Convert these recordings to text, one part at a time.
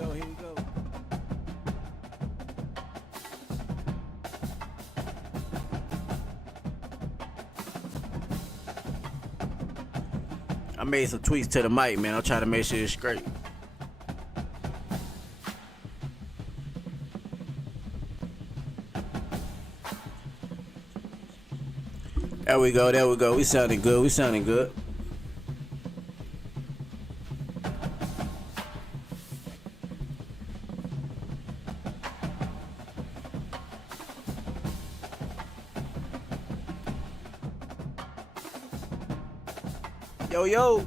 go, here we go. I made some tweaks to the mic, man. I'll try to make sure it's straight. There we go, there we go. We sounding good, we sounding good. Yo, yo.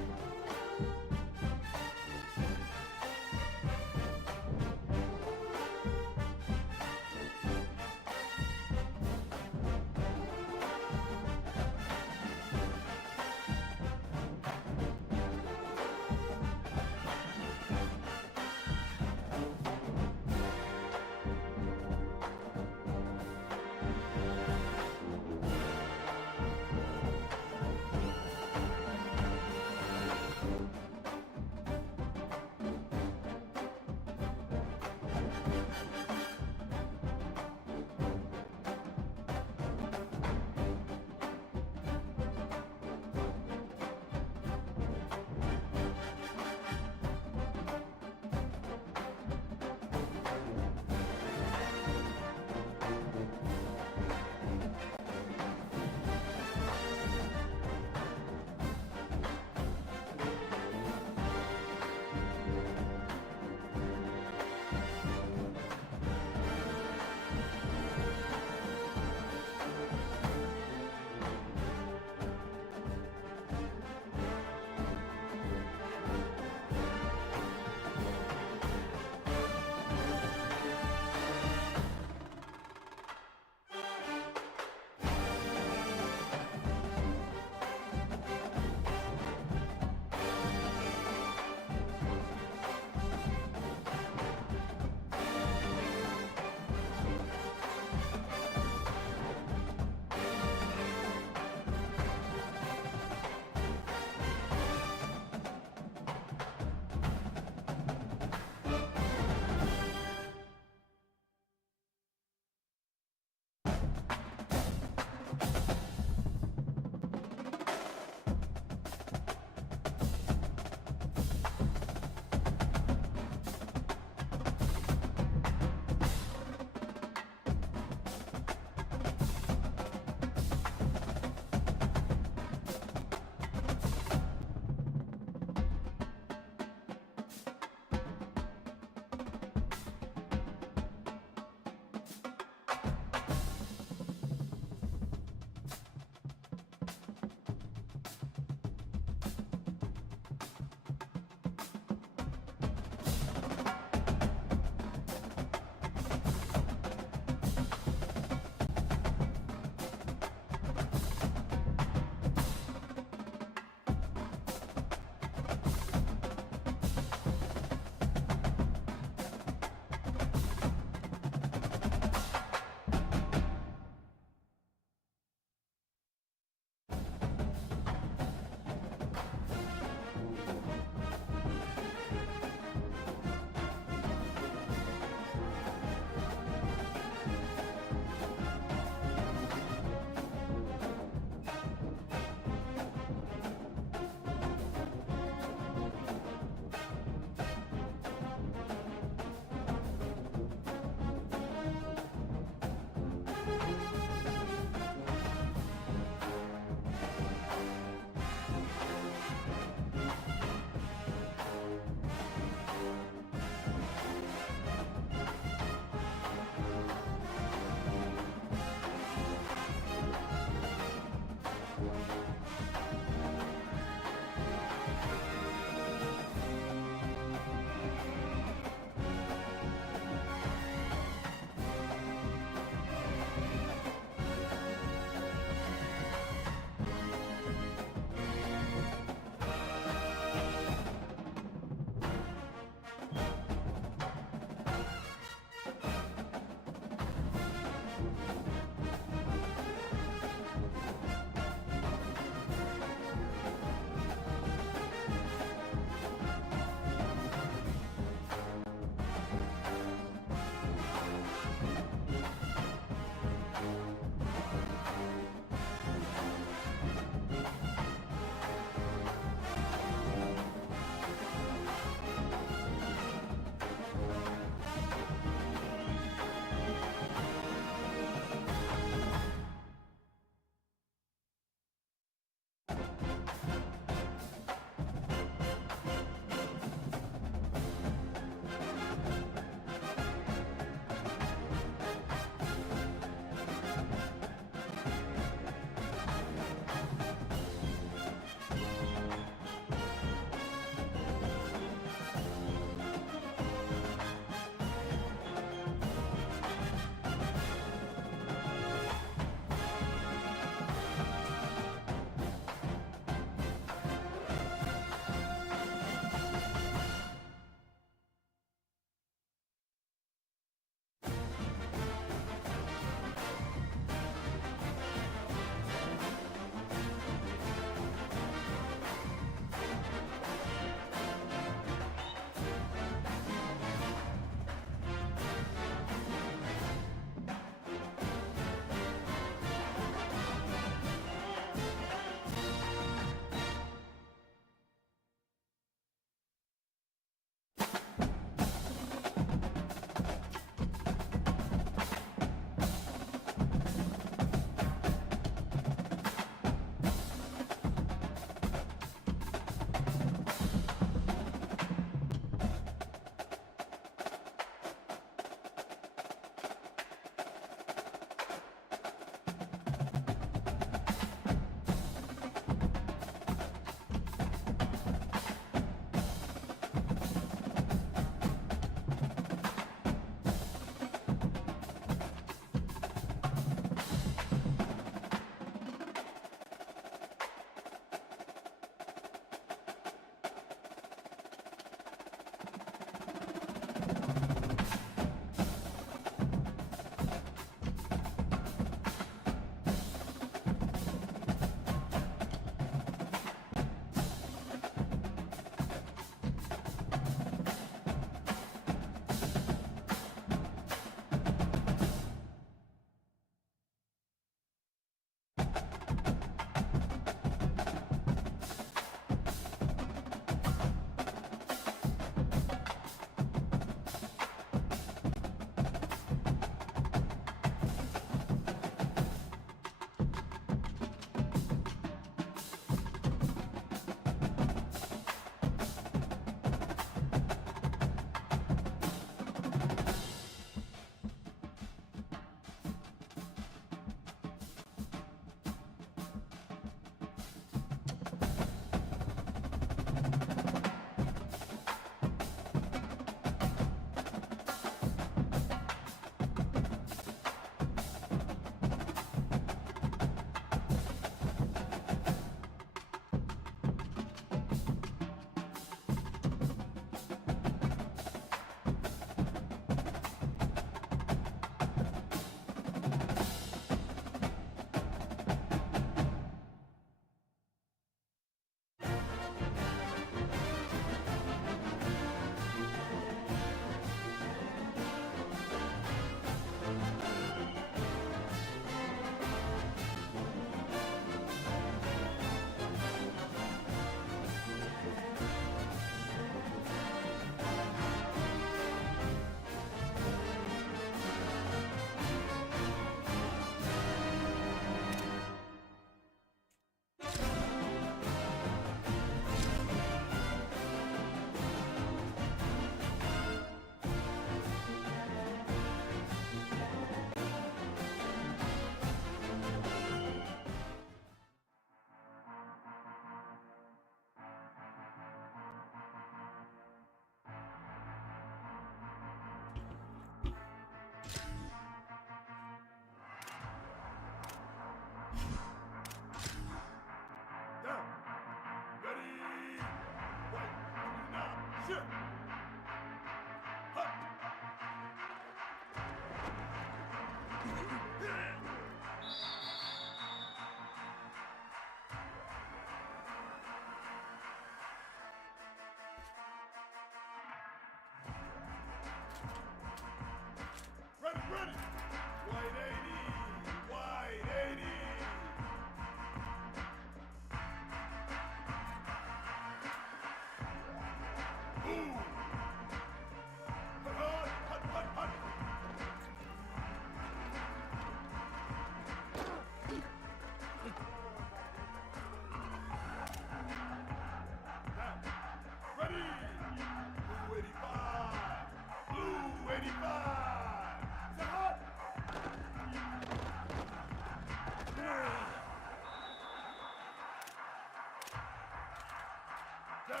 Down.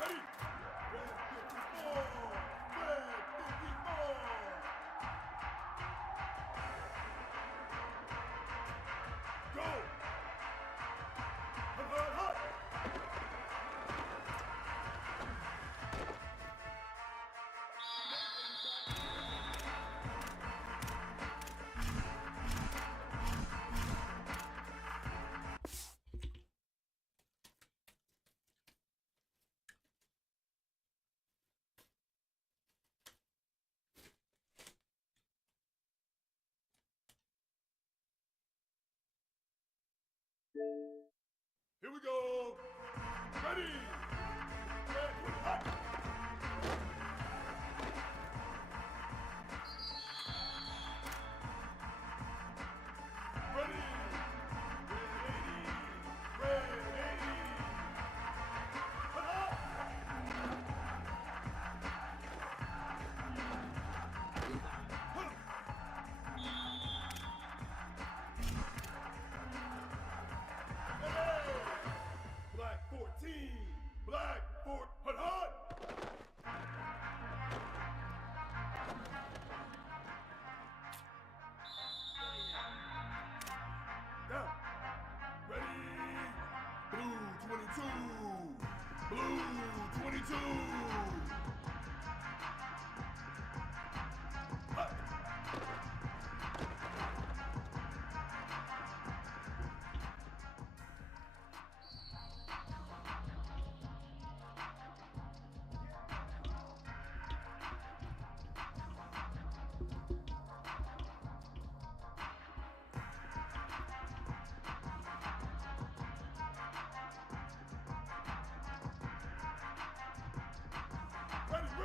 Ready. Red 54. Red 54. Go. Hut, hut, hut. Here we go. Ready. Red, hut. Ready. Red 80. Red 80. Hut, hut. Hut. Hey. Black 14. Black 4. Hut, hut. Down. Ready. Blue 22. Blue 22. Hut. Ready.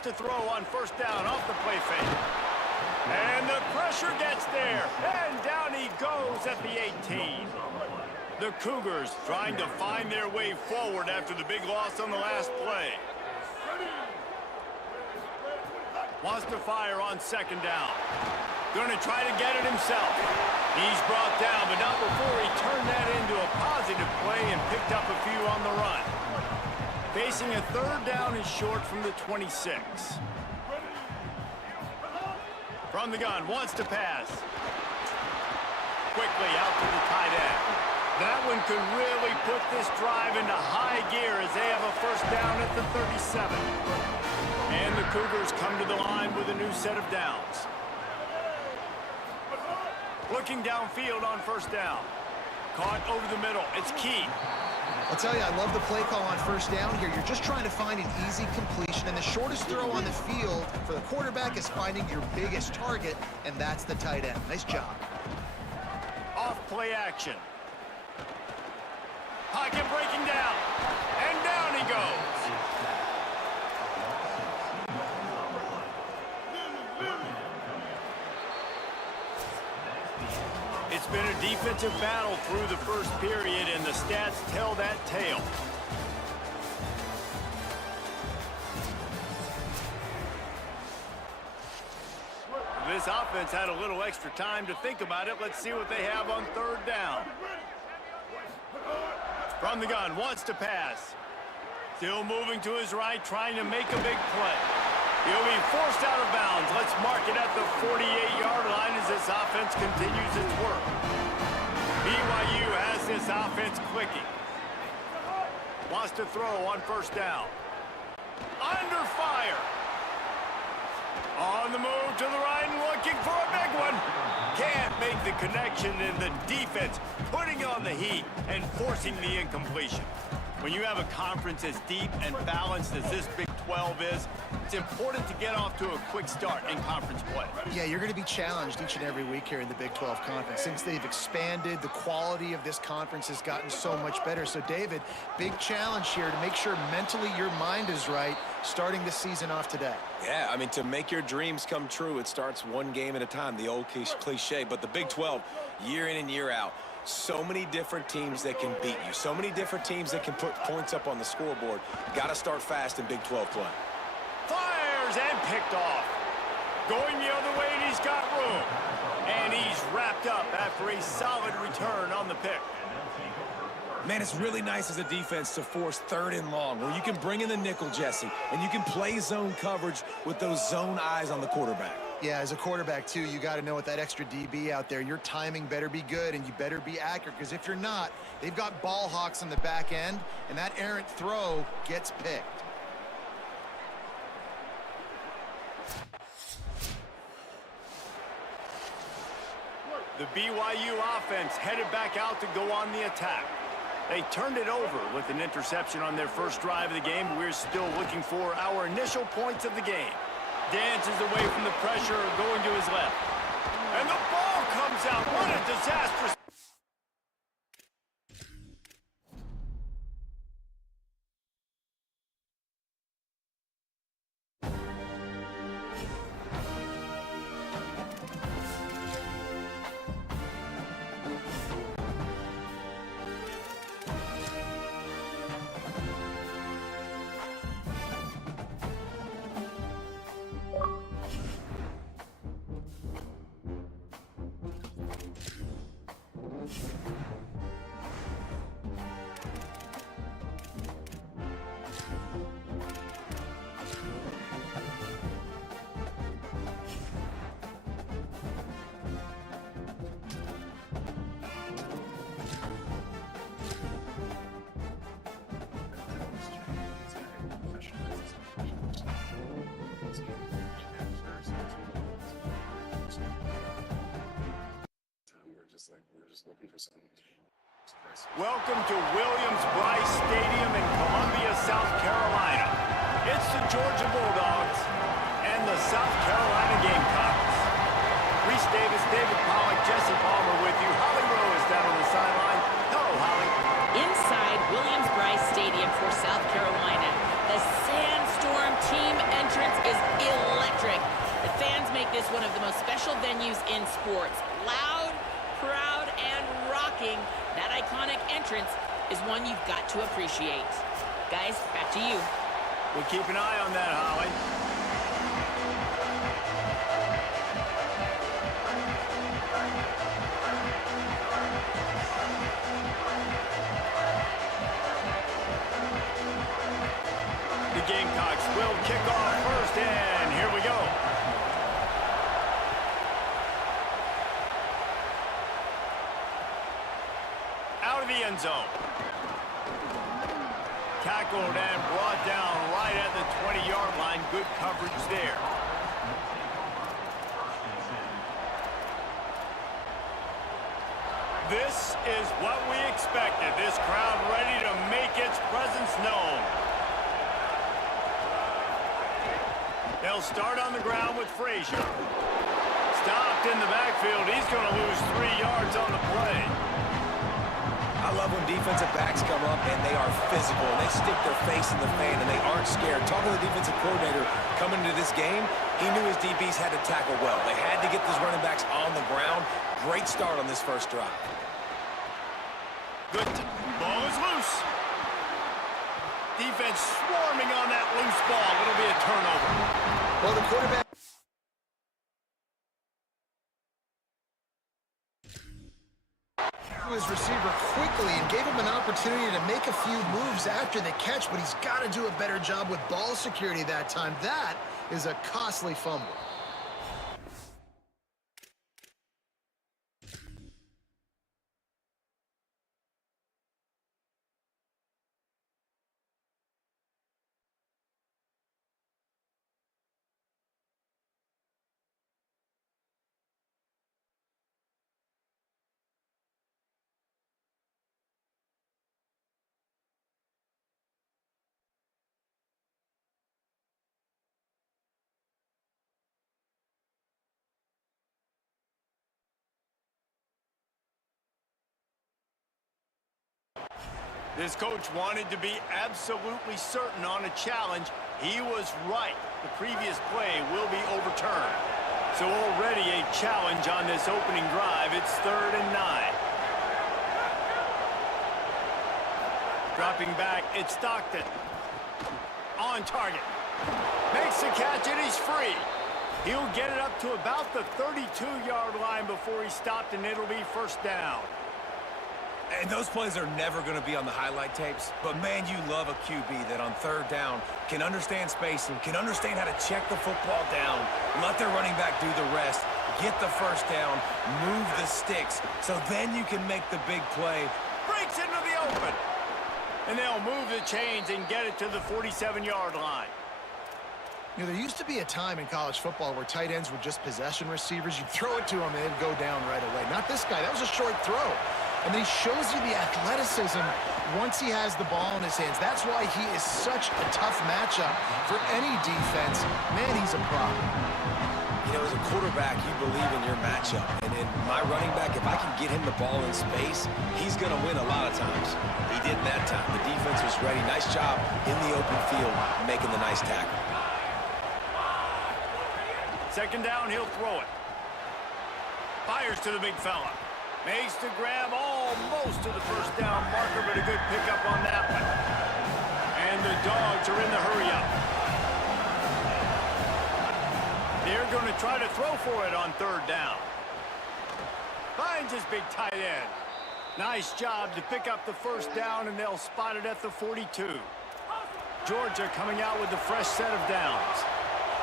wants to throw on first down off the play fake. And the pressure gets there. And down he goes at the 18. The Cougars trying to find their way forward after the big loss on the last play. Wants to fire on second down. Going to try to get it himself. He's brought down, but not before he turned that into a positive play and picked up a few on the run. Facing a third down is short from the 26. From the gun, wants to pass. Quickly out to the tight end. That one could really put this drive into high gear as they have a first down at the 37. And the Cougars come to the line with a new set of downs. Looking downfield on first down. Caught over the middle. It's key. I'll tell you, I love the play call on first down here. You're just trying to find an easy completion, and the shortest throw on the field for the quarterback is finding your biggest target, and that's the tight end. Nice job. Off play action. Pocket breaking down. And down he goes. It's been a defensive battle through the first period, and the stats tell that tale. This offense had a little extra time to think about it. Let's see what they have on third down. From the gun, wants to pass. Still moving to his right, trying to make a big play. He'll be forced out of bounds. Let's mark it at the 48-yard line as this offense continues its work. BYU has this offense clicking. Wants to throw on first down. Under fire. On the move to the right and looking for a big one. Can't make the connection, and the defense putting on the heat and forcing the incompletion. When you have a conference as deep and balanced as this Big 12 is, it's important to get off to a quick start in conference play. Yeah, you're going to be challenged each and every week here in the Big 12 Conference. Since they've expanded, the quality of this conference has gotten so much better. So, David, big challenge here to make sure mentally your mind is right starting the season off today. Yeah, I mean, to make your dreams come true, it starts one game at a time, the old cliche. But the Big 12, year in and year out, so many different teams that can beat you, so many different teams that can put points up on the scoreboard. Got to start fast in Big 12 play. Fires and picked off. Going the other way, and he's got room. And he's wrapped up after a solid return on the pick. Man, it's really nice as a defense to force third and long, where you can bring in the nickel, Jesse, and you can play zone coverage with those zone eyes on the quarterback. Yeah, as a quarterback, too, you got to know with that extra DB out there, your timing better be good and you better be accurate, because if you're not, they've got ball hawks on the back end, and that errant throw gets picked. The BYU offense headed back out to go on the attack. They turned it over with an interception on their first drive of the game. We're still looking for our initial points of the game. Dances away from the pressure, going to his left. And the ball comes out. What a disastrous... Welcome to Williams-Brice Stadium in Columbia, South Carolina. It's the Georgia Bulldogs and the South Carolina Gamecocks. Reese Davis, David Pollack, Jesse Palmer with you. Holly Rowe is down on the sideline. Hello, Holly. Inside Williams-Brice Stadium for South Carolina, the Sandstorm team entrance is is one of the most special venues in sports. Loud, proud, and rocking. That iconic entrance is one you've got to appreciate. Guys, back to you. We'll keep an eye on that, Holly. The Gamecocks will kick off first, and here we go. Out of the end zone. Tackled and brought down right at the 20-yard line. Good coverage there. This is what we expected. This crowd ready to make its presence known. They'll start on the ground with Frazier. Stopped in the backfield. He's going to lose 3 yards on the play. I love when defensive backs come up and they are physical and they stick their face in the fan and they aren't scared. Talking to the defensive coordinator coming into this game, he knew his DBs had to tackle well. They had to get those running backs on the ground. Great start on this first drive. Good. Ball is loose. Defense swarming on that loose ball. It'll be a turnover. Well, the quarterback his receiver quickly and gave him an opportunity to make a few moves after the catch, but he's got to do a better job with ball security that time. That is a costly fumble. This coach wanted to be absolutely certain on a challenge. He was right. The previous play will be overturned. So already a challenge on this opening drive. It's 3rd and 9. Dropping back, it's Stockton. On target. Makes the catch and he's free. He'll get it up to about the 32-yard line before he's stopped, and it'll be first down. And those plays are never going to be on the highlight tapes, but man, you love a QB that on 3rd down can understand spacing, can understand how to check the football down, let their running back do the rest, get the first down, move the sticks, so then you can make the big play. Breaks into the open. And they'll move the chains and get it to the 47-yard line. You know, there used to be a time in college football where tight ends were just possession receivers. You'd throw it to them and they'd go down right away. Not this guy. That was a short throw. And then he shows you the athleticism once he has the ball in his hands. That's why he is such a tough matchup for any defense. Man, he's a problem. You know, as a quarterback, you believe in your matchup. And in my running back, if I can get him the ball in space, he's going to win a lot of times. He did that time. The defense was ready. Nice job in the open field making the nice tackle. 2nd down, he'll throw it. Fires to the big fella. Makes the grab almost to the first down marker, but a good pickup on that one. And the Dogs are in the hurry-up. They're going to try to throw for it on 3rd down. Finds his big tight end. Nice job to pick up the first down, and they'll spot it at the 42. Georgia coming out with a fresh set of downs.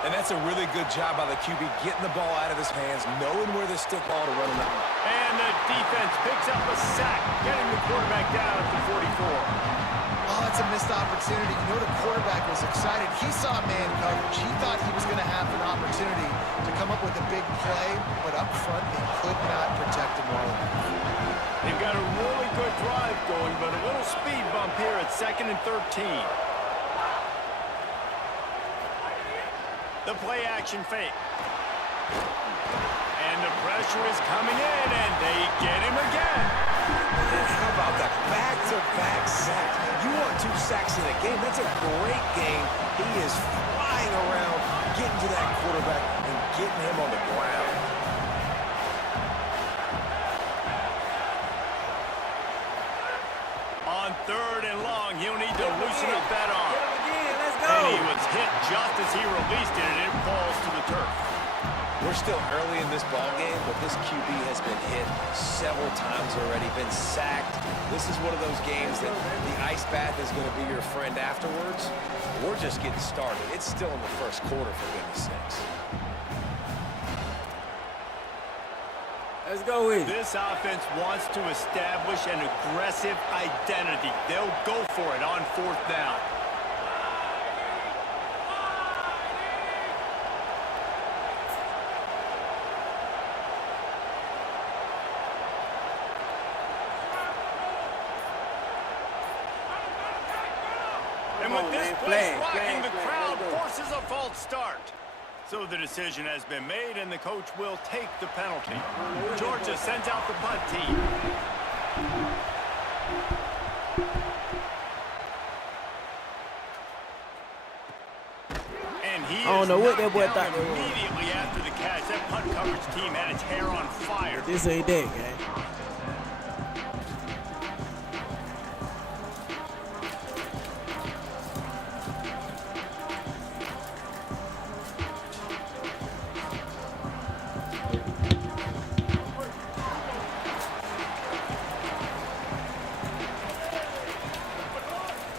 And that's a really good job by the QB getting the ball out of his hands, knowing where the stick ball to run him out. And the defense picks up a sack, getting the quarterback down at the 44. Oh, that's a missed opportunity. You know, the quarterback was excited. He saw man coverage. He thought he was going to have an opportunity to come up with a big play, but up front, they could not protect him well enough. They've got a really good drive going, but a little speed bump here at 2nd and 13. The play-action fake. And the pressure is coming in, and they get him again. How about that? Back-to-back sacks. You want 2 sacks in a game. That's a great game. He is flying around, getting to that quarterback and getting him on the ground. On 3rd and long, he'll need to loosen up that arm. Let's go. And he was hit just as he released it, and it falls to the turf. We're still early in this ball game, but this QB has been hit several times already, been sacked. This is one of those games that the ice bath is going to be your friend afterwards. We're just getting started. It's still in the first quarter, for goodness sakes. Let's go with it. This offense wants to establish an aggressive identity. They'll go for it on 4th down. And with this place rocking, the crowd forces a false start. So the decision has been made, and the coach will take the penalty. Georgia sends out the punt team. And he I don't know what that boy knocked thought down they were. immediately after the catch. That punt coverage team had its hair on fire. This ain't that, gang.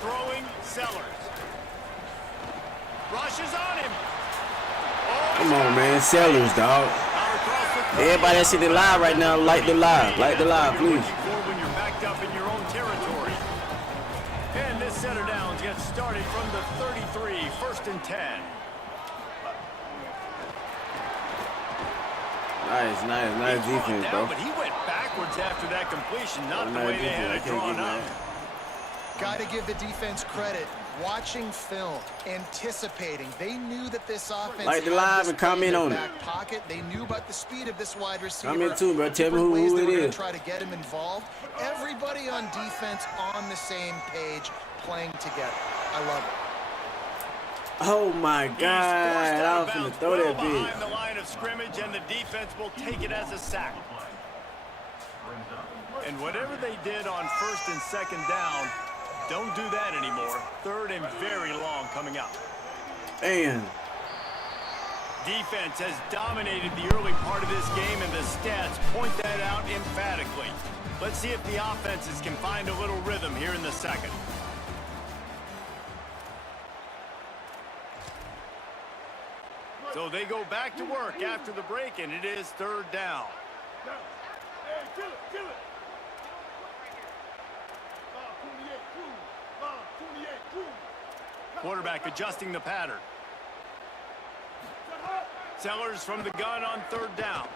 Throwing Sellers. Rushes on him. Come on, man. Sellers, dog. Out across the 30. Everybody that see the live right now, like the live. Like the live, That's what you're please. looking for when you're backed up in your own territory. And this set of downs gets started from the 33, 1st and 10. Nice He brought defense, down, bro. But he went backwards after that completion, not the Nice way they had defense. it I can't drawn get up. mad. Got to give the defense credit. Watching film, anticipating. They knew that this offense Like the had live this and comment in on their it. back pocket. They knew about the speed of this wide receiver. Comment too, bro. Tell me Different ways who they it were gonna is. try to get him involved. Everybody on defense on the same page, playing together. I love it. Oh my He's God. forced I out was of finna bounds, throw well that behind bitch. the line of scrimmage, and the defense will take it as a sack. And whatever they did on 1st and 2nd down, don't do that anymore. 3rd and very long coming up. Man. Defense has dominated the early part of this game, and the stats point that out emphatically. Let's see if the offenses can find a little rhythm here in the 2nd. So they go back to work after the break, and it is 3rd down. Hey, kill it, kill it. Line 28, cruise. Line 28, cruise. Quarterback adjusting the pattern. Sellers from the gun on 3rd down.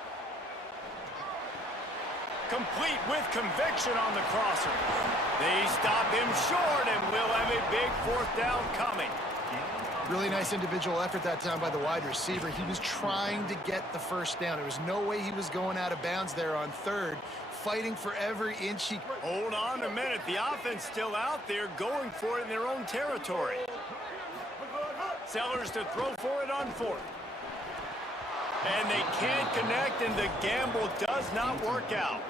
Complete with conviction on the crosser. They stop him short, and we'll have a big 4th down coming. Really nice individual effort that time by the wide receiver. He was trying to get the 1st down. There was no way he was going out of bounds there on 3rd, fighting for every inch he... Hold on a minute. The offense still out there going for it in their own territory. Sellers to throw for it on 4th. And they can't connect, and the gamble does not work out.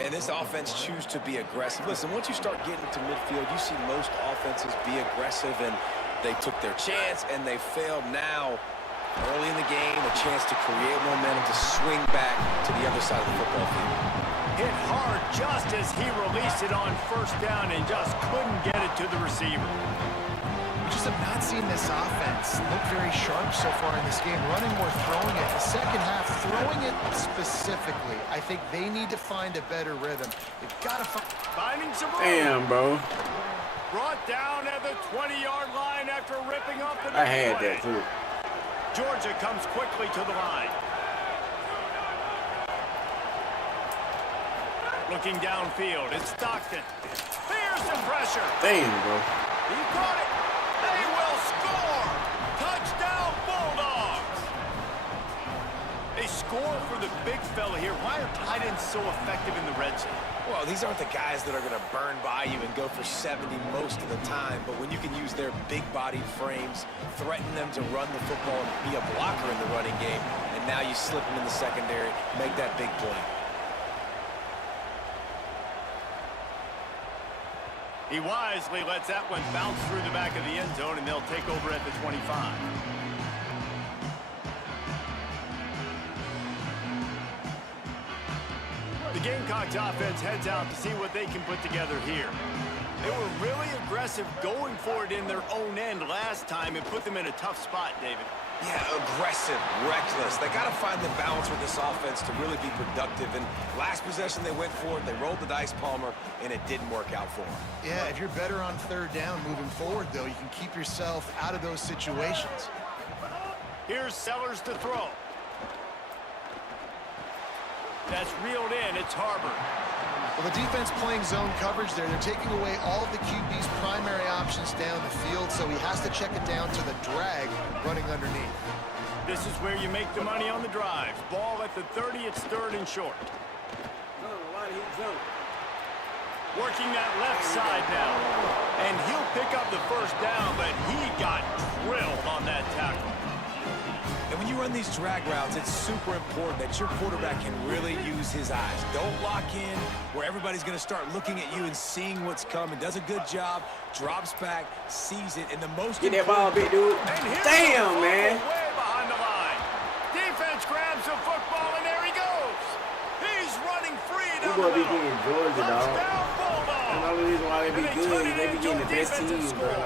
And this offense choose to be aggressive. Listen, once you start getting to midfield, you see most offenses be aggressive, and they took their chance, and they failed. Now, early in the game, a chance to create momentum to swing back to the other side of the football field. Hit hard just as he released it on 1st down and just couldn't get it to the receiver. We just have not seen this offense look very sharp so far in this game. Running more, throwing it. The 2nd half, throwing it specifically. I think they need to find a better rhythm. They've got to find... Finding some room. Damn, bro. Brought down at the 20-yard line after ripping off the I had play. that too. Georgia comes quickly to the line. Looking downfield, it's Stockton. Fearsome pressure. Damn, bro. He caught it. They will score. Touchdown, Bulldogs. A score for the big fella here. Why are tight ends so effective in the red zone? Well, these aren't the guys that are going to burn by you and go for 70 most of the time, but when you can use their big-bodied frames, threaten them to run the football and be a blocker in the running game, and now you slip them in the secondary, make that big play. He wisely lets that one bounce through the back of the end zone, and they'll take over at the 25. The Gamecocks offense heads out to see what they can put together here. They were really aggressive going for it in their own end last time and put them in a tough spot, David. Yeah, aggressive, reckless. They got to find the balance with this offense to really be productive. And last possession, they went for it. They rolled the dice, Palmer, and it didn't work out for them. Yeah, if you're better on third down moving forward, though, you can keep yourself out of those situations. Here's Sellers to throw. That's reeled in. It's Harbor. Well, the defense playing zone coverage there. They're taking away all of the QB's primary options down the field, so he has to check it down to the drag running underneath. This is where you make the money on the drives. Ball at the 30. It's third and short. Working that left side now. And he'll pick up the first down, but he got drilled on that tackle. And when you run these drag routes, it's super important that your quarterback can really use his eyes. Don't lock in where everybody's going to start looking at you and seeing what's coming. Does a good job, drops back, sees it, and the most Get that ball, big dude. Damn, man. Way behind the line. Defense grabs the football, and there he goes. He's running free down the We're going to be middle. getting Georgia, dog. Touchdown, Bulldogs. That's the only reason why they be good. They be getting the best teams, bro.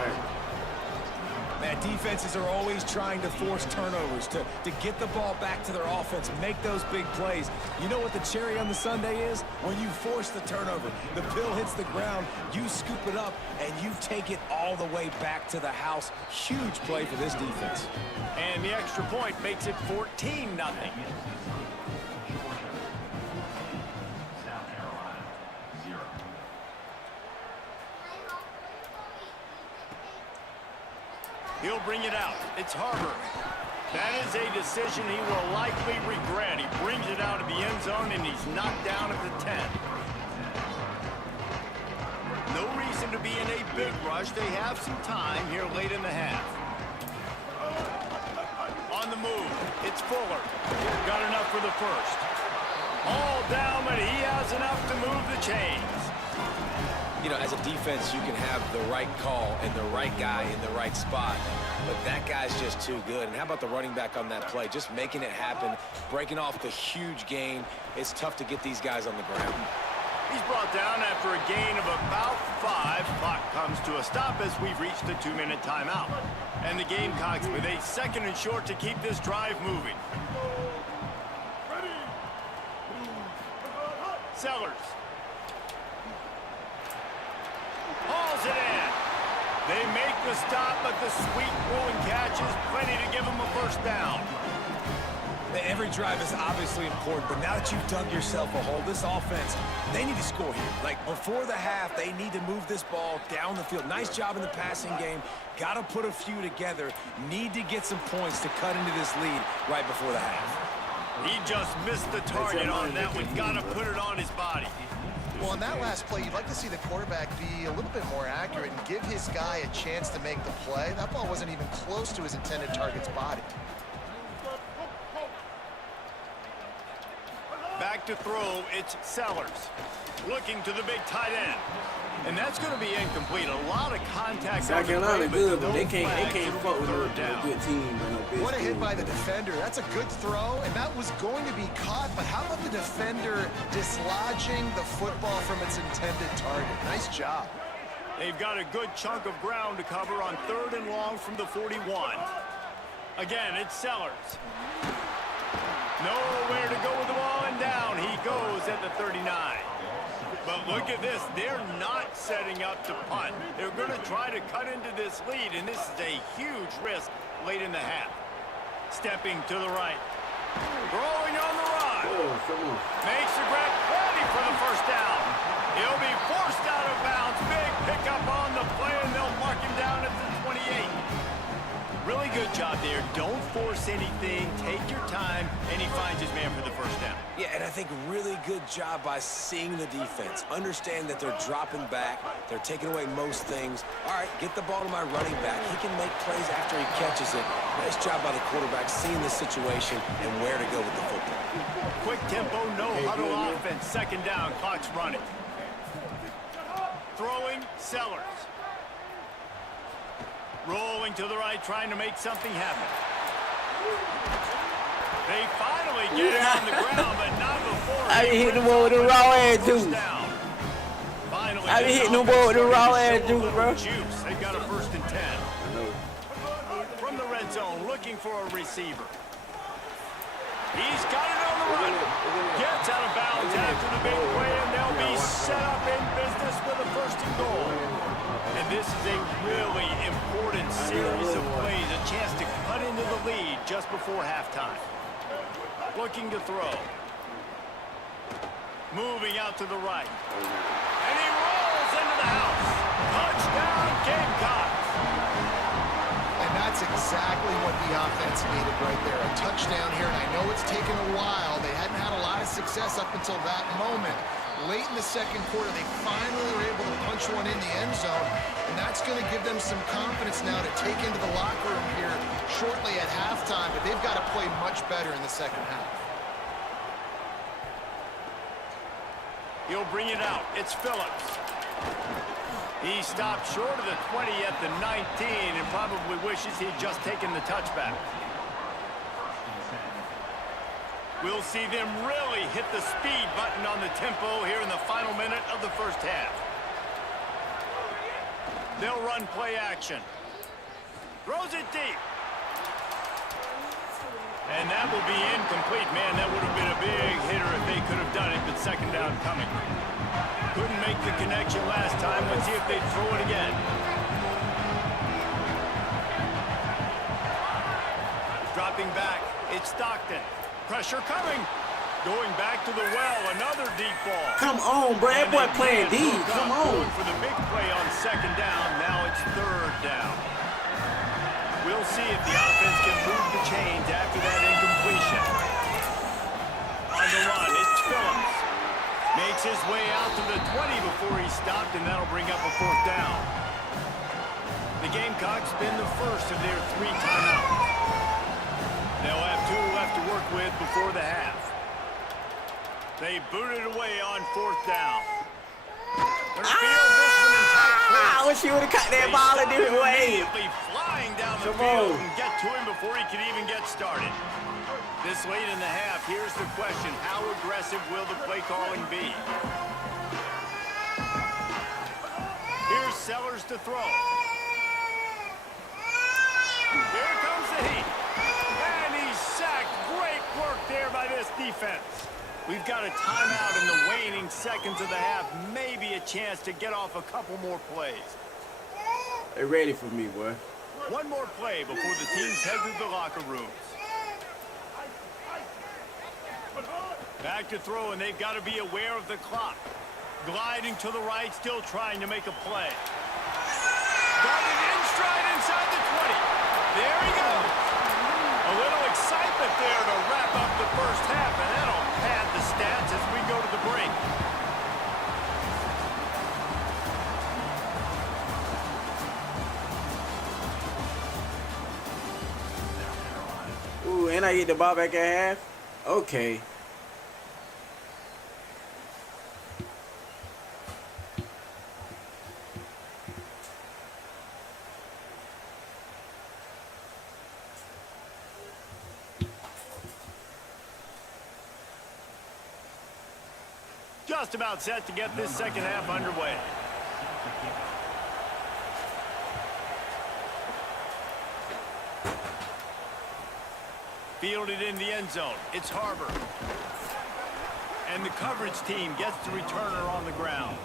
Man, defenses are always trying to force turnovers to get the ball back to their offense, make those big plays. You know what the cherry on the sundae is? When you force the turnover, the pill hits the ground, you scoop it up, and you take it all the way back to the house. Huge play for this defense. And the extra point makes it 14-0. He'll bring it out. It's Harbor. That is a decision he will likely regret. He brings it out of the end zone, and he's knocked down at the 10. No reason to be in a big rush. They have some time here late in the half. On the move, it's Fuller. Got enough for the first. All down, but he has enough to move the chains. You know, as a defense, you can have the right call and the right guy in the right spot, but that guy's just too good. And how about the running back on that play? Just making it happen, breaking off the huge gain. It's tough to get these guys on the ground. He's brought down after a gain of about 5. Clock comes to a stop as we've reached the 2-minute timeout. And the Gamecocks with a second and short to keep this drive moving. Sellers. Hauls it in. They make the stop, but the sweet rolling catch is plenty to give them a first down. Every drive is obviously important, but now that you've dug yourself a hole, this offense, they need to score here. Like, before the half, they need to move this ball down the field. Nice job in the passing game. Got to put a few together. Need to get some points to cut into this lead right before the half. He just missed the target on that one. Got to put it on his body. Well, on that last play, you'd like to see the quarterback be a little bit more accurate and give his guy a chance to make the play. That ball wasn't even close to his intended target's body. Back to throw, it's Sellers. Looking to the big tight end. And that's going to be incomplete. A lot of contact. South Carolina good, but they can't fuck with a down. good team. What a hit by the defender. That's a good throw, and that was going to be caught, but how about the defender dislodging the football from its intended target? Nice job. They've got a good chunk of ground to cover on 3rd and long from the 41. Again, it's Sellers. Nowhere to go with the ball, and down he goes at the 39. But look at this. They're not setting up to punt. They're going to try to cut into this lead, and this is a huge risk late in the half. Stepping to the right. Throwing on the run. Makes the grab, ready for the first down. He'll be forced out of bounds. Big pickup on the play, and they'll mark him down at the 28. Really good job there. Don't force anything. Take your time, and he finds his man for the first down. Yeah, and I think really good job by seeing the defense. Understand that they're dropping back. They're taking away most things. All right, get the ball to my running back. He can make plays after he catches it. Nice job by the quarterback seeing the situation and where to go with the football. Quick tempo, no huddle offense. Second down, clock's running. Throwing, Sellers. Rolling to the right, trying to make something happen. They finally get it on the ground, but not before. I be hitting the ball with a raw ass dude. I be hitting the ball with a raw ass dude, bro. Juice. They've got a 1st and 10. From the red zone, looking for a receiver. He's got it on the run. Gets out of bounds after the big play, and they'll be set up in business with a 1st and goal. And this is a really important series of plays, a chance to cut into the lead just before halftime. Looking to throw. Moving out to the right. And he rolls into the house. Touchdown, Gamecocks. And that's exactly what the offense needed right there. A touchdown here, and I know it's taken a while. They hadn't had a lot of success up until that moment. Late in the second quarter, they finally were able to punch one in the end zone, and that's going to give them some confidence now to take into the locker room here shortly at halftime, but they've got to play much better in the second half. He'll bring it out. It's Phillips. He stopped short of the 20 at the 19 and probably wishes he'd just taken the touchback. We'll see them really hit the speed button on the tempo here in the final minute of the first half. They'll run play action. Throws it deep. And that will be incomplete. Man, that would have been a big hitter if they could have done it, but second down coming. Couldn't make the connection last time. Let's see if they throw it again. Dropping back, it's Stockton. Pressure coming. Going back to the well, another deep ball. Come on, bro. That boy playing D. Come on. Going for the big play on second down. Now it's third down. We'll see if the offense can move the chains after that incompletion. On the run, it's Phillips. Makes his way out to the 20 before he stopped, and that'll bring up a 4th down. The Gamecocks spend the first of their 3 timeouts. They'll have 2 left to work with before the half. They boot it away on 4th down. I wish you would have caught that ball a different way. Flying down the field and get to him before he could even get started. This late in the half, here's the question. How aggressive will the play calling be? Here's Sellers to throw. Here comes the heat. And he's sacked. Great work there by this defense. We've got a timeout in the waning seconds of the half. Maybe a chance to get off a couple more plays. They're ready for me, boy. One more play before the teams head to the locker rooms. Back to throw, and they've got to be aware of the clock. Gliding to the right, still trying to make a play. Got it in stride inside the 20. There he goes. A little excitement there to wrap up the first half, and that'll pad the stats as we go to the break. Ooh, and I get the ball back at half? Okay. Just about set to get this second half underway. Fielded in the end zone. It's Harbor. And the coverage team gets the returner on the ground.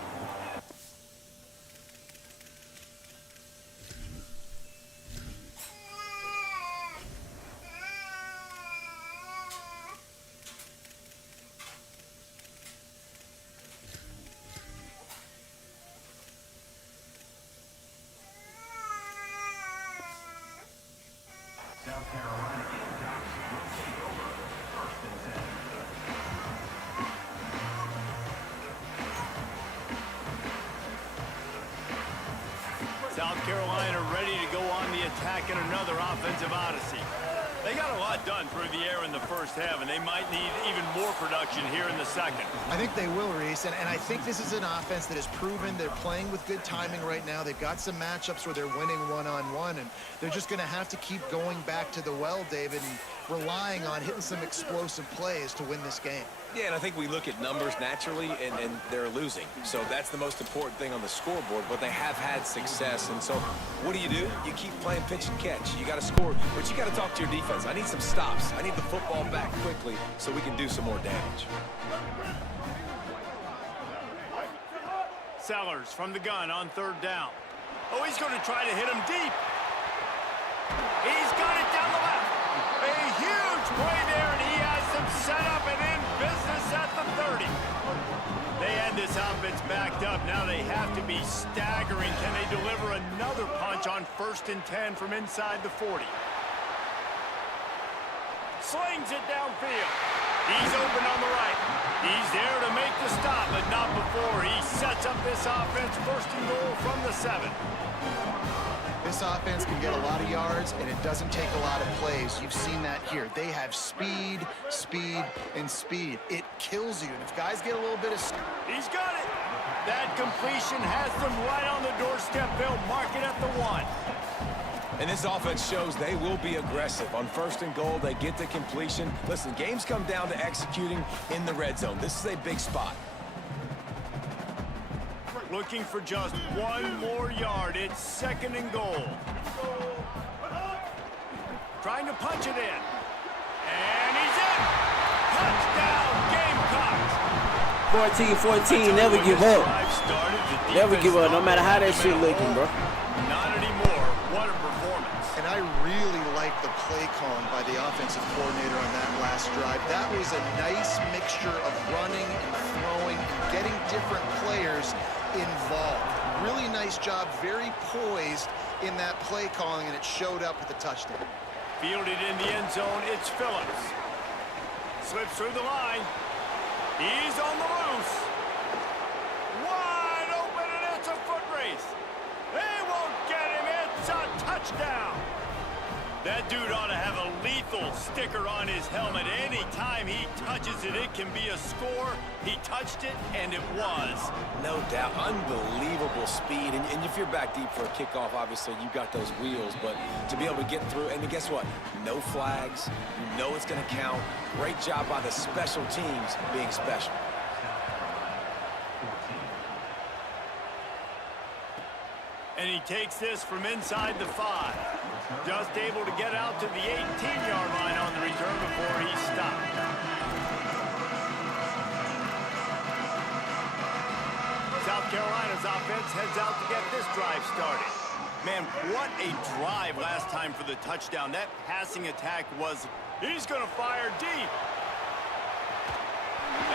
Carolina ready to go on the attack in another offensive odyssey. They got a lot done through the air in the first half, and they might need even more production here in the second. I think they will, Reese, and I think this is an offense that has proven they're playing with good timing right now. They've got some matchups where they're winning one-on-one, and they're just going to have to keep going back to the well, David, and relying on hitting some explosive plays to win this game. Yeah, and I think we look at numbers naturally, and they're losing. So that's the most important thing on the scoreboard, but they have had success. And so what do? You keep playing pitch and catch. You got to score, but you got to talk to your defense. I need some stops. I need the football back quickly so we can do some more damage. Sellers from the gun on third down. Oh, he's going to try to hit him deep. He's got it down the left. A huge play there, and he has them set up and in business at the 30. They had this offense backed up. Now they have to be staggering. Can they deliver another punch on 1st and 10 from inside the 40? Slings it downfield. He's open on the right. He's there to make the stop, but not before he sets up this offense 1st and goal from the 7. This offense can get a lot of yards, and it doesn't take a lot of plays. You've seen that here. They have speed, speed, and speed. It kills you, and if guys get a little bit of... He's got it. That completion has them right on the doorstep. They'll mark it at the 1. And this offense shows they will be aggressive. On 1st and goal, they get the completion. Listen, games come down to executing in the red zone. This is a big spot. Looking for just 1 more yard. It's 2nd and goal. Trying to punch it in. And he's in. Touchdown, Gamecocks. 14-14, never give up. Never give up, no matter how that shit looking, bro. Not anymore. What a performance. And I really like the play calling by the offensive coordinator on that last drive. That was a nice mixture of running and throwing and getting different players involved. Really nice job, very poised in that play calling, and it showed up with the touchdown. Fielded in the end zone, it's Phillips. Slips through the line. He's on the loose. Wide open, and it's a foot race. They won't get him. It's a touchdown. That dude ought to have a lethal sticker on his helmet. Anytime he touches it, it can be a score. He touched it, and it was. No doubt. Unbelievable speed. And if you're back deep for a kickoff, obviously you got those wheels. But to be able to get through, and guess what? No flags. You know it's going to count. Great job by the special teams being special. And he takes this from inside the 5. Just able to get out to the 18-yard line on the return before he stopped. South Carolina's offense heads out to get this drive started. Man, what a drive last time for the touchdown. That passing attack was... He's going to fire deep.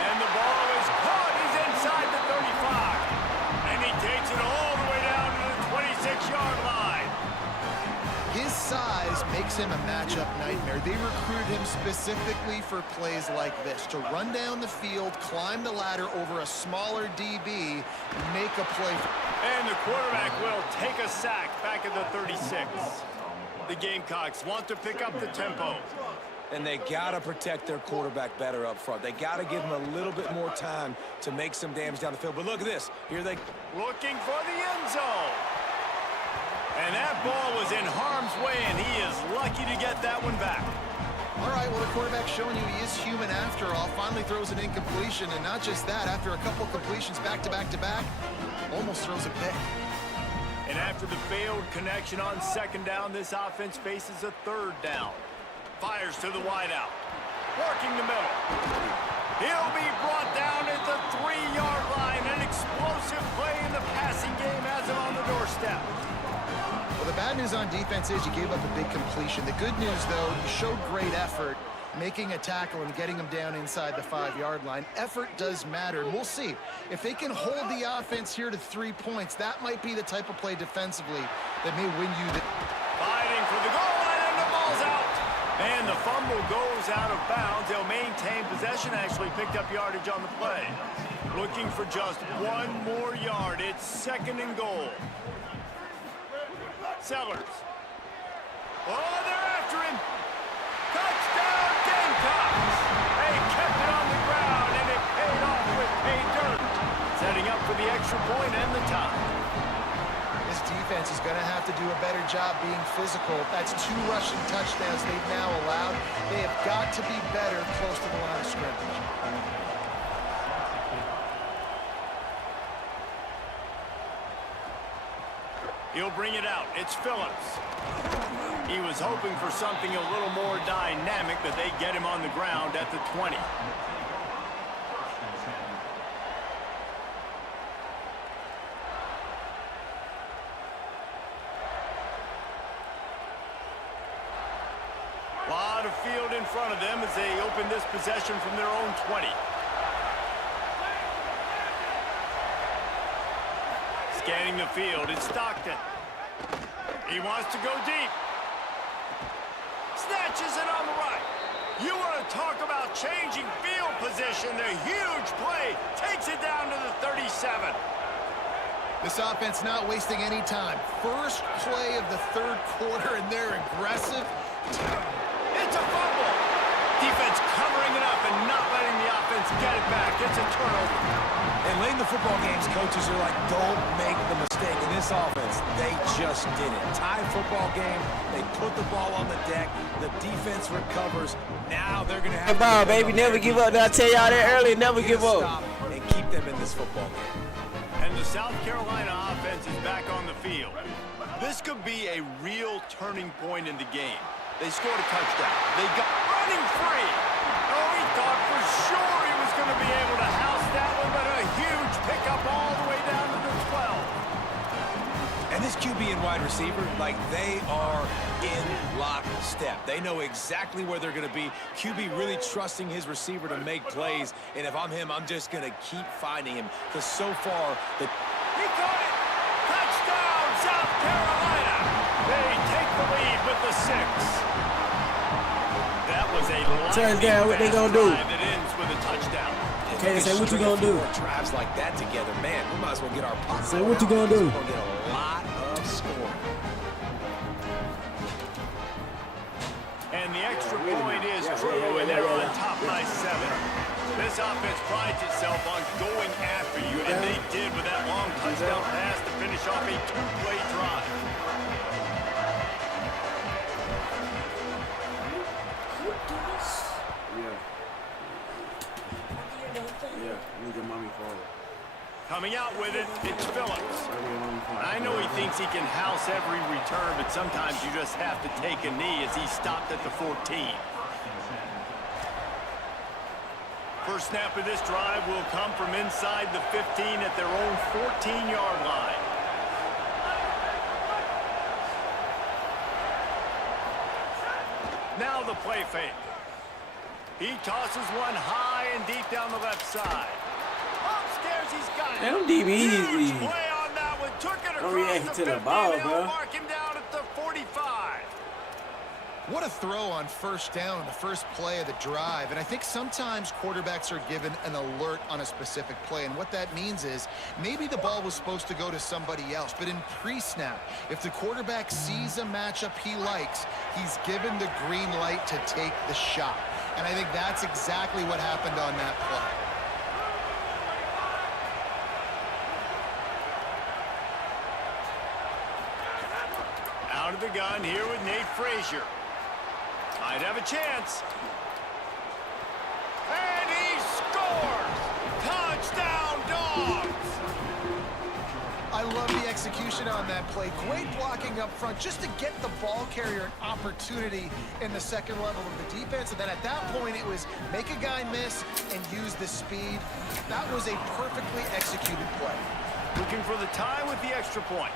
And the ball is caught. He's inside the 35. And he takes it all the way down to the 26-yard line. His size makes him a matchup nightmare. They recruited him specifically for plays like this, to run down the field, climb the ladder over a smaller DB, make a play. And the quarterback will take a sack back at the 36. The Gamecocks want to pick up the tempo. And they got to protect their quarterback better up front. They got to give him a little bit more time to make some damage down the field. But look at this. Here they... Looking for the end zone. And that ball was in harm's way, and he is lucky to get that one back. All right, well, the quarterback's showing you he is human after all. Finally throws an incompletion, and not just that, after a couple completions back-to-back-to-back, almost throws a pick. And after the failed connection on 2nd down, this offense faces a 3rd down. Fires to the wideout. Working the middle. He'll be brought down at the 3-yard line. An explosive play in the passing game has him on the doorstep. Well, the bad news on defense is you gave up a big completion. The good news, though, you showed great effort making a tackle and getting him down inside the 5-yard line. Effort does matter, and we'll see. If they can hold the offense here to 3 points, that might be the type of play defensively that may win you the... Fighting for the goal line, and the ball's out. And the fumble goes out of bounds. They'll maintain possession, actually picked up yardage on the play. Looking for just 1 more yard. It's 2nd and goal. Sellers. Oh, they're after him. Touchdown, Gamecocks. They kept it on the ground, and it paid off with pay dirt. Setting up for the extra point and the tie. This defense is going to have to do a better job being physical. That's 2 rushing touchdowns they've now allowed. They have got to be better close to the line of scrimmage. He'll bring it out. It's Phillips. He was hoping for something a little more dynamic, but they get him on the ground at the 20. A lot of field in front of them as they open this possession from their own 20. Scanning the field, it's Stockton. He wants to go deep. Snatches it on the right. You want to talk about changing field position. The huge play takes it down to the 37. This offense not wasting any time. First play of the 3rd quarter, and they're aggressive. It's a fumble. Defense covering it up and not letting the offense get it back. It's a turnover. And late in the football games, coaches are like, don't make the mistake. In this offense, they just did it. Tie football game, they put the ball on the deck. The defense recovers. Now they're going to have to baby, never give up. Did I tell y'all that earlier? Never give up. And keep them in this football game. And the South Carolina offense is back on the field. This could be a real turning point in the game. They scored a touchdown. They got running free. Oh, he thought for sure he was going to be able to house that one, but a huge pickup all the way down to the 12. And this QB and wide receiver, like, they are in lockstep. They know exactly where they're going to be. QB really trusting his receiver to make plays. And if I'm him, I'm just going to keep finding him. Because so far, he caught it. Touchdown, South Carolina. They take the lead with the 6. That was a turn down. What they gonna do? That ends with a touchdown. Okay, say what you gonna do? Drives like that together, man. We might as well get our pocket. Say what you gonna do? We're gonna get a lot of scoring. And the extra point is true, and they're on top by 7. This offense prides itself on going after you, and they did with that long touchdown pass to finish off a 2-play drive. Coming out with it, it's Phillips. I know he thinks he can house every return, but sometimes you just have to take a knee as he stopped at the 14. First snap of this drive will come from inside the 15 at their own 14-yard line. Now the play fake. He tosses one high and deep down the left side. Upstairs, he's got it. Them DBs, huge play on that one. Took it don't across react the to the 50, ball, and bro. they'll mark him down at the 45. What a throw on first down, the first play of the drive. And I think sometimes quarterbacks are given an alert on a specific play. And what that means is maybe the ball was supposed to go to somebody else. But in pre-snap, if the quarterback sees a matchup he likes, he's given the green light to take the shot. And I think that's exactly what happened on that play. Out of the gun here with Nate Frazier. Might have a chance. And he scores! Touchdown, Dogs! I love the execution on that play. Great blocking up front just to get the ball carrier an opportunity in the second level of the defense. And then at that point, it was make a guy miss and use the speed. That was a perfectly executed play. Looking for the tie with the extra point.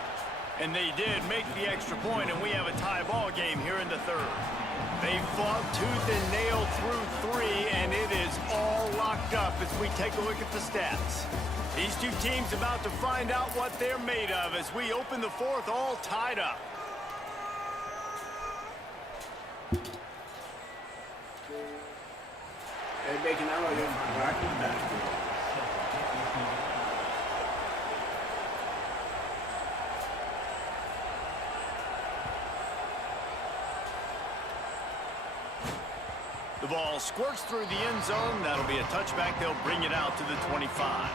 And they did make the extra point, and we have a tie ball game here in the 3rd. They fought tooth and nail through 3, and it is all locked up as we take a look at the stats. These two teams about to find out what they're made of as we open the 4th all tied up. They're making out of them. ball squirts through the end zone. That'll be a touchback. They'll bring it out to the 25.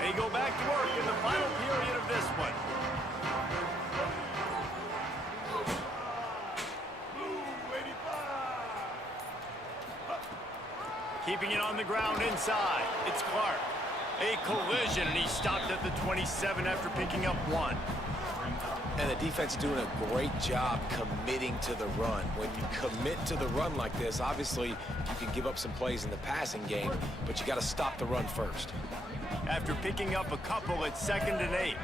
They go back to work in the final period of this one. Keeping it on the ground inside. It's Clark. A collision, and he stopped at the 27 after picking up 1. And the defense doing a great job committing to the run. When you commit to the run like this, obviously you can give up some plays in the passing game, but you got to stop the run first. After picking up a couple, it's 2nd and 8.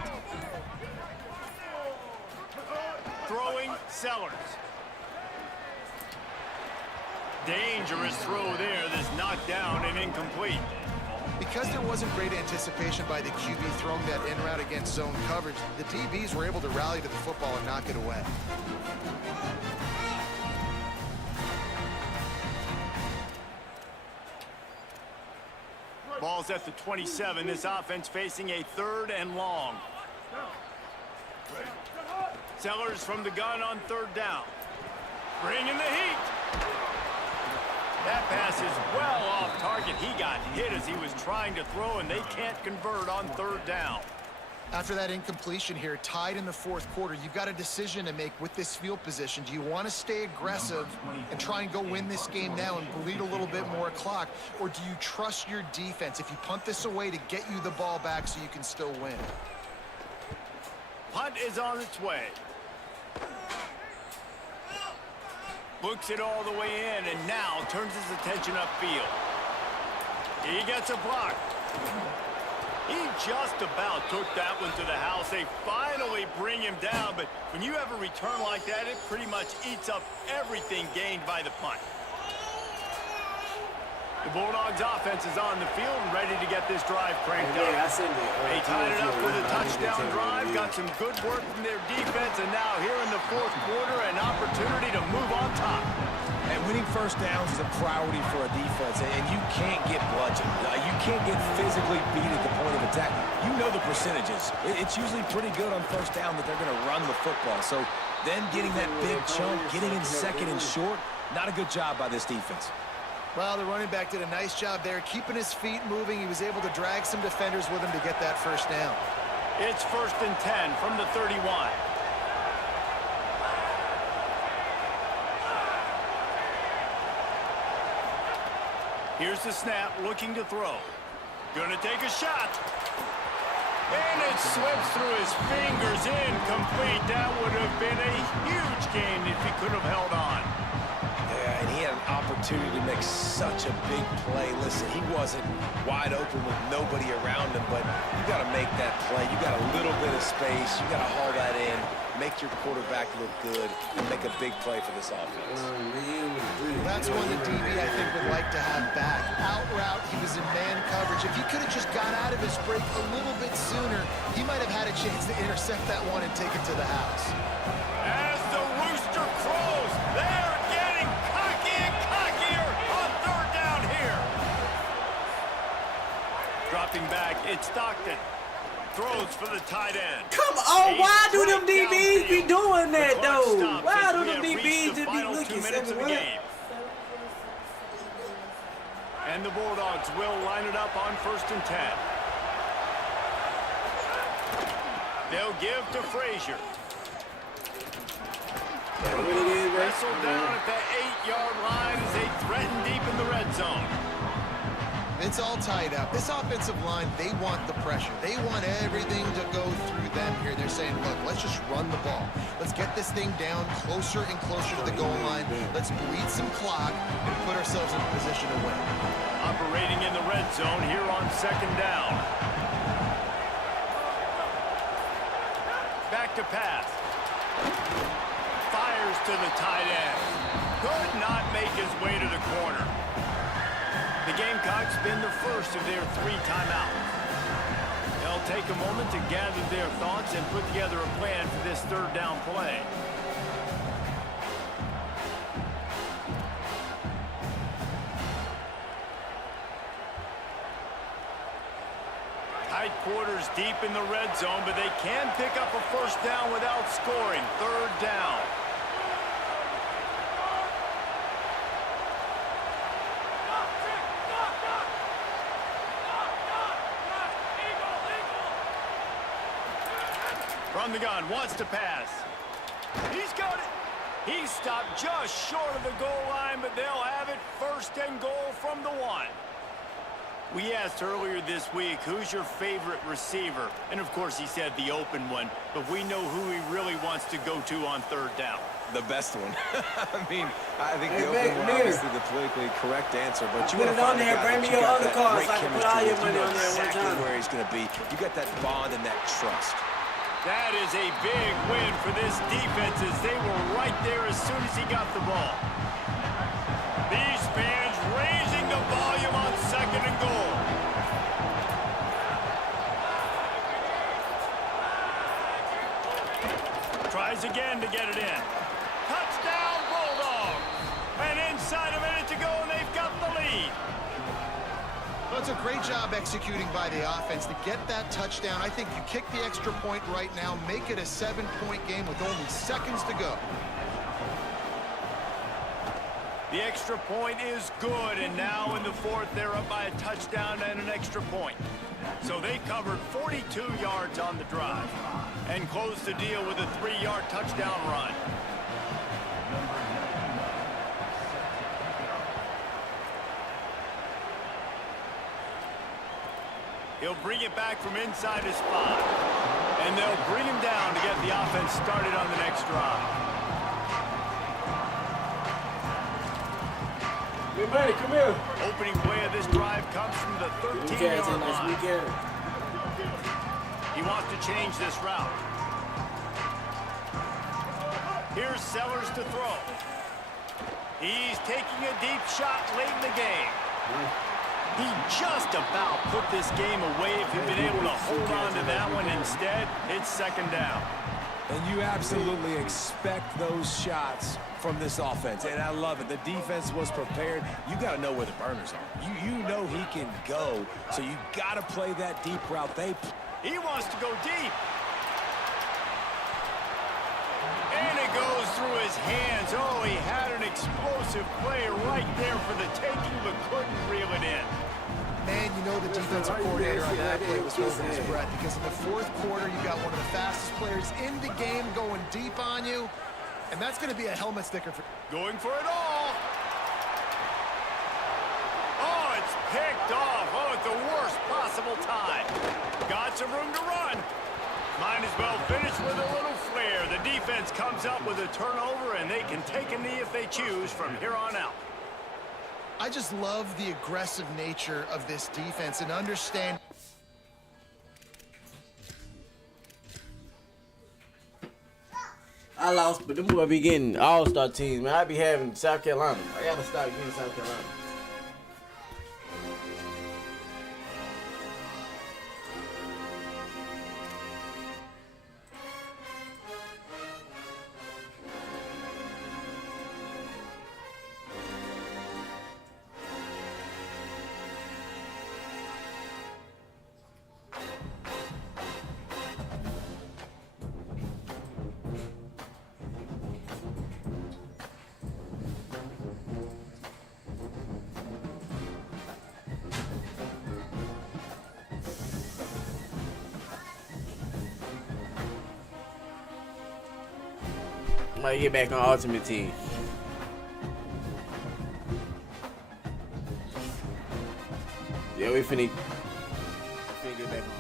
Throwing, Sellers. Dangerous throw there. This knocked down and incomplete. Because there wasn't great anticipation by the QB throwing that in route against zone coverage, the DBs were able to rally to the football and knock it away. Ball's at the 27. This offense facing a 3rd and long. Sellers from the gun on 3rd down. Bringing the heat. That pass is well off target. He got hit as he was trying to throw, and they can't convert on 3rd down. After that incompletion here, tied in the 4th quarter, you've got a decision to make with this field position. Do you want to stay aggressive and try and go win this game now and bleed a little bit more clock, or do you trust your defense if you punt this away to get you the ball back so you can still win? Punt is on its way. Looks it all the way in, and now turns his attention upfield. He gets a block. He just about took that one to the house. They finally bring him down, but when you have a return like that, it pretty much eats up everything gained by the punt. The Bulldogs offense is on the field and ready to get this drive cranked up. They tied it up with a touchdown drive, got some good work from their defense, and now here in the 4th quarter, an opportunity to move on top. And winning first downs is a priority for a defense, and you can't get bludgeoned. You can't get physically beat at the point of attack. You know the percentages. It's usually pretty good on first down that they're going to run the football. So then getting that big chunk, getting in 2nd and short, not a good job by this defense. Well, the running back did a nice job there, keeping his feet moving. He was able to drag some defenders with him to get that first down. It's 1st and 10 from the 31. Here's the snap, looking to throw. Gonna take a shot. And it slips through his fingers, incomplete. That would have been a huge gain if he could have held on. Yeah, and he had an opportunity to make such a big play. Listen, he wasn't wide open with nobody around him, but you got to make that play. You got a little bit of space. You got to haul that in, make your quarterback look good, and make a big play for this offense. That's one the DB, I think, would like to have back. Out route, he was in man coverage. If he could have just got out of his break a little bit sooner, he might have had a chance to intercept that one and take it to the house. As the rooster crows, they're getting cocky and cockier on 3rd down here. Dropping back, it's Stockton. Throws for the tight end. Come on, why do them DBs be doing that, though? Why do them DBs just be looking 7-1? And the Bulldogs will line it up on 1st and 10. They'll give to Frazier. Wrestled down at the 8-yard line as they threaten deep in the red zone. It's all tied up. This offensive line, they want the pressure. They want everything to go through them here. They're saying, look, let's just run the ball. Let's get this thing down closer and closer to the goal line. Let's bleed some clock and put ourselves in a position to win. Operating in the red zone here on 2nd down. Back to pass. Fires to the tight end. Could not make his way to the corner. The Gamecocks been the first of their 3 timeouts. They'll take a moment to gather their thoughts and put together a plan for this 3rd down play. quarters deep in the red zone, but they can pick up a first down without scoring. Third down. From the gun, wants to pass. He's got it. He stopped just short of the goal line, but they'll have it first and goal from the 1. We asked earlier this week, who's your favorite receiver? And of course he said the open one, but we know who he really wants to go to on third down. The best one. I mean, I think Hey, the open one Nick. obviously the politically correct answer, but you Put want it to on find a there, guy bring that me you your got other that cards great so I can put chemistry all your with. You money know on there one exactly time. where he's going to be. You got that bond and that trust. That is a big win for this defense as they were right there as soon as he got the ball. These fans raising the volume on second and goal. Tries again to get it in. Touchdown, Bulldogs! And inside a minute to go, and they've got the lead. Well, it's a great job executing by the offense to get that touchdown. I think you kick the extra point right now, make it a 7-point game with only seconds to go. The extra point is good, and now in the fourth, they're up by a touchdown and an extra point. So they covered 42 yards on the drive and closed the deal with a 3-yard touchdown run. He'll bring it back from inside his spot, and they'll bring him down to get the offense started on the next drive. Hey, buddy, come here. Opening play of this drive comes from the 13-yard line. Weekend. He wants to change this route. Here's Sellers to throw. He's taking a deep shot late in the game. He just about put this game away if he'd been able to hold on to that one. Instead, it's second down. And you absolutely expect those shots from this offense, and I love it. The defense was prepared. You got to know where the burners are. You know he can go, so you got to play that deep route. He wants to go deep. And it goes through his hands. Oh, he had an explosive play right there for the taking, but couldn't reel it in. Man, you know the defensive coordinator on that play was holding his breath because in the fourth quarter, you got one of the fastest players in the game going deep on you, and that's going to be a helmet sticker for... Going for it all. Oh, it's picked off. Oh, at the worst possible time. Got some room to run. Might as well finish with a little flair. The defense comes up with a turnover, and they can take a knee if they choose from here on out. I just love the aggressive nature of this defense and understand... I lost, but them boy be getting all-star teams, man. I be having South Carolina. I gotta stop getting South Carolina. Might get back on Ultimate Team. Yeah, we finna get back on.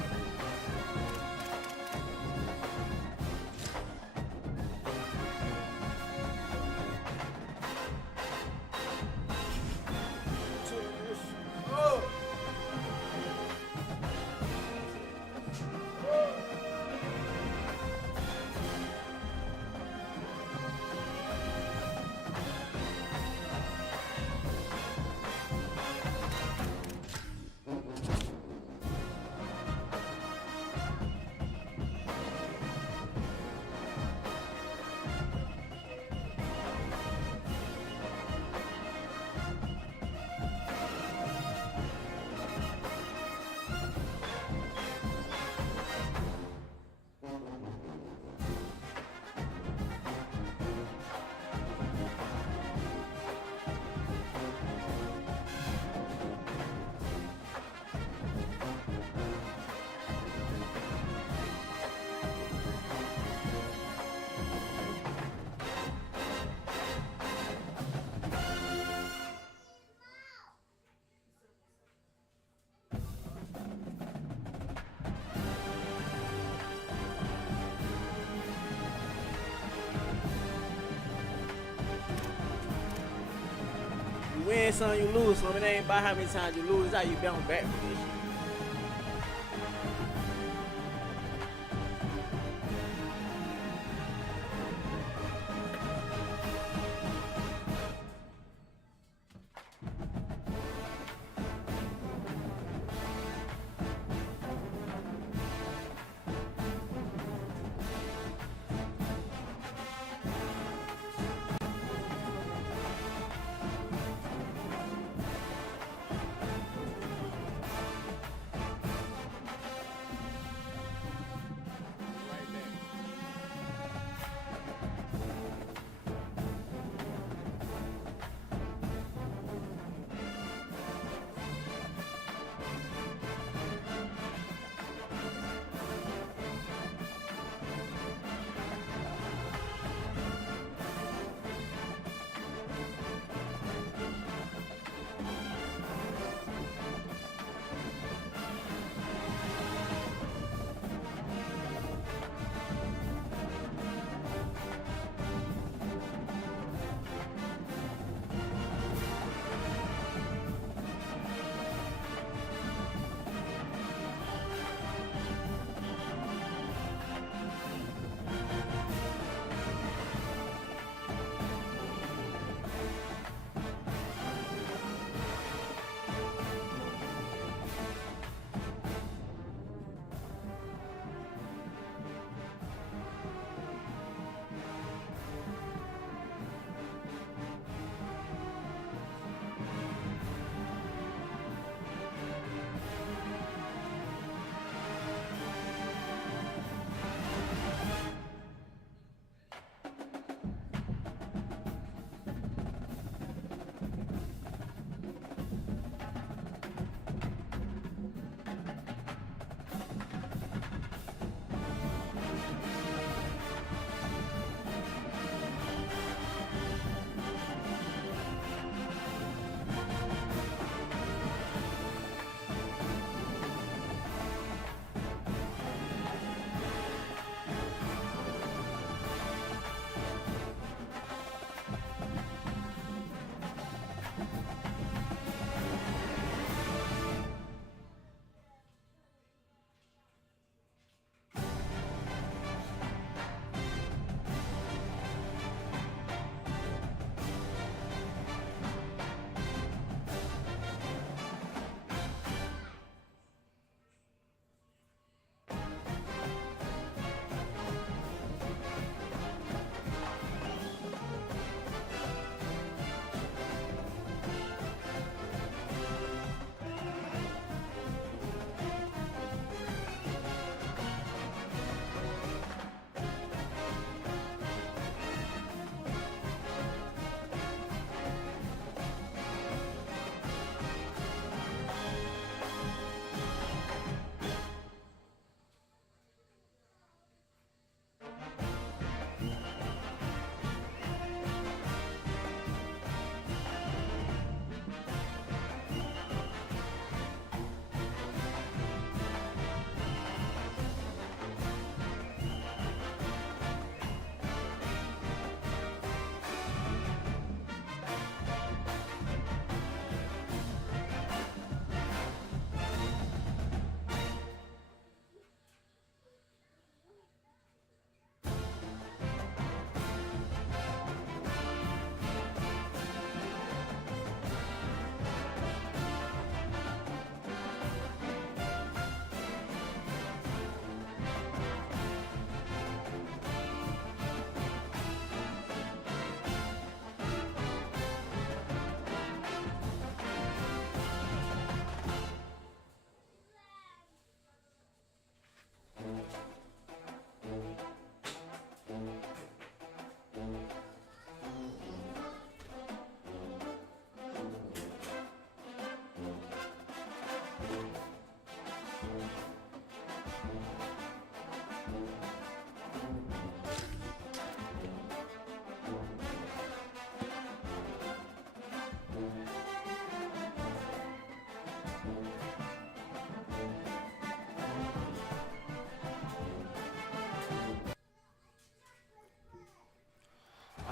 win some, you lose some. It ain't about how many times you lose. It's how you bounce back from this shit.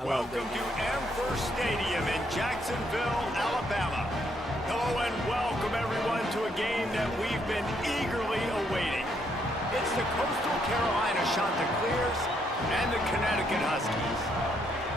Welcome to Amherst Stadium in Jacksonville, Alabama. Alabama. Hello and welcome everyone to a game that we've been eagerly awaiting. It's the Coastal Carolina Chanticleers and the Connecticut Huskies.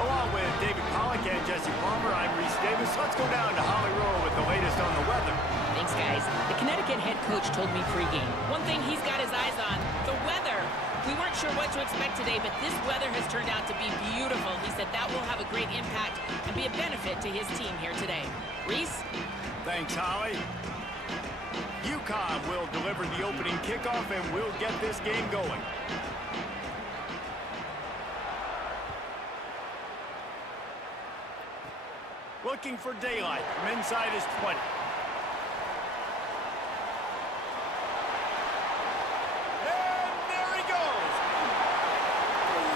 Along with David Pollack and Jesse Palmer, I'm Reese Davis. Let's go down to Holly Rowe with the latest on the weather. Thanks, guys. The Connecticut head coach told me pregame. One thing he's got his eyes on, the weather. We weren't sure what to expect today, but this weather has turned out to be beautiful. He said that will have a great impact and be a benefit to his team here today. Reese? Thanks, Holly. UConn will deliver the opening kickoff and we'll get this game going. Looking for daylight from inside his 20. And there he goes.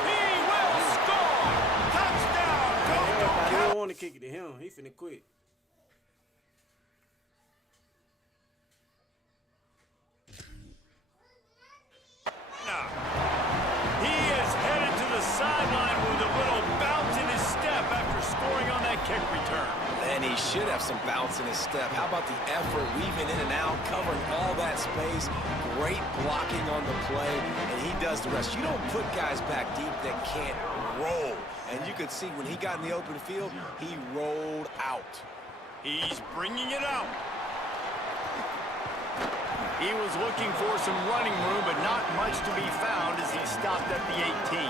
He will score. Touchdown. Everybody don't want to kick it to him. He finna quit. He is headed to the sideline with a little bounce in his step after scoring on that kick return. And he should have some bounce in his step. How about the effort, weaving in and out, covering all that space, great blocking on the play, and he does the rest. You don't put guys back deep that can't roll. And you could see when he got in the open field, he rolled out. He's bringing it out. He was looking for some running room, but not much to be found as he stopped at the 18.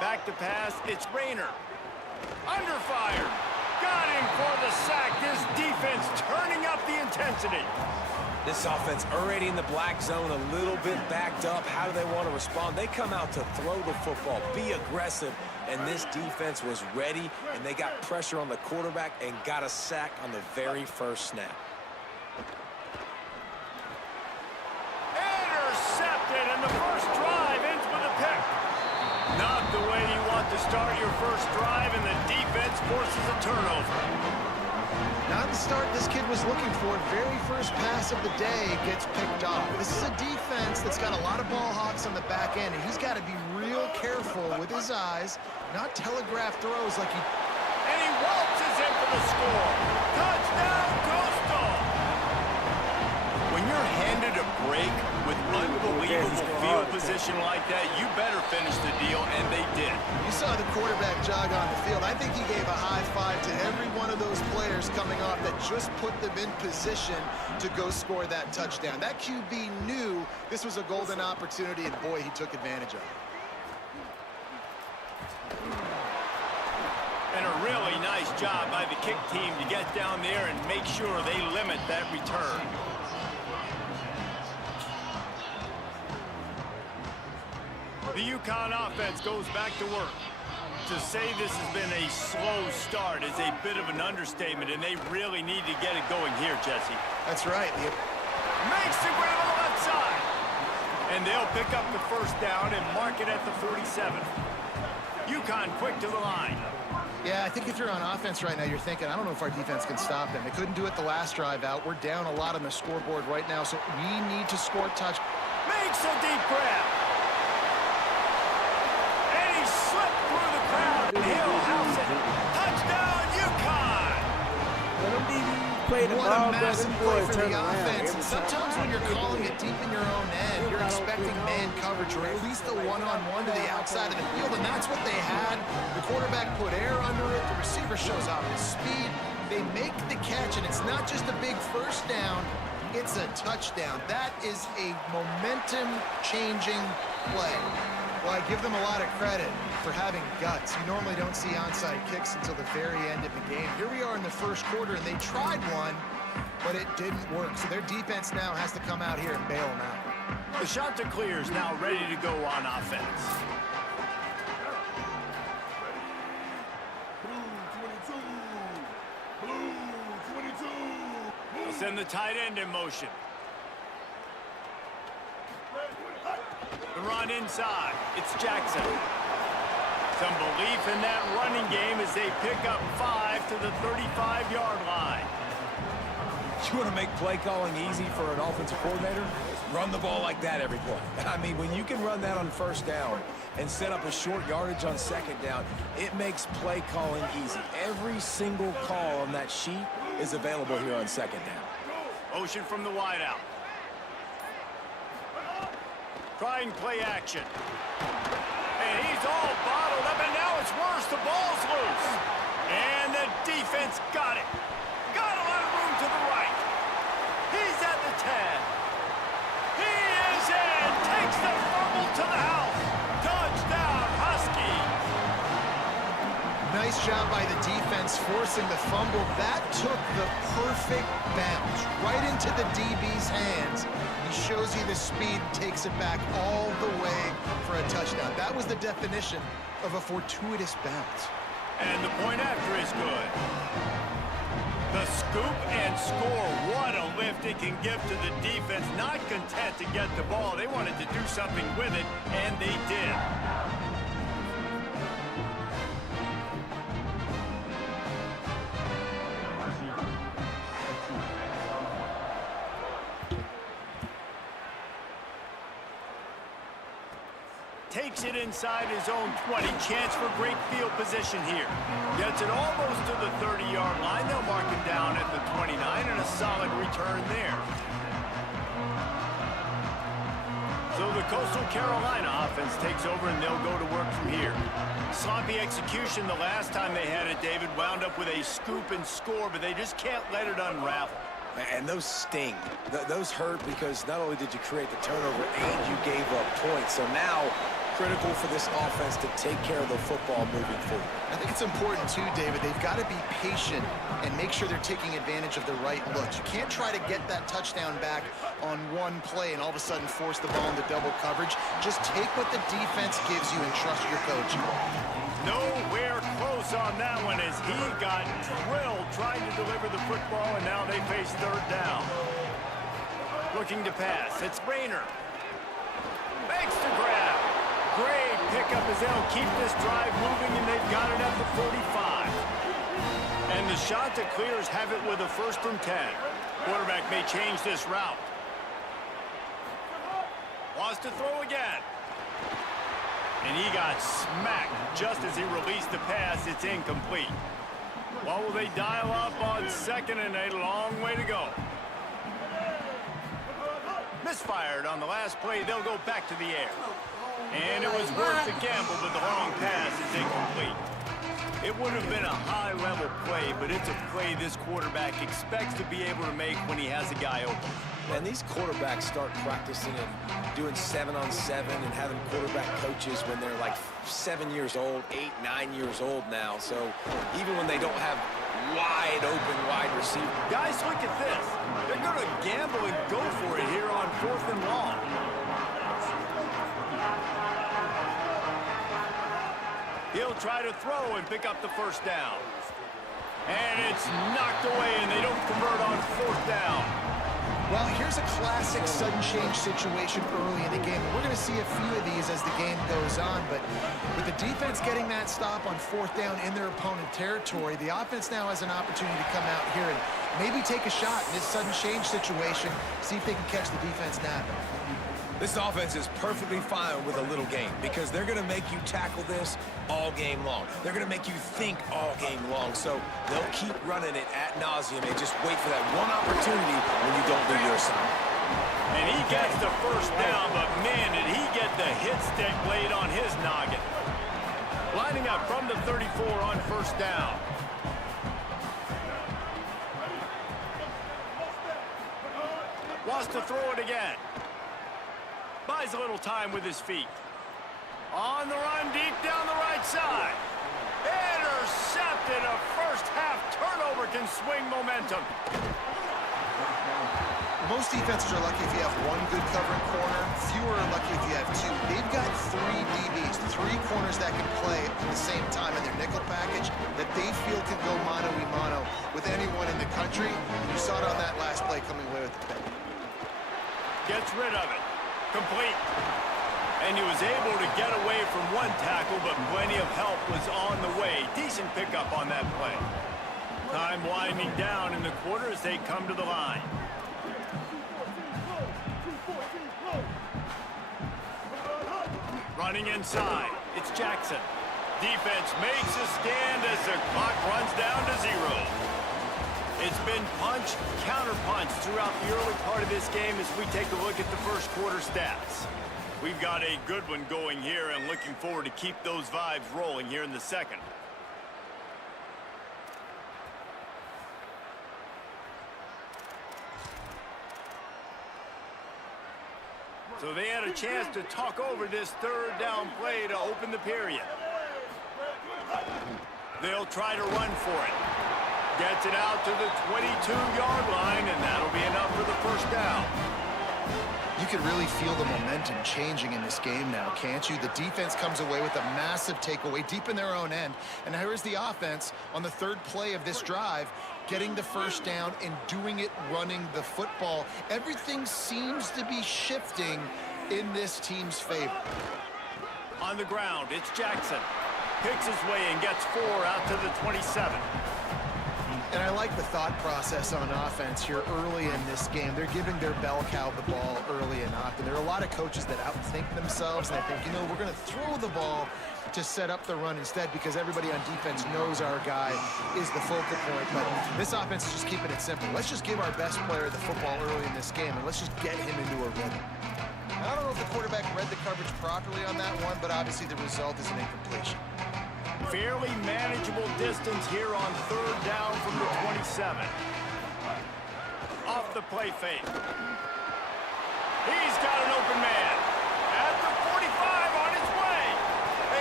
Back to pass, it's Rayner. Under fire. Got him for the sack. This defense turning up the intensity. This offense already in the black zone, a little bit backed up. How do they want to respond? They come out to throw the football, be aggressive, and this defense was ready, and they got pressure on the quarterback and got a sack on the very first snap. Intercepted, and the first drive ends with a pick. Not the way you want to start your first drive, and the defense forces a turnover. Not the start this kid was looking for. Very first pass of the day gets picked off. This is a defense that's got a lot of ball hawks on the back end, and he's got to be real careful with his eyes, not telegraph throws like he... And he waltzes in for the score. Touchdown, Coastal! When you're handed a break with unbelievable field position like that, you better finish the deal, and they did. You saw the quarterback jog on the field. I think he gave a high five to every one of those players coming off that just put them in position to go score that touchdown. That QB knew this was a golden opportunity, and boy, he took advantage of it. And a really nice job by the kick team to get down there and make sure they limit that return. The UConn offense goes back to work. To say this has been a slow start is a bit of an understatement, and they really need to get it going here, Jesse. That's right. Makes the grab on the left side. And they'll pick up the first down and mark it at the 47. UConn quick to the line. Yeah, I think if you're on offense right now, you're thinking, I don't know if our defense can stop them. They couldn't do it the last drive out. We're down a lot on the scoreboard right now, so we need to score touch. Makes a deep grab. And he slipped through the crowd. He'll house it. Touchdown, UConn. Let them DBs play the What ball, a massive brother. play Boys for turn the around. offense. And sometimes when you're calling it deep in your own end, you're expecting man coverage or at least a one-on-one to the outside of the field, and that's what they had. The quarterback put air under it. The receiver shows off his speed. They make the catch, and it's not just a big first down. It's a touchdown. That is a momentum-changing play. Well, I give them a lot of credit for having guts. You normally don't see onside kicks until the very end of the game. Here we are in the first quarter, and they tried one, but it didn't work. So their defense now has to come out here and bail them out. The Chanticleers now ready to go on offense. Blue 22. They'll send the tight end in motion. The run inside. It's Jackson. Some belief in that running game as they pick up 5 to the 35-yard line. You want to make play calling easy for an offensive coordinator? Run the ball like that every play. I mean, when you can run that on first down and set up a short yardage on second down, it makes play calling easy. Every single call on that sheet is available here on second down. Motion from the wideout. Trying play action. And he's all bottled up, and now it's worse. The ball's loose. And the defense got it. Got a lot of room to the right. He's at the 10. He is in. Takes the fumble to the house. Touchdown, Huskies. Nice job by the defense forcing the fumble. That took the perfect bounce right into the DB's hands. He shows you the speed, takes it back all the way for a touchdown. That was the definition of a fortuitous bounce. And the point after is good. The scoop and score. What a lift it can give to the defense. Not content to get the ball. They wanted to do something with it, and they did. Takes it inside his own 20. Chance for great field position here. Gets it almost to the 30-yard line. They'll mark him down at the 29, and a solid return there. So the Coastal Carolina offense takes over, and they'll go to work from here. Sloppy execution the last time they had it, David. Wound up with a scoop and score, but they just can't let it unravel. And those sting. Those hurt because not only did you create the turnover, and you gave up points. So now, critical for this offense to take care of the football moving forward. I think it's important too, David. They've got to be patient and make sure they're taking advantage of the right looks. You can't try to get that touchdown back on one play and all of a sudden force the ball into double coverage. Just take what the defense gives you and trust your coach. Nowhere close on that one as he got drilled trying to deliver the football, and now they face third down. Looking to pass. It's Rayner. Makes the grab. Great pickup as they'll keep this drive moving, and they've got it at the 45. And the shot to clears have it with a 1st and 10. Quarterback may change this route. Wants to throw again. And he got smacked just as he released the pass. It's incomplete. What will they dial up on 2nd and a long way to go? Misfired on the last play. They'll go back to the air. And it was worth the gamble, but the long pass is incomplete. It would have been a high-level play, but it's a play this quarterback expects to be able to make when he has a guy open. And these quarterbacks start practicing and doing 7-on-7 and having quarterback coaches when they're like 7 years old, 8, 9 years old now. So even when they don't have wide open wide receiver. Guys, look at this. They're going to gamble and go for it here on 4th and long. He'll try to throw and pick up the 1st down. And it's knocked away, and they don't convert on 4th down. Well, here's a classic sudden change situation early in the game. We're going to see a few of these as the game goes on, but with the defense getting that stop on 4th down in their opponent territory, the offense now has an opportunity to come out here and maybe take a shot in this sudden change situation, see if they can catch the defense napping. This offense is perfectly fine with a little game because they're going to make you tackle this all game long. They're going to make you think all game long. So they'll keep running it ad nauseum and just wait for that one opportunity when you don't do your assignment. And he gets the 1st down, but man, did he get the hit stick blade on his noggin. Lining up from the 34 on 1st down. Wants to throw it again. Buys a little time with his feet. On the run, deep down the right side. Intercepted. A 1st half turnover can swing momentum. Most defenses are lucky if you have one good covering corner. Fewer are lucky if you have 2. They've got 3 DBs, 3 corners that can play at the same time in their nickel package that they feel can go mano-a-mano with anyone in the country. You saw it on that last play coming away with the pick. Gets rid of it. Complete. And he was able to get away from one tackle, but plenty of help was on the way. Decent pickup on that play. Time winding down in the quarter as they come to the line. Running inside, it's Jackson. Defense makes a stand as the clock runs down to 0. It's been punch, counter-punch throughout the early part of this game as we take a look at the first quarter stats. We've got a good one going here and looking forward to keep those vibes rolling here in the second. So they had a chance to talk over this third down play to open the period. They'll try to run for it. Gets it out to the 22-yard line, and that'll be enough for the first down. You can really feel the momentum changing in this game now, can't you? The defense comes away with a massive takeaway deep in their own end. And here is the offense on the third play of this drive, getting the first down and doing it running the football. Everything seems to be shifting in this team's favor. On the ground, it's Jackson. Picks his way and gets 4 out to the 27. And I like the thought process on offense here early in this game. They're giving their bell cow the ball early and often. There are a lot of coaches that outthink themselves, and they think, you know, we're going to throw the ball to set up the run instead because everybody on defense knows our guy is the focal point. But this offense is just keeping it simple. Let's just give our best player the football early in this game, and let's just get him into a rhythm. I don't know if the quarterback read the coverage properly on that one, but obviously the result is an incompletion. Fairly manageable distance here on third down from the 27. Off the play fake. He's got an open man. At the 45 on his way.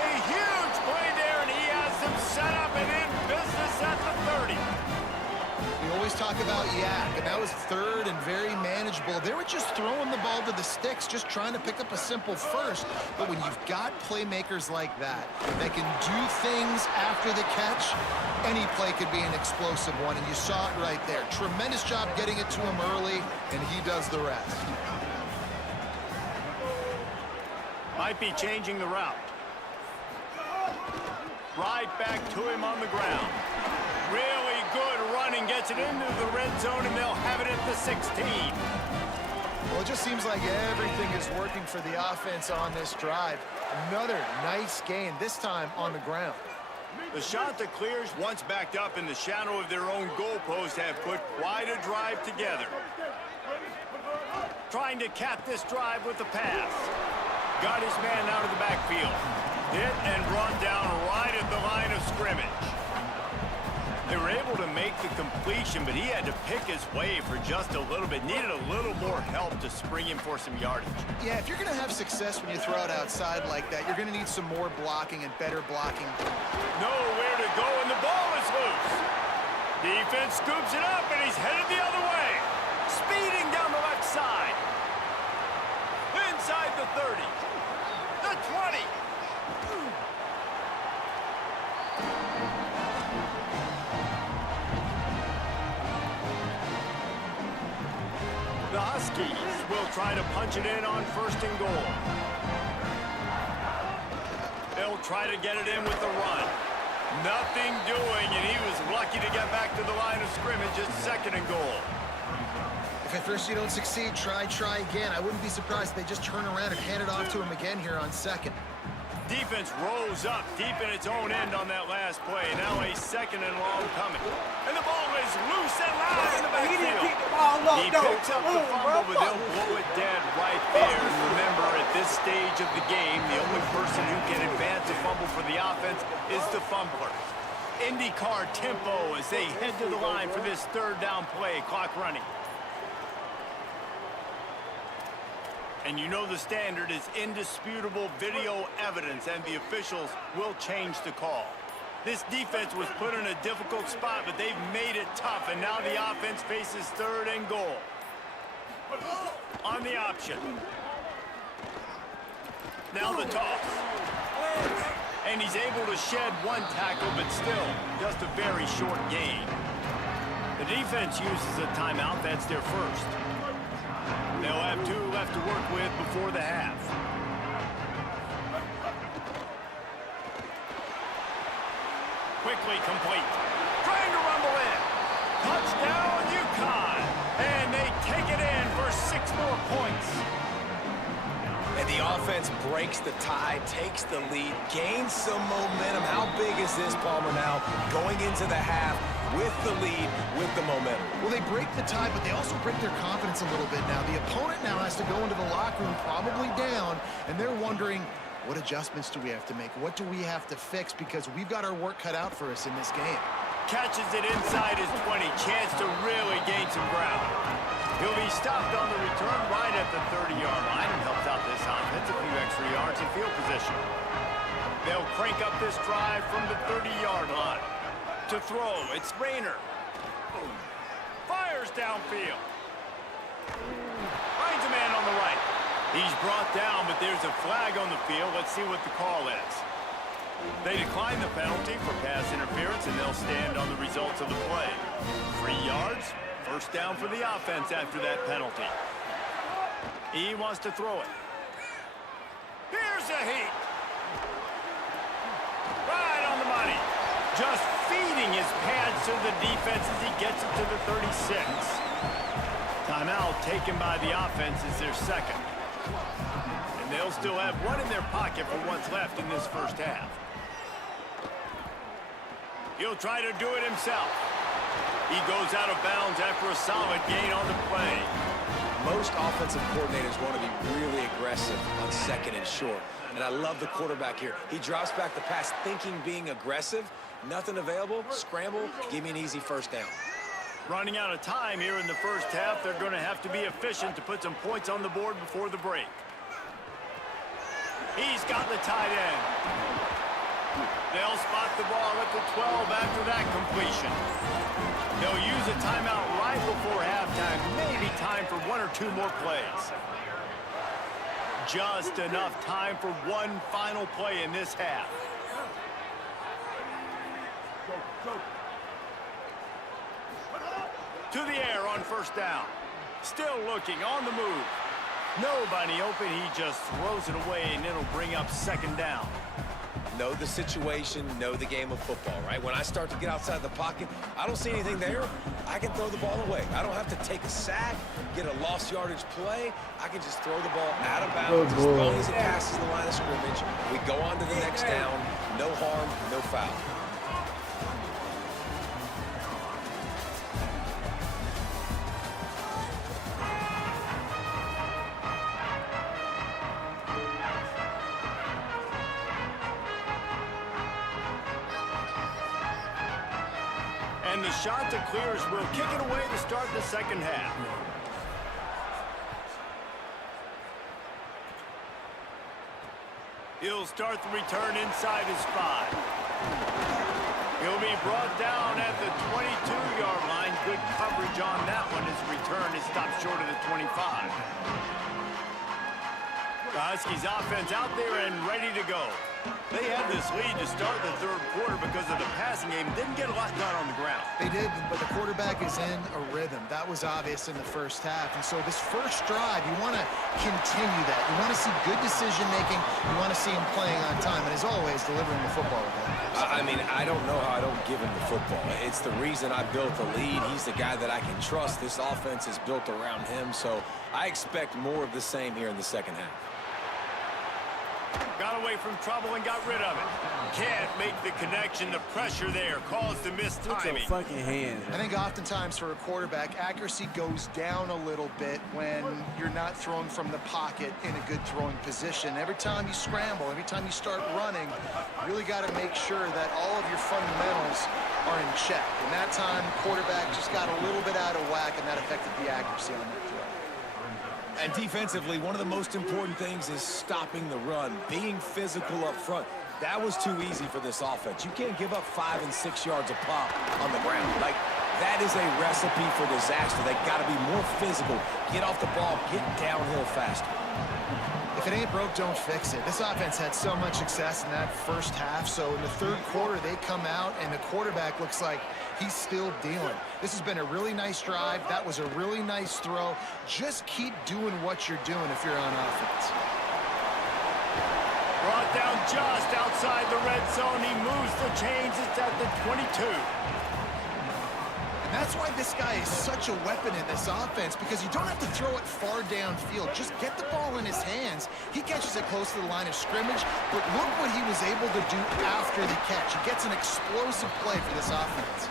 A huge play there, and he has them set up and in business at the 30. We always talk about yak, and that was third and very manageable. They were just throwing the ball to the sticks, just trying to pick up a simple first. But when you've got playmakers like that can do things after the catch, any play could be an explosive one, and you saw it right there. Tremendous job getting it to him early, and he does the rest. Might be changing the route. Right back to him on the ground. Really good running, gets it into the red zone, and they'll have it at the 16. Well, it just seems like everything is working for the offense on this drive. Another nice gain, this time on the ground. The shot that clears, once backed up in the shadow of their own goalpost, have put quite a drive together. Trying to cap this drive with the pass. Got his man out of the backfield. Hit and run down right at the line of scrimmage. They were able to make the completion, but he had to pick his way for just a little bit. Needed a little more help to spring him for some yardage. Yeah, if you're going to have success when you throw it outside like that, you're going to need some more blocking and better blocking. Nowhere to go, and the ball is loose. Defense scoops it up, and he's headed the other way. Speeding down the left side. Inside the 30. The 20. The Huskies will try to punch it in on first and goal. They'll try to get it in with the run. Nothing doing, and he was lucky to get back to the line of scrimmage at second and goal. If at first you don't succeed, try again. I wouldn't be surprised if they just turn around and hand it off to him again here on second. Defense rose up deep in its own end on that last play. Now a second and long coming. And the ball is loose and loud in the backfield. He didn't pick the ball up, He picks up the fumble, but they'll blow it dead right there. And remember, at this stage of the game, the only person who can advance a fumble for the offense is the fumbler. IndyCar tempo as they head to the line for this third down play. Clock running. And you know the standard is indisputable video evidence, and the officials will change the call. This defense was put in a difficult spot, but they've made it tough, and now the offense faces third and goal. On the option. Now the toss. And he's able to shed one tackle, but still just a very short gain. The defense uses a timeout. That's their first. They'll have 2 left to work with before the half. Quickly complete. Trying to rumble in. Touchdown, UConn. And they take it in for 6 more points. And And the offense breaks the tie, takes the lead, gains some momentum. How big is this, Palmer, now going into the half with the lead, with the momentum? Well, they break the tie, but they also break their confidence a little bit now. The opponent now has to go into the locker room probably down, and they're wondering, what adjustments do we have to make? What do we have to fix? Because we've got our work cut out for us in this game. Catches it inside his 20. Chance to really gain some ground. He'll be stopped on the return right at the 30-yard line and helps out this offense a few extra yards in field position. They'll crank up this drive from the 30-yard line. To throw, it's Rayner. Fires downfield. Finds a man on the right. He's brought down, but there's a flag on the field. Let's see what the call is. They decline the penalty for pass interference, and they'll stand on the results of the play. 3 yards. First down for the offense after that penalty. He wants to throw it. Here's a heat. Right on the money. Just feeding his pads to the defense as he gets it to the 36. Timeout taken by the offense is their second. And they'll still have one in their pocket for what's left in this first half. He'll try to do it himself. He goes out of bounds after a solid gain on the play. Most offensive coordinators want to be really aggressive on second and short. And I love the quarterback here. He drops back the pass thinking being aggressive. Nothing available. Scramble. Give me an easy first down. Running out of time here in the first half. They're going to have to be efficient to put some points on the board before the break. He's got the tight end. They'll spot the ball at the 12 after that completion. They'll use a timeout right before halftime. Maybe time for 1 or 2 more plays. Just enough time for one final play in this half. To the air on first down. Still looking on the move. Nobody open. He just throws it away, and it'll bring up second down. Know the situation, know the game of football, right? When I start to get outside the pocket, I don't see anything there, I can throw the ball away. I don't have to take a sack, get a lost yardage play. I can just throw the ball out of bounds as long as it passes the line of scrimmage. We go on to the next down. No harm, no foul. And the shot to clear as will kick it away to start the second half. He'll start the return inside his 5. He'll be brought down at the 22-yard line. Good coverage on that one. His return is stopped short of the 25. The Huskies offense out there and ready to go. They had this lead to start the third quarter because of the passing game. Didn't get a lot done on the ground. They did, but the quarterback is in a rhythm. That was obvious in the first half. And so this first drive, you want to continue that. You want to see good decision-making. You want to see him playing on time. And as always, delivering the football. I mean, I don't know how I don't give him the football. It's the reason I built the lead. He's the guy that I can trust. This offense is built around him. So I expect more of the same here in the second half. Got away from trouble and got rid of it. Can't make the connection. The pressure there caused the missed timing. Fucking hands. I think oftentimes for a quarterback, accuracy goes down a little bit when you're not throwing from the pocket in a good throwing position. Every time you scramble, every time you start running, you really got to make sure that all of your fundamentals are in check. And that time, the quarterback just got a little bit out of whack, and that affected the accuracy on that throw. And defensively, one of the most important things is stopping the run, being physical up front. That was too easy for this offense. You can't give up 5 and 6 yards a pop on the ground. Like, that is a recipe for disaster. They got to be more physical, get off the ball, get downhill faster. If it ain't broke, don't fix it. This offense had so much success in that first half, so in the third quarter, they come out, and the quarterback looks like he's still dealing. This has been a really nice drive. That was a really nice throw. Just keep doing what you're doing if you're on offense. Brought down just outside the red zone. He moves the chains. It's at the 22. And that's why this guy is such a weapon in this offense, because you don't have to throw it far downfield. Just get the ball in his hands. He catches it close to the line of scrimmage, but look what he was able to do after the catch. He gets an explosive play for this offense.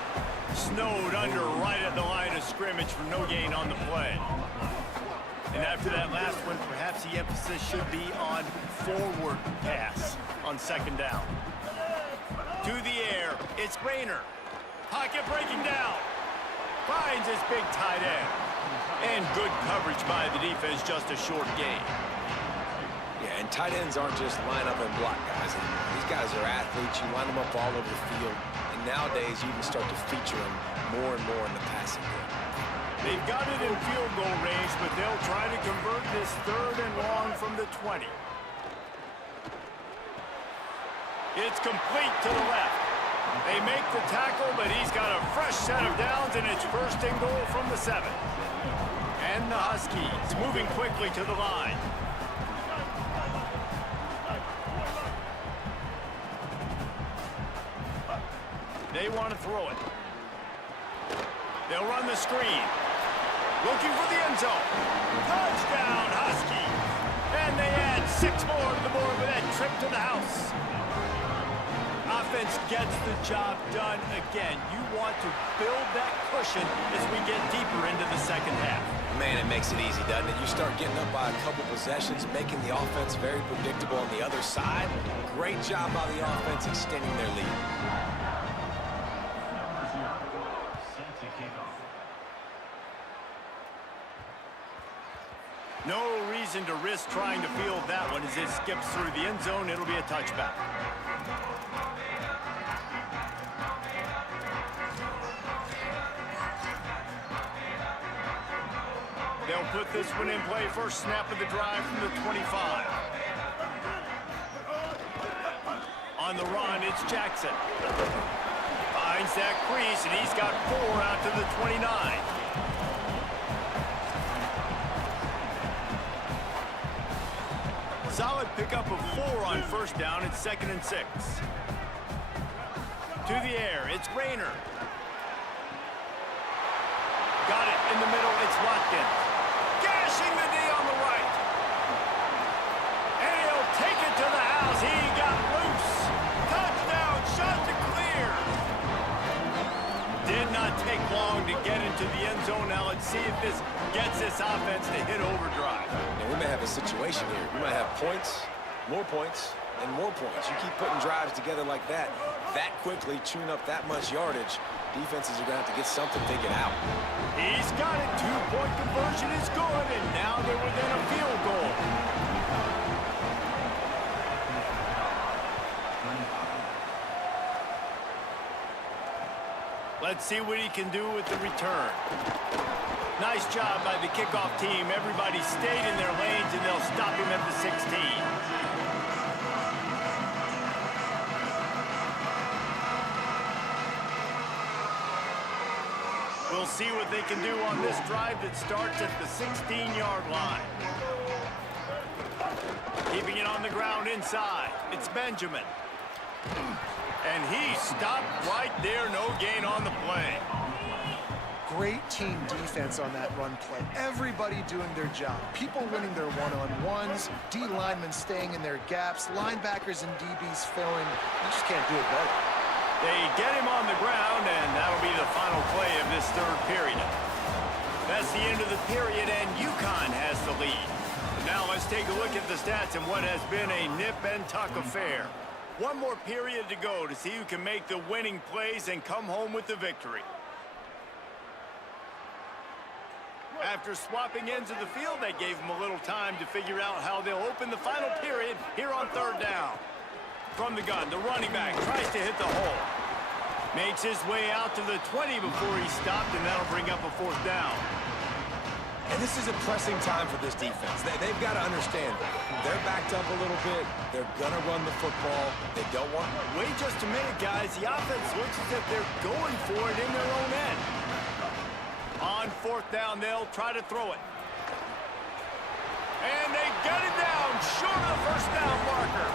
Snowed under right at the line of scrimmage for no gain on the play. And after that last one, perhaps the emphasis should be on forward pass on second down. To the air, it's Rayner. Pocket breaking down. Finds his big tight end. And good coverage by the defense, just a short gain. Yeah, and tight ends aren't just line up and block guys. These guys are athletes. You line them up all over the field. And nowadays, you can start to feature them more and more in the passing game. They've got it in field goal range, but they'll try to convert this 3rd and long from the 20. It's complete to the left. They make the tackle, but he's got a fresh set of downs, and it's 1st and goal from the 7. And the Huskies moving quickly to the line. They want to throw it. They'll run the screen. Looking for the end zone. Touchdown, Huskies. And they add 6 more to the board with that trip to the house. Offense gets the job done again. You want to build that cushion as we get deeper into the second half. Man, it makes it easy, doesn't it? You start getting up by a couple possessions, making the offense very predictable on the other side. Great job by the offense extending their lead. No reason to risk trying to field that one. As it skips through the end zone, it'll be a touchback. They'll put this one in play. First snap of the drive from the 25. On the run, it's Jackson. Finds that crease, and he's got 4 out to the 29. Solid pickup of 4 on first down. It's 2nd and 6. To the air, it's Rayner. Got it in the middle, it's Watkins. Gashing the D on the right. And he'll take it to the house. He got loose. Touchdown, shot to clear. Did not take long to get into the end zone. Now let's see if this gets this offense to hit overdrive. Now, we may have a situation here. We might have points, and more points. You keep putting drives together like that quickly, chewing up that much yardage, defenses are going to have to get something figured out. He's got it. 2-point conversion is good, and now they're within a field goal. Let's see what he can do with the return. Nice job by the kickoff team. Everybody stayed in their lanes, and they'll stop him at the 16. We'll see what they can do on this drive that starts at the 16-yard line. Keeping it on the ground inside. It's Benjamin. And he stopped right there. No gain on the play. Great team defense on that run play. Everybody doing their job. People winning their one-on-ones, D linemen staying in their gaps, linebackers and DBs filling. You just can't do it better. They get him on the ground, and that'll be the final play of this 3rd period. That's the end of the period, and UConn has the lead. Now let's take a look at the stats in what has been a nip-and-tuck affair. One more period to go to see who can make the winning plays and come home with the victory. After swapping ends of the field, that gave them a little time to figure out how they'll open the final period here on 3rd down. From the gun, the running back tries to hit the hole. Makes his way out to the 20 before he stopped, and that'll bring up a 4th down. And this is a pressing time for this defense. They've got to understand, they're backed up a little bit. They're going to run the football. They don't want... Wait just a minute, guys. The offense looks as if they're going for it in their own end. On 4th down, they'll try to throw it. And they get it down short of the 1st down marker.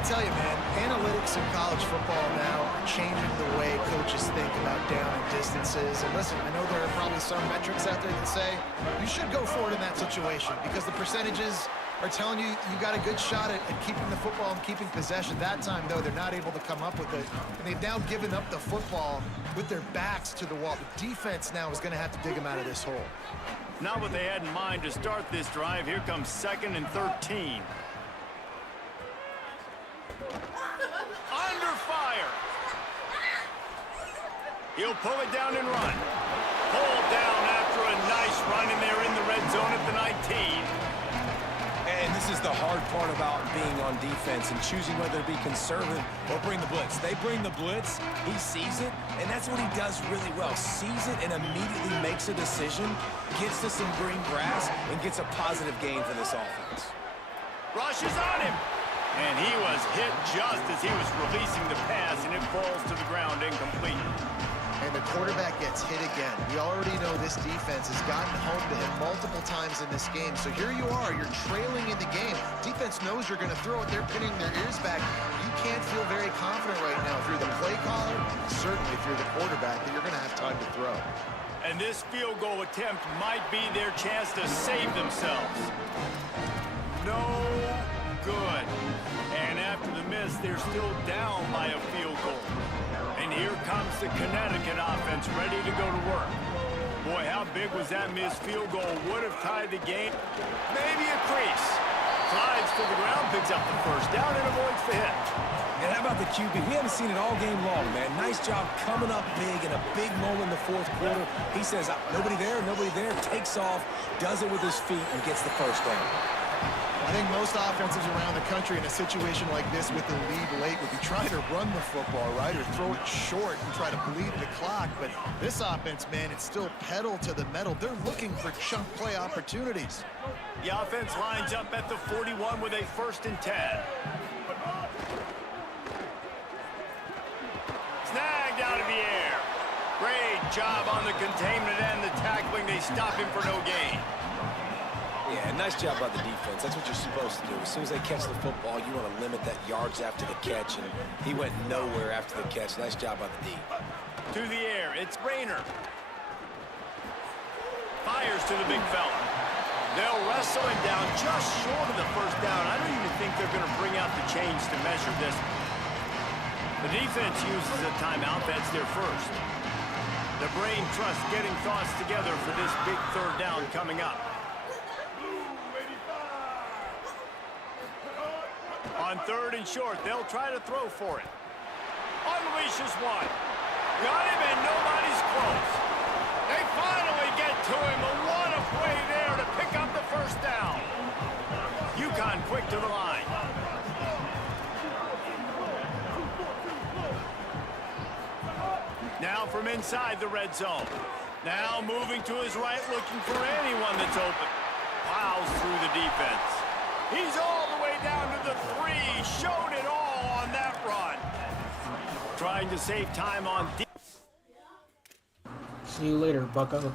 I'll tell you, man, analytics in college football now are changing the way coaches think about down and distances. And listen, I know there are probably some metrics out there that say you should go for it in that situation because the percentages are telling you you got a good shot at keeping the football and keeping possession. That time, though, they're not able to come up with it. And they've now given up the football with their backs to the wall. The defense now is going to have to dig them out of this hole. Not what they had in mind to start this drive. Here comes 2nd and 13. Under fire. He'll pull it down and run. Pulled down after a nice run, and they're in the red zone at the 19. And this is the hard part about being on defense and choosing whether to be conservative or bring the blitz. They bring the blitz, he sees it, and that's what he does really well. Sees it and immediately makes a decision, gets to some green grass, and gets a positive gain for this offense. Rushes on him. And he was hit just as he was releasing the pass, and it falls to the ground incomplete. And the quarterback gets hit again. We already know this defense has gotten home to him multiple times in this game. So here you are, you're trailing in the game. Defense knows you're going to throw it. They're pinning their ears back. You can't feel very confident right now if you're the play caller, certainly if you're the quarterback, that you're going to have time to throw. And this field goal attempt might be their chance to save themselves. No good. And after the miss, they're still down by a field goal. And here comes the Connecticut offense ready to go to work. Boy, how big was that missed field goal? Would have tied the game. Maybe a crease. Slides to the ground, picks up the first down, and avoids the hit. And how about the QB? We haven't seen it all game long, man. Nice job coming up big in a big moment in the fourth quarter. He says, nobody there, takes off, does it with his feet, and gets the first down. I think most offenses around the country in a situation like this with the lead late would be trying to run the football, right, or throw it short and try to bleed the clock. But this offense, man, it's still pedal to the metal. They're looking for chunk play opportunities. The offense lines up at the 41 with a 1st and 10. Snagged out of the air. Great job on the containment and the tackling. They stop him for no gain. Yeah, nice job by the defense. That's what you're supposed to do. As soon as they catch the football, you want to limit that yards after the catch, and he went nowhere after the catch. Nice job by the D. To the air, it's Rayner. Fires to the big fella. They'll wrestle him down just short of the first down. I don't even think they're going to bring out the chains to measure this. The defense uses a timeout. That's their first. The brain trust getting thoughts together for this big 3rd down coming up. On 3rd and short, they'll try to throw for it. Unleashes one. Got him, and nobody's close. They finally get to him. What a play there to pick up the first down. UConn quick to the line. Now from inside the red zone. Now moving to his right, looking for anyone that's open. Plows through the defense. He's all the way down to the 3. Showed it all on that run. Trying to save time on D. See you later, bucko.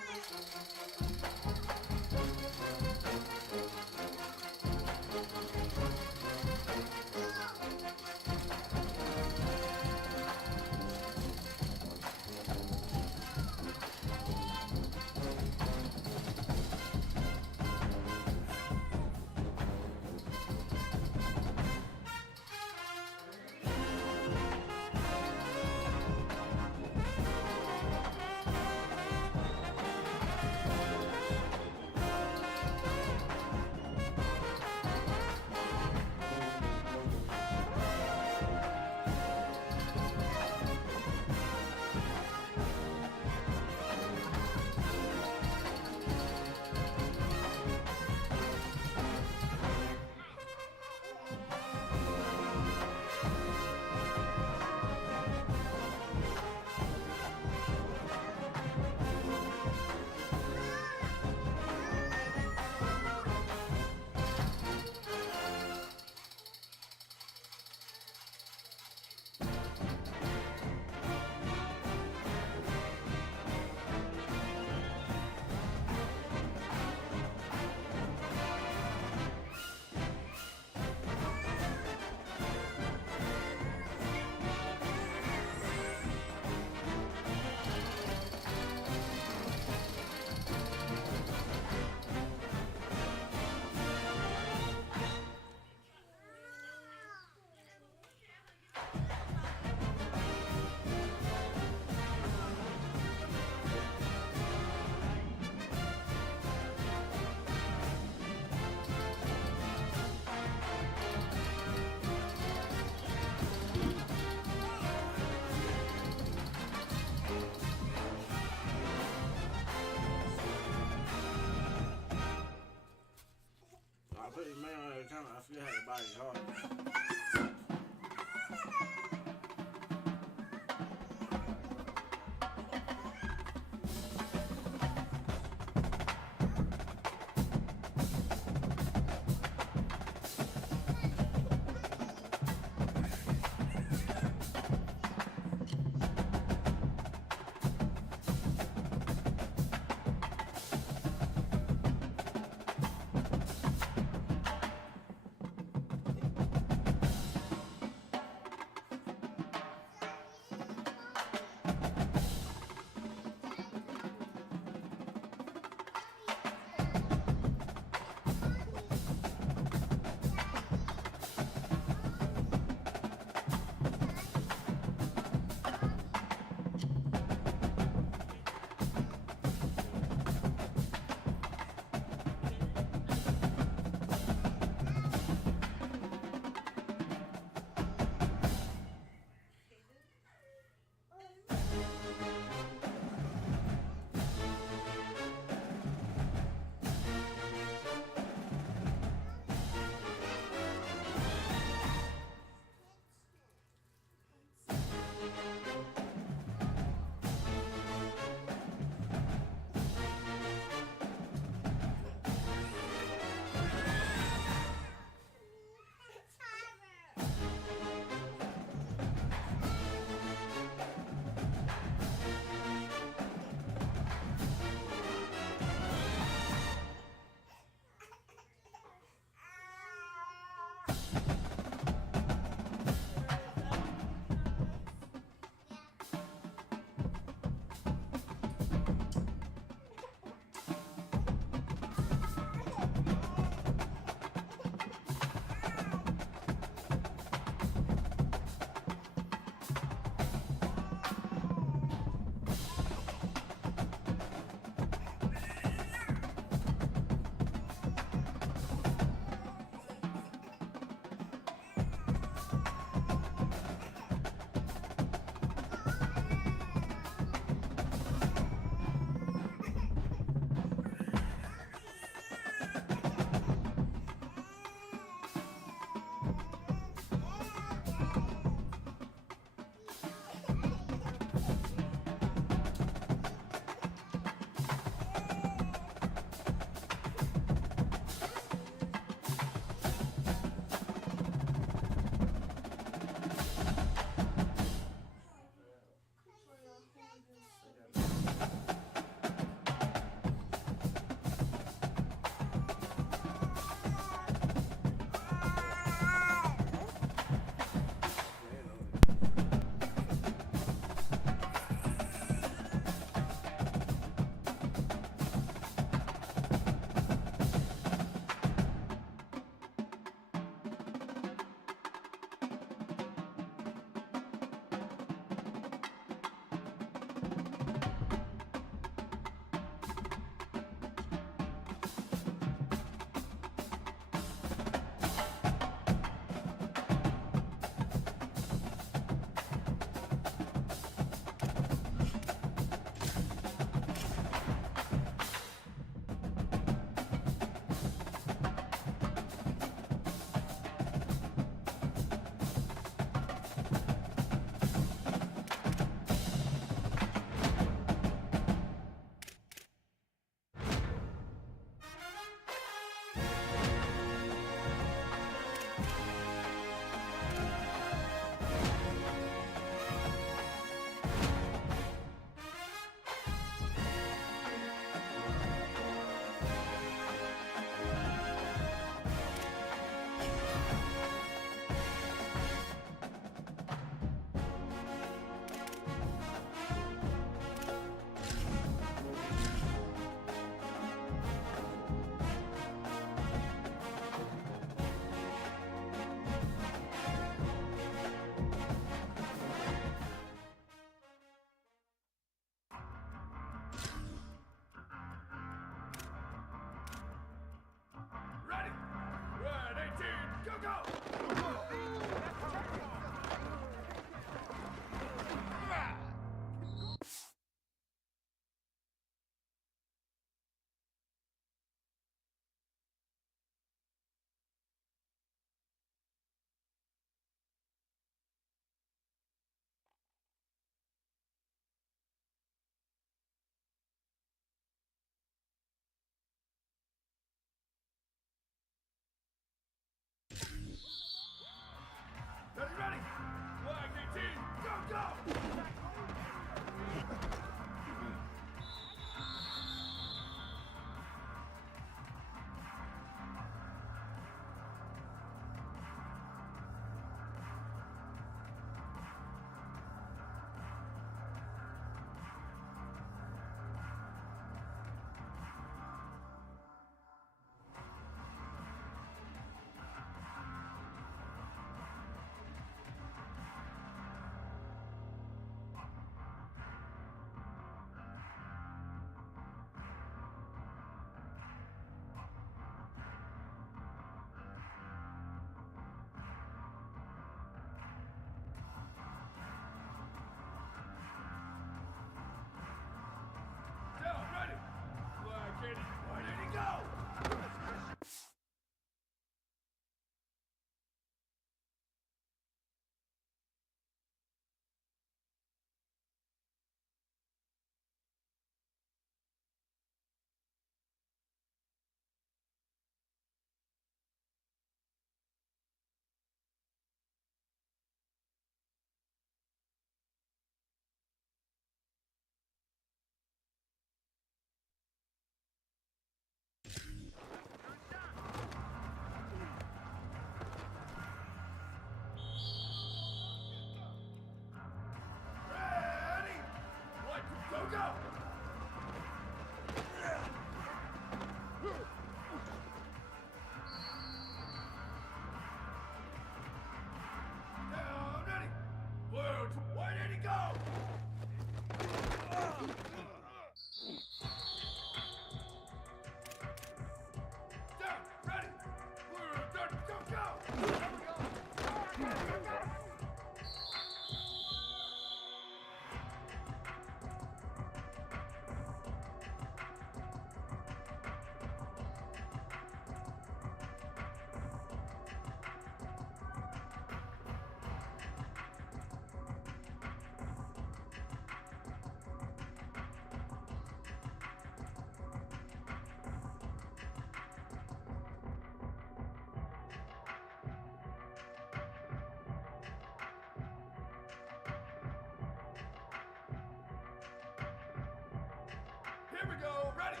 go. Ready.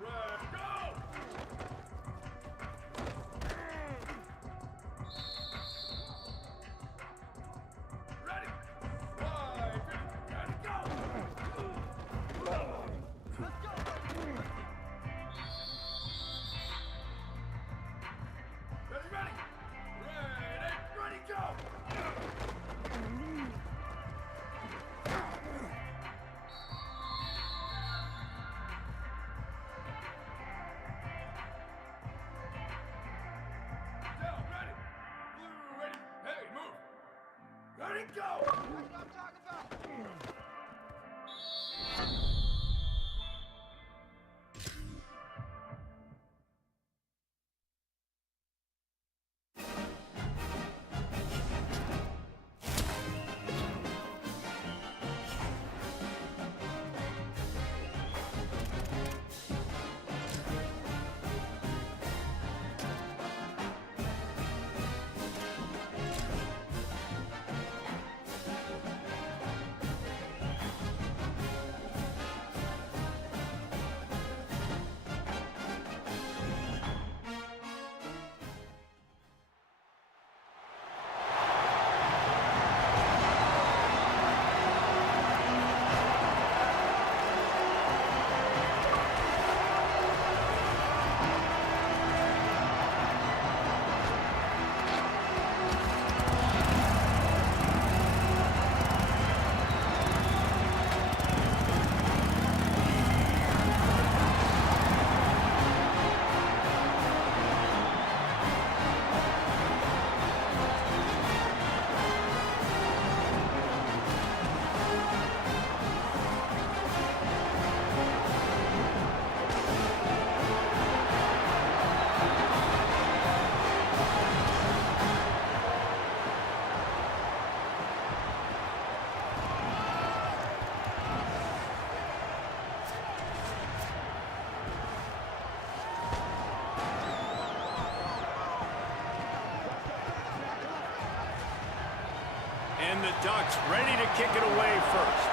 Ready, go. Ready. Wide, ready, go. Let's go. Ready. Ready, go. Down, ready. Blue, ready. Hey, move. Ready, go. That's what I'm talking about. And the Ducks ready to kick it away first.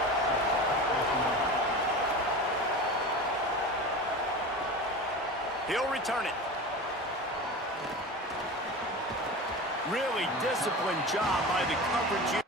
He'll return it. Really disciplined job by the coverage unit.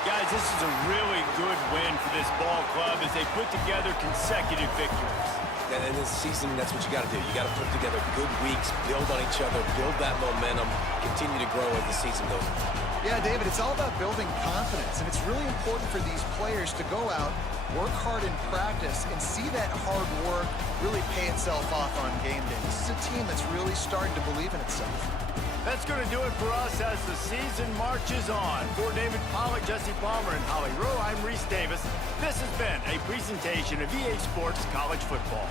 Guys, this is a really good win for this ball club as they put together consecutive victories. And in this season, that's what you got to do. You got to put together good weeks, build on each other, build that momentum, continue to grow as the season goes on. Yeah, David, it's all about building confidence, and it's really important for these players to go out, work hard in practice, and see that hard work really pay itself off on game day. This is a team that's really starting to believe in itself. That's going to do it for us as the season marches on. For David Pollack, Jesse Palmer, and Holly Rowe, I'm Reese Davis. This has been a presentation of EA Sports College Football.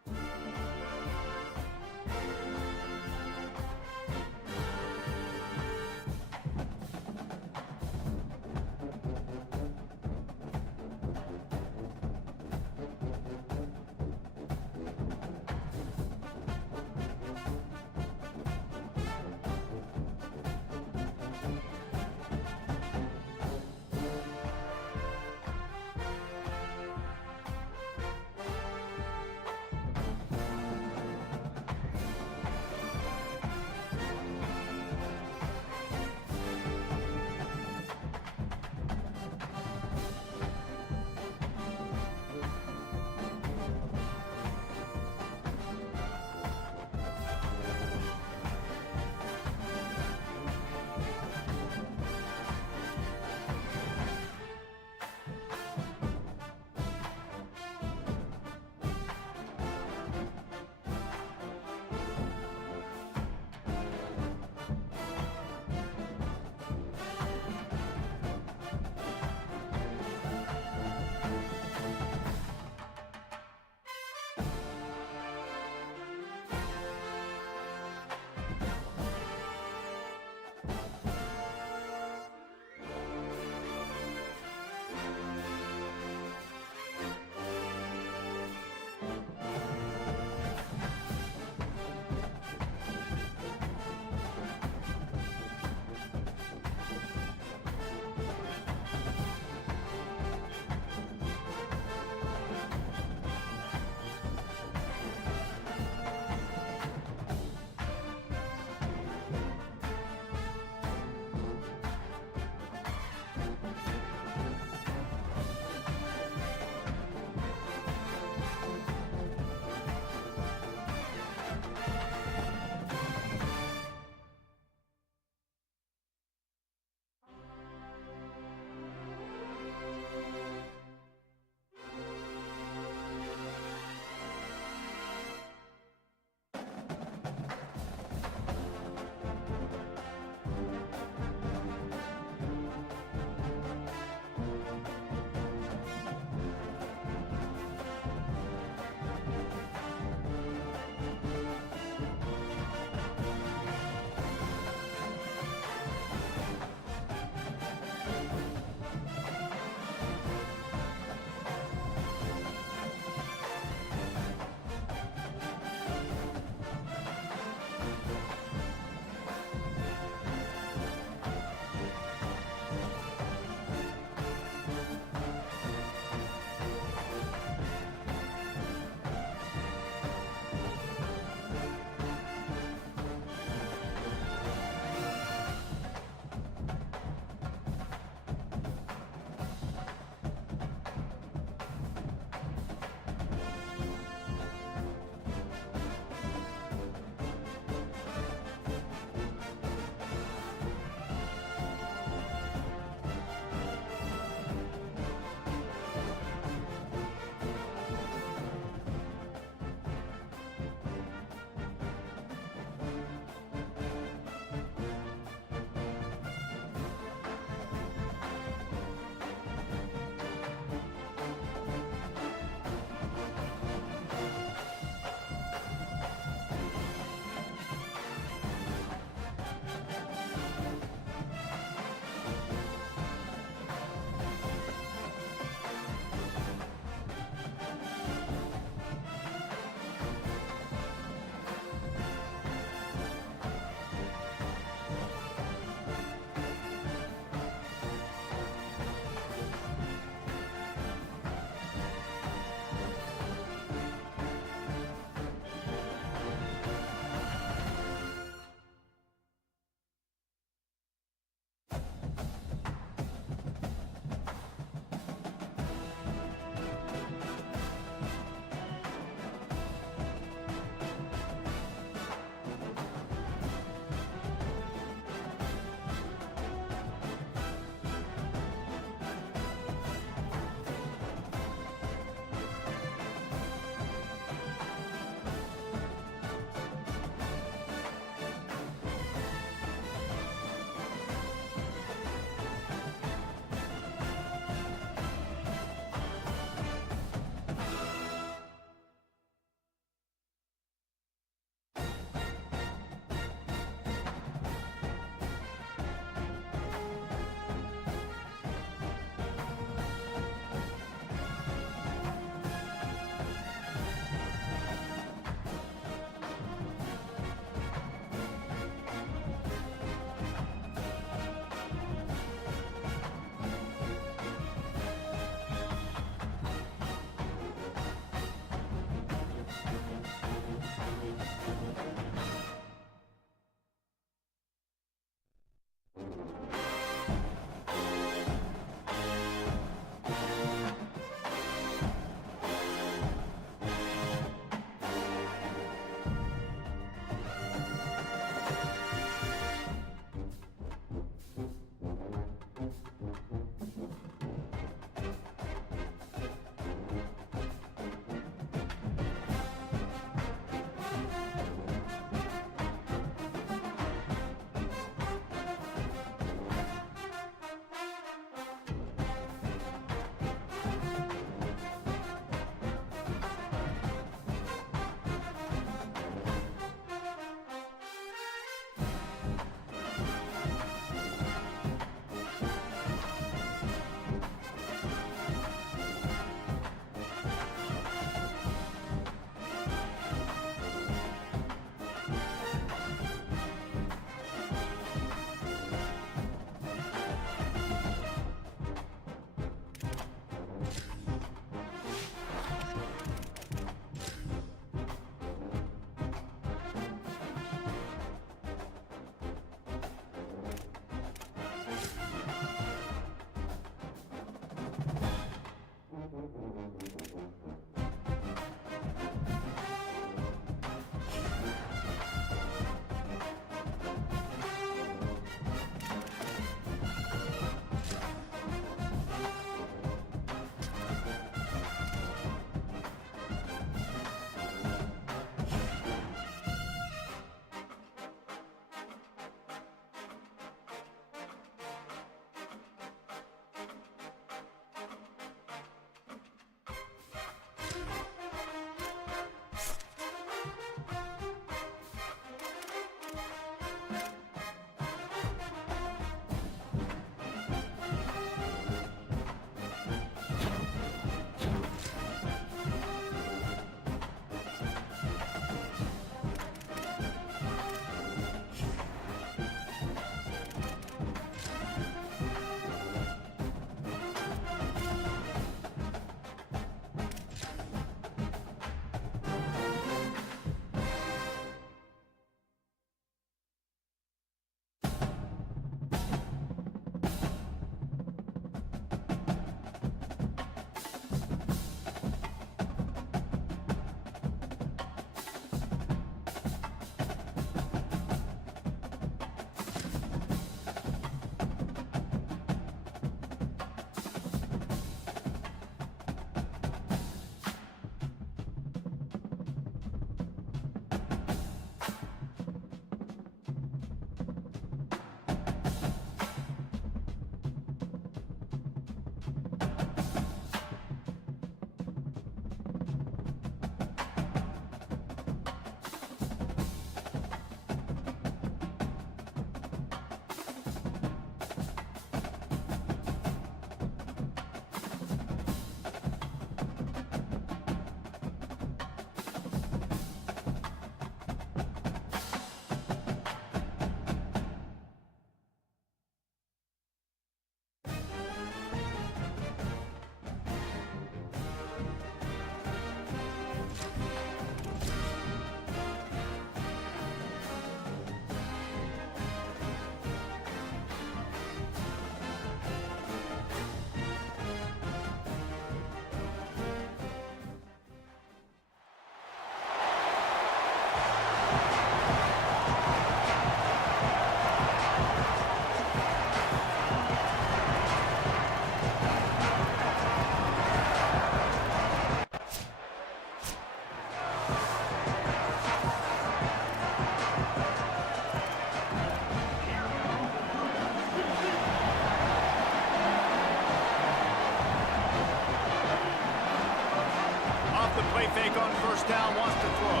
the play fake on first down, wants to throw.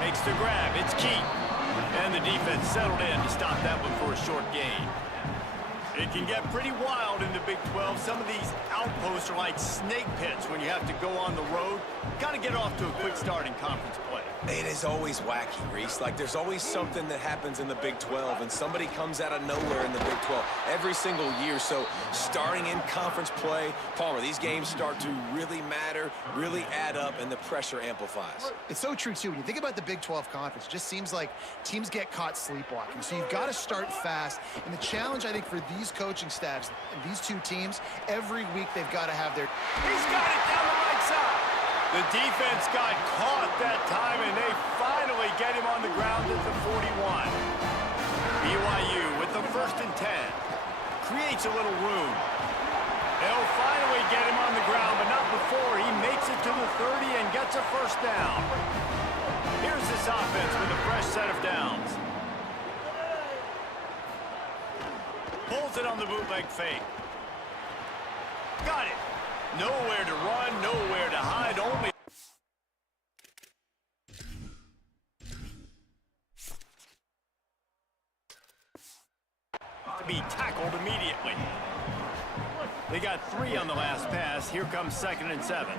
Makes the grab, it's key. And the defense settled in to stop that one for a short gain. It can get pretty wild in the Big 12. Some of these outposts are like snake pits when you have to go on the road. Got to get off to a quick start in conference play. It is always wacky, Reese. Like, there's always something that happens in the Big 12, and somebody comes out of nowhere in the Big 12 every single year. So starting in conference play, Palmer, these games start to really matter, really add up, and the pressure amplifies. It's so true, too. When you think about the Big 12 Conference, it just seems like teams get caught sleepwalking. So you've got to start fast. And the challenge, I think, for these coaching staffs and these two teams, every week they've got to have their... He's got it down the right side. The defense got caught that time, and they finally get him on the ground at the 41. BYU with the 1st and 10. Creates a little room. They'll finally get him on the ground, but not before he makes it to the 30 and gets a first down. Here's this offense with a fresh set of downs. Pulls it on the bootleg fake. Got it. Nowhere to run, nowhere to hide, only... to be tackled immediately. They got 3 on the last pass. Here comes 2nd and 7.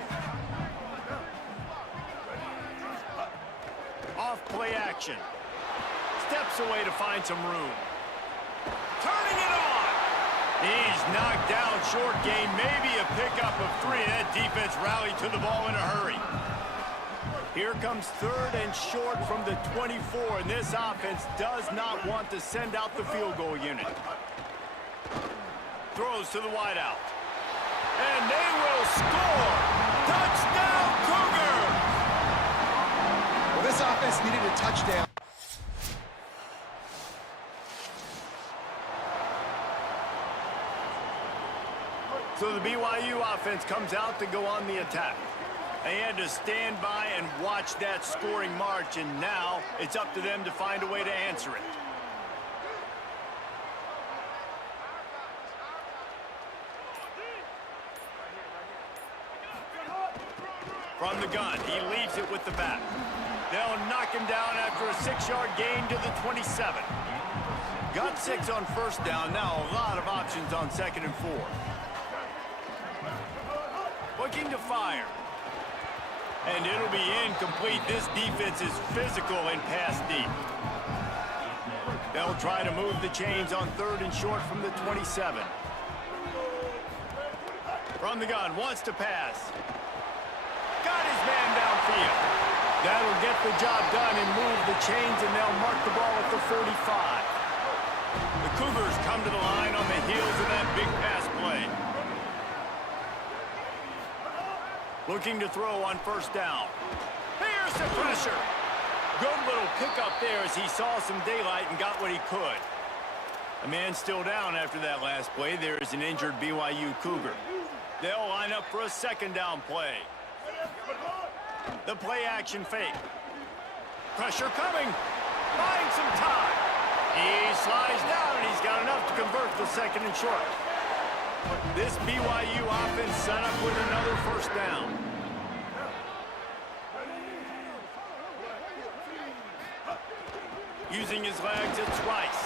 Off play action. Steps away to find some room. Turning it on. He's knocked down, short gain, maybe a pickup of 3. That defense rallied to the ball in a hurry. Here comes 3rd and short from the 24, and this offense does not want to send out the field goal unit. Throws to the wideout. And they will score! Touchdown, Cougars! Well, this offense needed a touchdown. So the BYU offense comes out to go on the attack. They had to stand by and watch that scoring march, and now it's up to them to find a way to answer it. From the gun, he leaves it with the back. They'll knock him down after a 6-yard gain to the 27. Got 6 on first down, now a lot of options on 2nd and 4. Looking to fire. And it'll be incomplete. This defense is physical and pass deep. They'll try to move the chains on 3rd and short from the 27. From the gun, wants to pass. Got his man downfield. That'll get the job done and move the chains, and they'll mark the ball at the 45. The Cougars come to the line on the heels of that big pass play. Looking to throw on first down. Here's the pressure. Good little pickup there as he saw some daylight and got what he could. A man still down after that last play. There is an injured BYU Cougar. They'll line up for a 2nd down play. The play action fake. Pressure coming. Buying some time. He slides down and he's got enough to convert the 2nd and short. This BYU offense set up with another first down. Using his legs, it's Rice.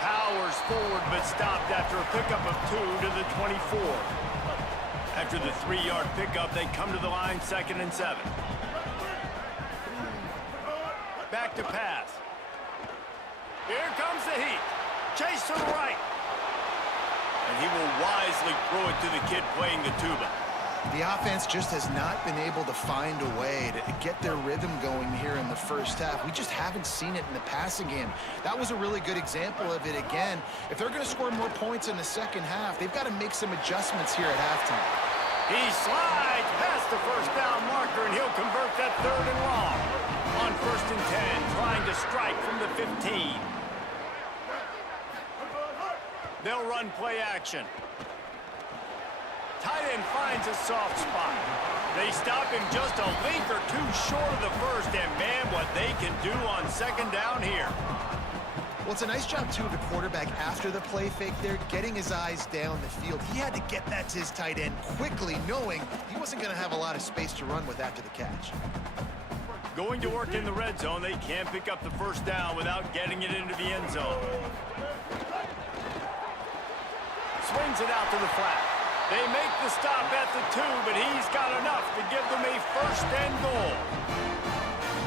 Powers forward but stopped after a pickup of 2 to the 24. After the 3-yard pickup, they come to the line 2nd and 7. Back to pass. Here comes the heat. Chase to the right. And he will wisely throw it to the kid playing the tuba. The offense just has not been able to find a way to get their rhythm going here in the first half. We just haven't seen it in the passing game. That was a really good example of it again. If they're going to score more points in the second half, they've got to make some adjustments here at halftime. He slides past the first down marker, and he'll convert that 3rd and long. On 1st and 10, trying to strike from the 15. They'll run play action. Tight end finds a soft spot. They stop him just a link or 2 short of the first, and man, what they can do on 2nd down here. Well, it's a nice job, too, of the quarterback after the play fake there, getting his eyes down the field. He had to get that to his tight end quickly, knowing he wasn't going to have a lot of space to run with after the catch. Going to work in the red zone, they can't pick up the first down without getting it into the end zone. Swings it out to the flat. They make the stop at the 2, but he's got enough to give them a first and goal.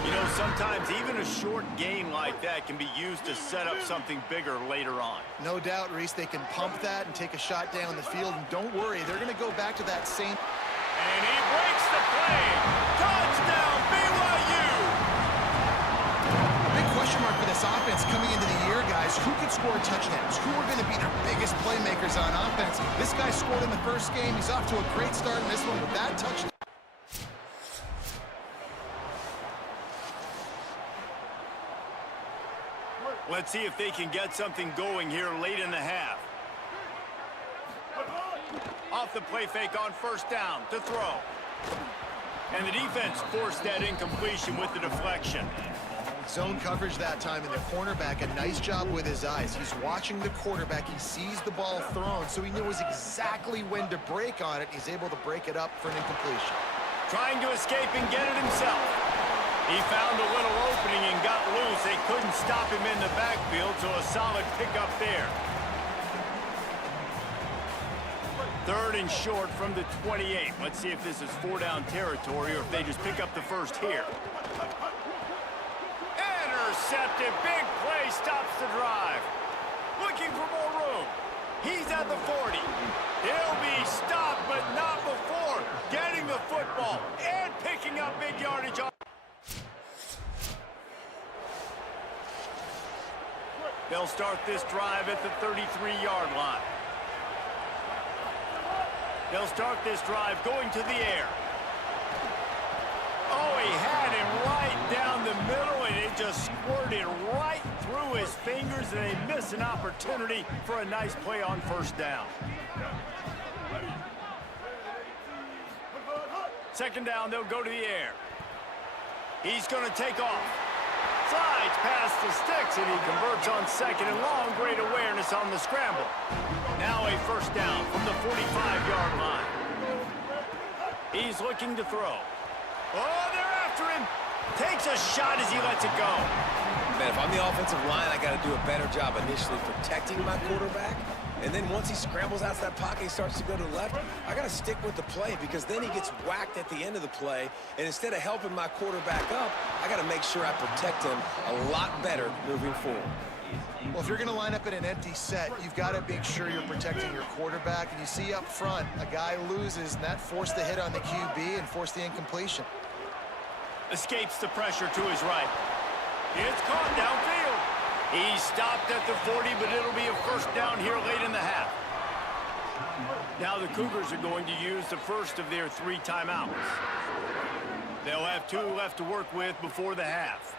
You know, sometimes even a short gain like that can be used to set up something bigger later on. No doubt, Reese, they can pump that and take a shot down the field. And don't worry, they're going to go back to that same... And he breaks the play. Touchdown, BYU! A big question mark for this offense coming into the year, guys. Who could score touchdowns? Who are going to be their biggest playmakers on offense? This guy scored in the first game. He's off to a great start in this one with that touchdown. Let's see if they can get something going here late in the half. Off the play fake on first down to throw. And the defense forced that incompletion with the deflection. Zone coverage that time, and the cornerback, a nice job with his eyes. He's watching the quarterback. He sees the ball thrown, so he knows exactly when to break on it. He's able to break it up for an incompletion. Trying to escape and get it himself. He found a little opening and got loose. They couldn't stop him in the backfield, so a solid pickup there. 3rd and short from the 28. Let's see if this is 4-down territory or if they just pick up the first here. Intercepted. Big play stops the drive. Looking for more room. He's at the 40. He'll be stopped, but not before getting the football and picking up big yardage on. They'll start this drive at the 33-yard line. They'll start this drive going to the air. Oh, he had him right down the middle, and it just squirted right through his fingers, and they miss an opportunity for a nice play on first down. 2nd down, they'll go to the air. He's going to take off. Slides past the sticks, and he converts on 2nd and long. Great awareness on the scramble. Now a first down from the 45-yard line. He's looking to throw. Oh, they're after him. Takes a shot as he lets it go. Man, if I'm the offensive line, I got to do a better job initially protecting my quarterback. And then once he scrambles out of that pocket, he starts to go to the left, I got to stick with the play because then he gets whacked at the end of the play. And instead of helping my quarterback up, I got to make sure I protect him a lot better moving forward. Well, if you're going to line up in an empty set, you've got to make sure you're protecting your quarterback. And you see up front, a guy loses, and that forced the hit on the QB and forced the incompletion. Escapes the pressure to his right. It's caught downfield. He stopped at the 40, but it'll be a first down here late in the half. Now the Cougars are going to use the first of their 3 timeouts. They'll have 2 left to work with before the half.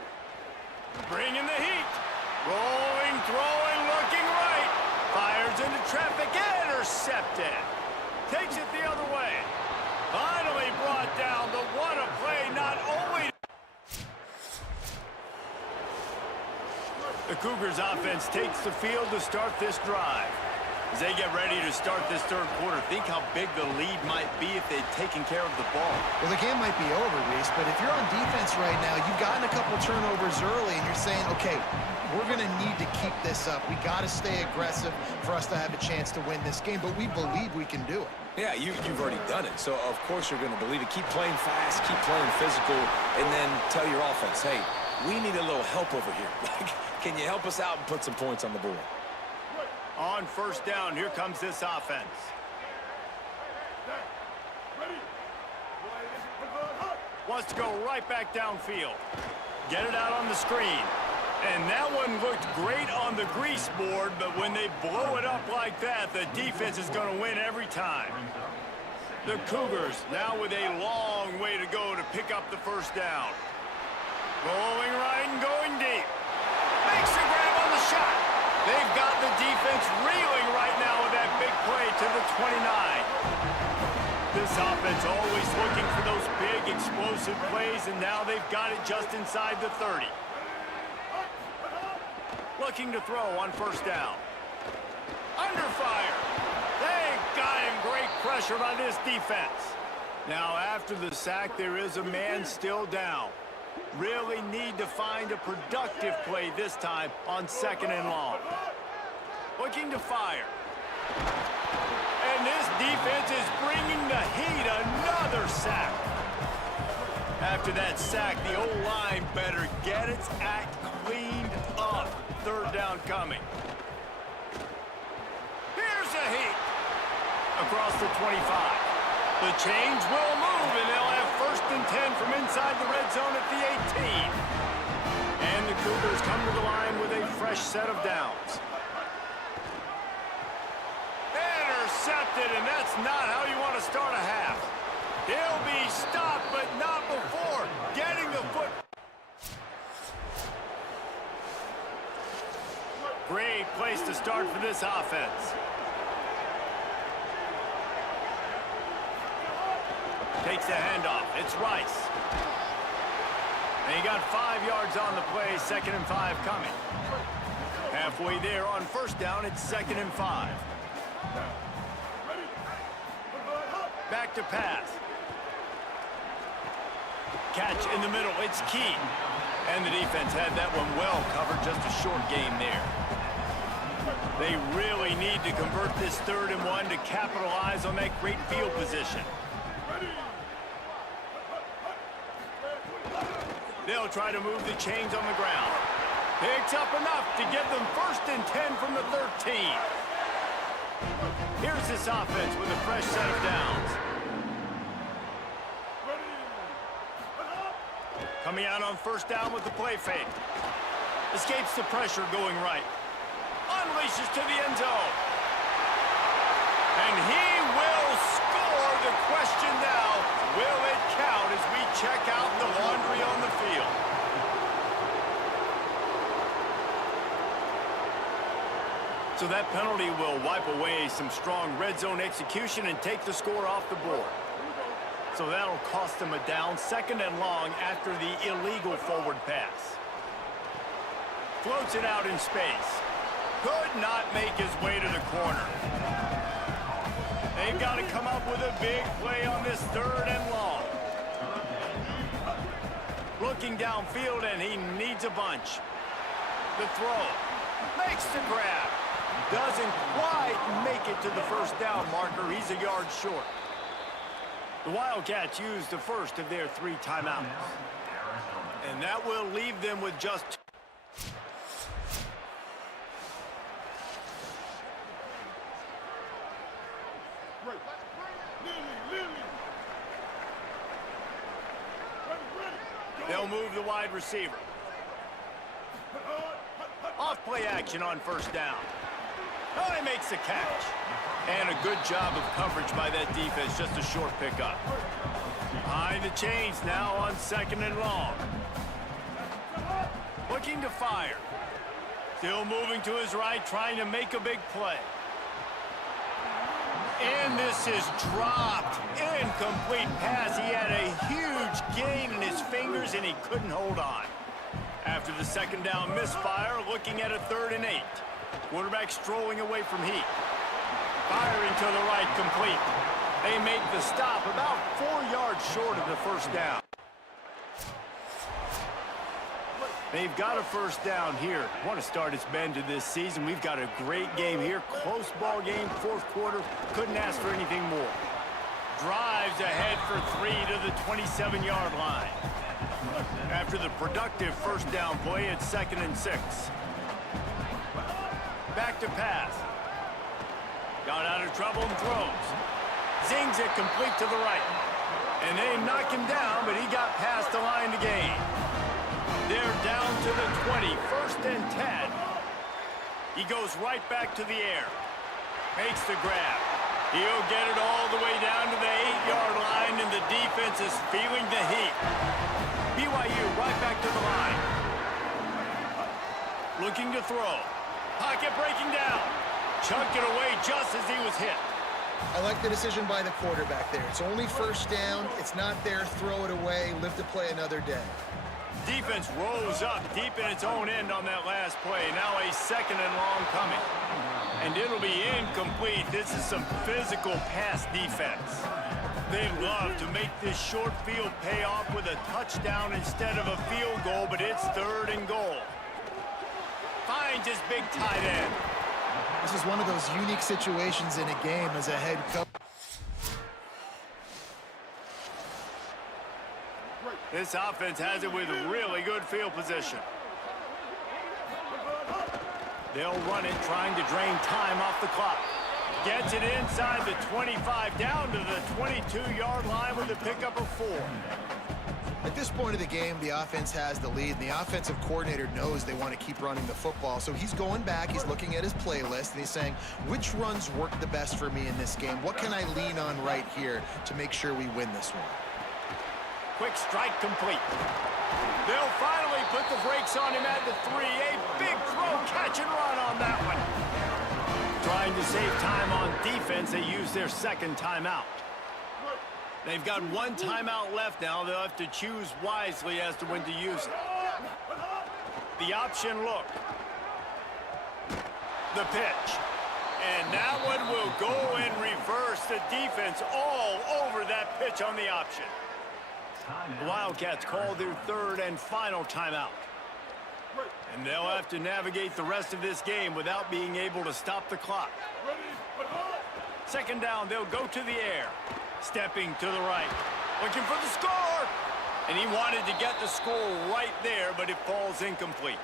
Bringing the heat. Rolling, throwing, looking right. Fires into traffic, intercepted. Takes it the other way. Finally brought down, but what a play, not only... The Cougars offense takes the field to start this drive. As they get ready to start this 3rd quarter, think how big the lead might be if they'd taken care of the ball. Well, the game might be over, Reese, but if you're on defense right now, you've gotten a couple turnovers early, and you're saying, okay, we're going to need to keep this up. We got to stay aggressive for us to have a chance to win this game, but we believe we can do it. Yeah, you've already done it, so of course you're going to believe it. Keep playing fast, keep playing physical, and then tell your offense, hey, we need a little help over here. Like, can you help us out and put some points on the board? On first down, here comes this offense. Wants to go right back downfield. Get it out on the screen. And that one looked great on the grease board, but when they blow it up like that, the defense is going to win every time. The Cougars now with a long way to go to pick up the first down. Rolling right and going deep. Makes the grab on the shot. They've got the defense reeling right now with that big play to the 29. This offense always looking for those big explosive plays, and now they've got it just inside the 30. Looking to throw on first down. Under fire. They got him. Great pressure by this defense. Now, after the sack, there is a man still down. Really need to find a productive play this time on 2nd and long. Looking to fire. And this defense is bringing the heat. Another sack. After that sack, the O-line better get its act cleaned up. 3rd down coming. Here's a heat. Across the 25. The chains will move, and they'll have 1st and 10 from inside the red zone at the 18. And the Cougars come to the line with a fresh set of downs. Intercepted, and that's not how you want to start a half. He'll be stopped, but not before getting the foot. Great place to start for this offense. Takes the handoff. It's Rice. And he got 5 yards on the play. 2nd and 5 coming. Halfway there on first down. It's 2nd and 5. Back to pass. Catch in the middle. It's key. And the defense had that one well covered. Just a short game there. They really need to convert this 3rd and 1 to capitalize on that great field position. They'll try to move the chains on the ground. Picks up enough to get them 1st and 10 from the 13. Here's this offense with a fresh set of downs. Coming out on first down with the play fake. Escapes the pressure going right. Unleashes to the end zone. And he will score. The question now, will it count as we check out the laundry on the field? So that penalty will wipe away some strong red zone execution and take the score off the board. So that'll cost them a down, 2nd and long after the illegal forward pass. Floats it out in space. Could not make his way to the corner. They've got to come up with a big play on this 3rd and long. Looking downfield, and he needs a bunch. The throw. Makes the grab. Doesn't quite make it to the first down marker. He's a yard short. The Wildcats used the first of their 3 timeouts. And that will leave them with just 2. They'll move the wide receiver. Off play action on first down. Oh, he makes the catch. And a good job of coverage by that defense. Just a short pickup. Behind the chains now on 2nd and long. Looking to fire. Still moving to his right, trying to make a big play. And this is dropped. Incomplete pass. He had a huge gain in his fingers, and he couldn't hold on. After the 2nd down misfire, looking at a 3rd and 8. Quarterback strolling away from heat. Firing to the right, complete. They make the stop about 4 yards short of the first down. They've got a first down here. What a start it's been to this season. We've got a great game here. Close ball game, 4th quarter. Couldn't ask for anything more. Drives ahead for 3 to the 27-yard line. After the productive first down play, it's 2nd and 6. Back to pass. Got out of trouble and throws. Zings it complete to the right. And they knock him down, but he got past the line to gain. They're down to the 20, 1st and 10. He goes right back to the air. Makes the grab. He'll get it all the way down to the 8-yard line, and the defense is feeling the heat. BYU right back to the line. Looking to throw. Pocket breaking down. Chucked it away just as he was hit. I like the decision by the quarterback there. It's only first down. It's not there. Throw it away. Live to play another day. Defense rose up deep in its own end on that last play. Now a second and long coming. And it'll be incomplete. This is some physical pass defense. They'd love to make this short field pay off with a touchdown instead of a field goal, but it's 3rd and goal. Finds his big tight end. This is one of those unique situations in a game as a head coach. This offense has it with really good field position. They'll run it, trying to drain time off the clock. Gets it inside the 25, down to the 22-yard line with a pickup of 4. At this point of the game, the offense has the lead, and the offensive coordinator knows they want to keep running the football. So he's going back, he's looking at his playlist, and he's saying, which runs work the best for me in this game? What can I lean on right here to make sure we win this one? Quick strike complete. They'll finally put the brakes on him at the 3. A big throw, catch and run on that one. Trying to save time on defense, they use their second timeout. They've got one timeout left now. They'll have to choose wisely as to when to use it. The option look. The pitch. And that one will go in reverse. The defense all over that pitch on the option. The Wildcats call their 3rd and final timeout. And they'll have to navigate the rest of this game without being able to stop the clock. Second down, they'll go to the air. Stepping to the right. Looking for the score! And he wanted to get the score right there, but it falls incomplete.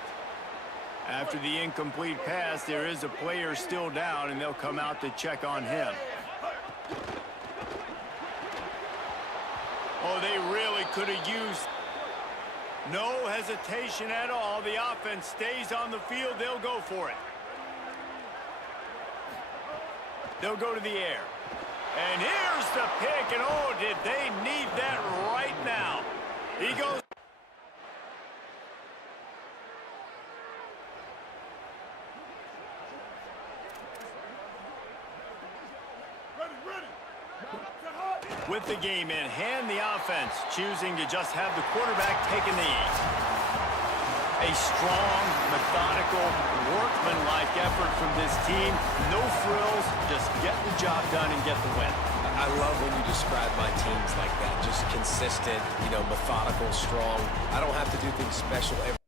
After the incomplete pass, there is a player still down, and they'll come out to check on him. Oh, they really could have used no hesitation at all. The offense stays on the field. They'll go for it. They'll go to the air. And here's the pick, and oh, did they need that right now. He goes. With the game in hand, the offense choosing to just have the quarterback take a knee. A strong, methodical, workmanlike effort from this team. No frills, just get the job done and get the win. I love when you describe my teams like that. Just consistent, methodical, strong. I don't have to do things special every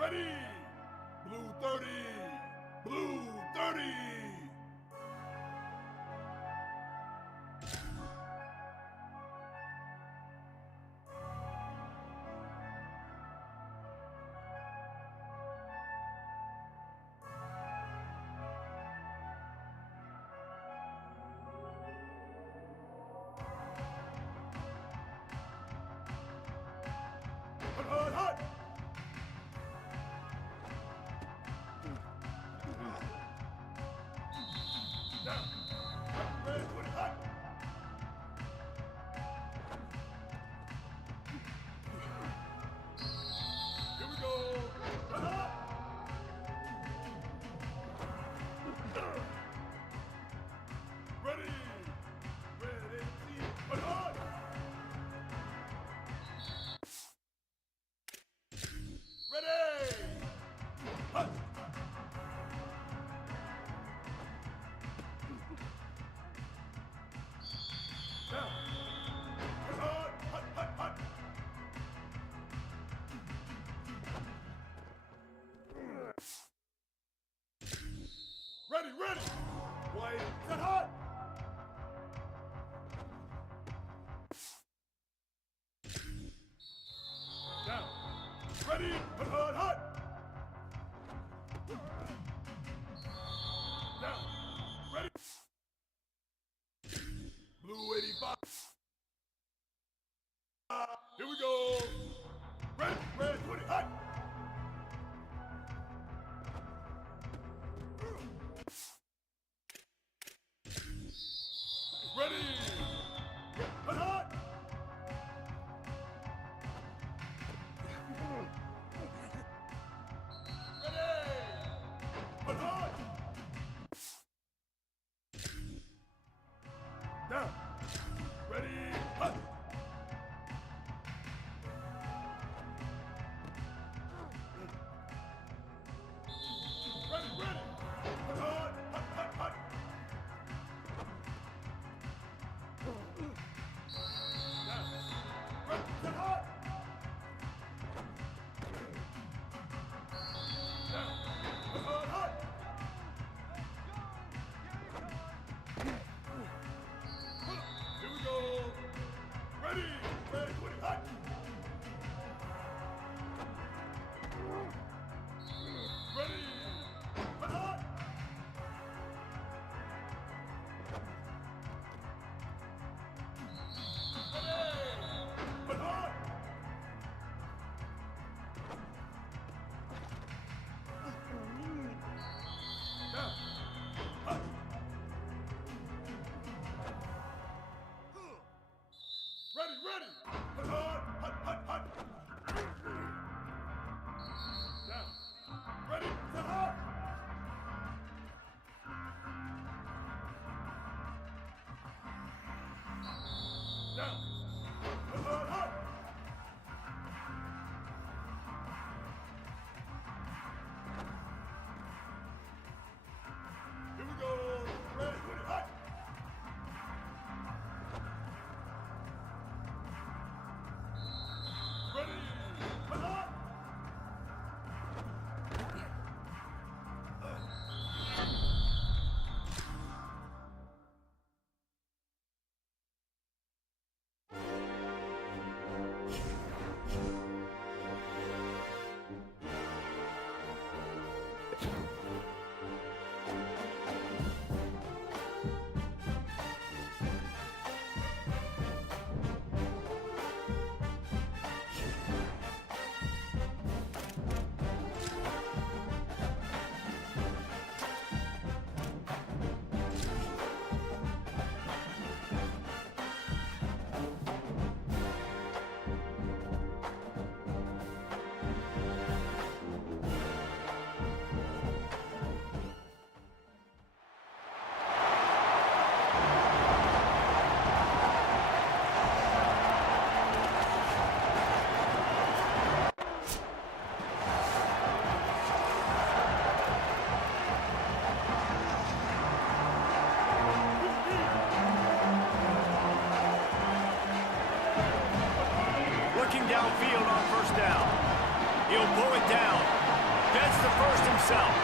Ready! Blue 30! Blue 30! ready. White, set hot. Down. Ready, hot, hot, hot. Down. Ready. Blue 85. Here we go. Ready, red 20, hot. Ready. Hot, hot. Ready. Hot, hot. Down. Ready. Hot. Ready, ready. Hot, hot, hot, hot, hot. Down. Ready, hot, hot. Down. Hot, hot, hot. Here we go. Ready, red 20, hot. Ready, hot, hot. Ready, hot, hot. Down, hot. Ready, ready. Hot, hot, hot, hot, hot. Down. Ready, set, hot. Down. Hot, hot, hot. Here we go. Ready, ready, hot. Ready, hot, hot. Looking downfield on first down. He'll pull it down. Gets the first himself.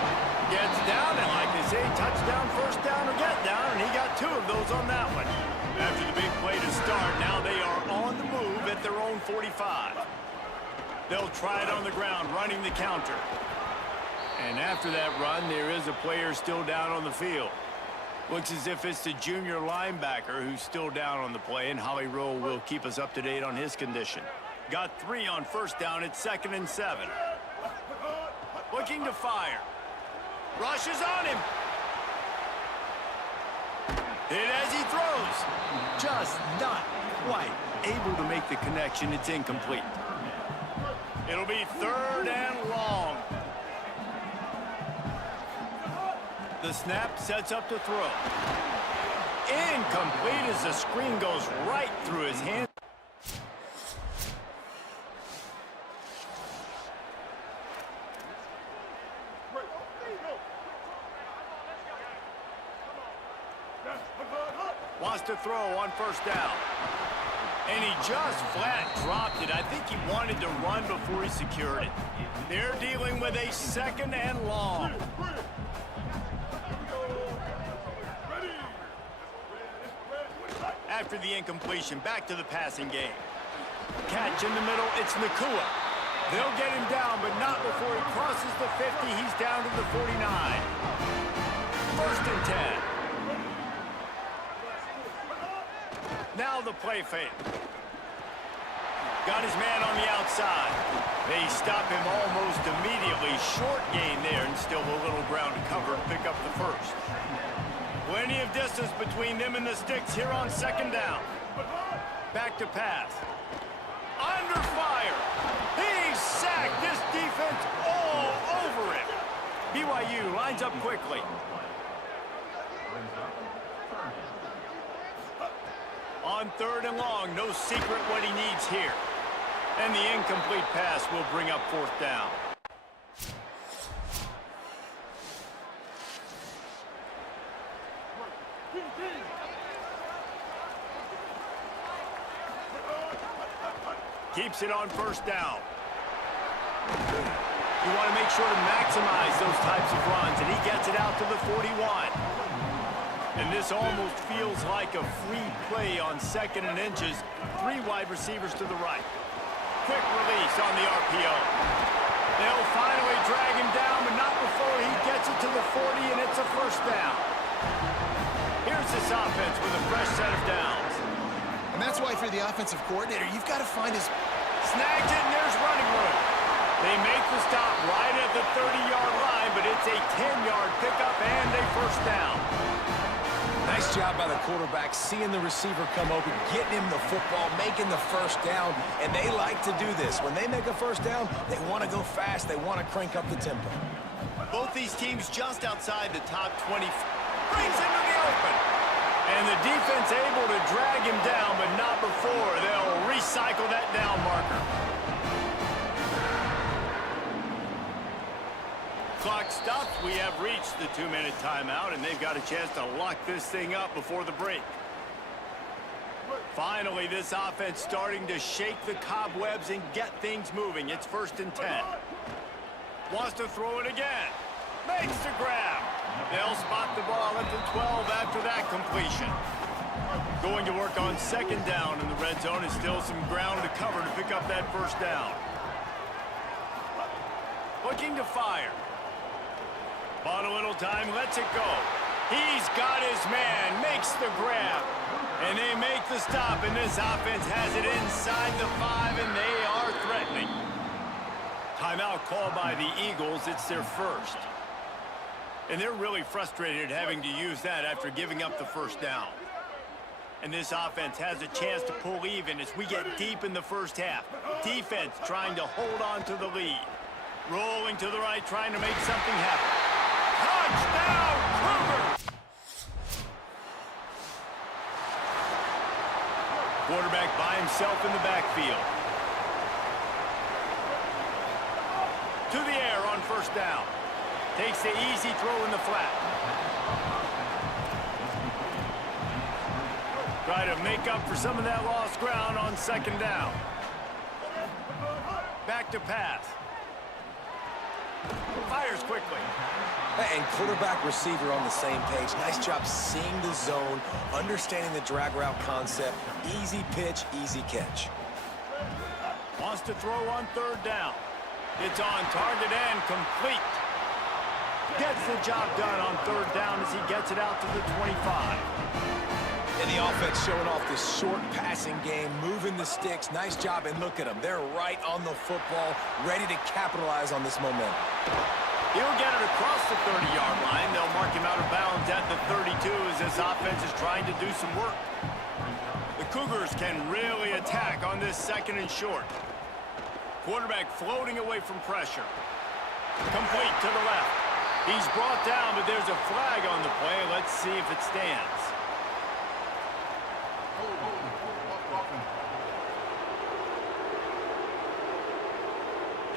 Gets down, and like they say, touchdown, first down, or get down, and he got 2 of those on that one. After the big play to start, now they are on the move at their own 45. They'll try it on the ground, running the counter. And after that run, there is a player still down on the field. Looks as if it's the junior linebacker who's still down on the play, and Holly Rowe will keep us up to date on his condition. Got 3 on first down at 2nd and 7. Looking to fire. Rushes on him. Hit as he throws. Just not quite able to make the connection. It's incomplete. It'll be 3rd and long. The snap sets up to throw. Incomplete as the screen goes right through his hand. Wants to throw on first down. And he just flat dropped it. I think he wanted to run before he secured it. They're dealing with a 2nd and long. after the incompletion. Back to the passing game. Catch in the middle. It's Nakua. They'll get him down, but not before he crosses the 50. He's down to the 49. First and 10. Now the play fake. Got his man on the outside. They stop him almost immediately. Short gain there, and still a little ground to cover to pick up the first. Plenty of distance between them and the sticks here on second down. Back to pass. Under fire. He's sacked. This defense all over him. BYU lines up quickly. On third and long, no secret what he needs here. And the incomplete pass will bring up fourth down. Keeps it on first down. You want to make sure to maximize those types of runs, and he gets it out to the 41. And this almost feels like a free play on second and inches. 3 wide receivers to the right. Quick release on the RPO. They'll finally drag him down, but not before he gets it to the 40, and it's a first down. Here's this offense with a fresh set of downs. And that's why for the offensive coordinator, you've got to find his... Snagged it, and there's running room. They make the stop right at the 30-yard line, but it's a 10-yard pickup and a first down. Nice job by the quarterback, seeing the receiver come open, getting him the football, making the first down, and they like to do this. When they make a first down, they want to go fast. They want to crank up the tempo. Both these teams just outside the top 20. Brings into the open. And the defense able to drag him down, but not before they'll recycle that down marker. Clock stops. We have reached the 2-minute timeout, and they've got a chance to lock this thing up before the break. Finally, this offense starting to shake the cobwebs and get things moving. It's first and 10. Wants to throw it again. Makes the grab. They'll spot the ball at the 12 after that completion. Going to work on second down in the red zone. Is still some ground to cover to pick up that first down. Looking to fire. Bought a little time, lets it go. He's got his man, makes the grab. And they make the stop, and this offense has it inside the 5, and they are threatening. Timeout called by the Eagles. It's their first. And they're really frustrated having to use that after giving up the first down. And this offense has a chance to pull even as we get deep in the first half. Defense trying to hold on to the lead. Rolling to the right, trying to make something happen. Touchdown, Cougars! Quarterback by himself in the backfield. To the air on first down. Takes the easy throw in the flat. Try to make up for some of that lost ground on second down. Back to pass. Fires quickly. And quarterback receiver on the same page. Nice job seeing the zone, understanding the drag route concept. Easy pitch, easy catch. Wants to throw on third down. It's on target and complete. Gets the job done on third down as he gets it out to the 25. And the offense showing off this short passing game, moving the sticks. Nice job, and look at them. They're right on the football, ready to capitalize on this momentum. He'll get it across the 30-yard line. They'll mark him out of bounds at the 32 as this offense is trying to do some work. The Cougars can really attack on this second and short. Quarterback floating away from pressure. Complete to the left. He's brought down, but there's a flag on the play. Let's see if it stands.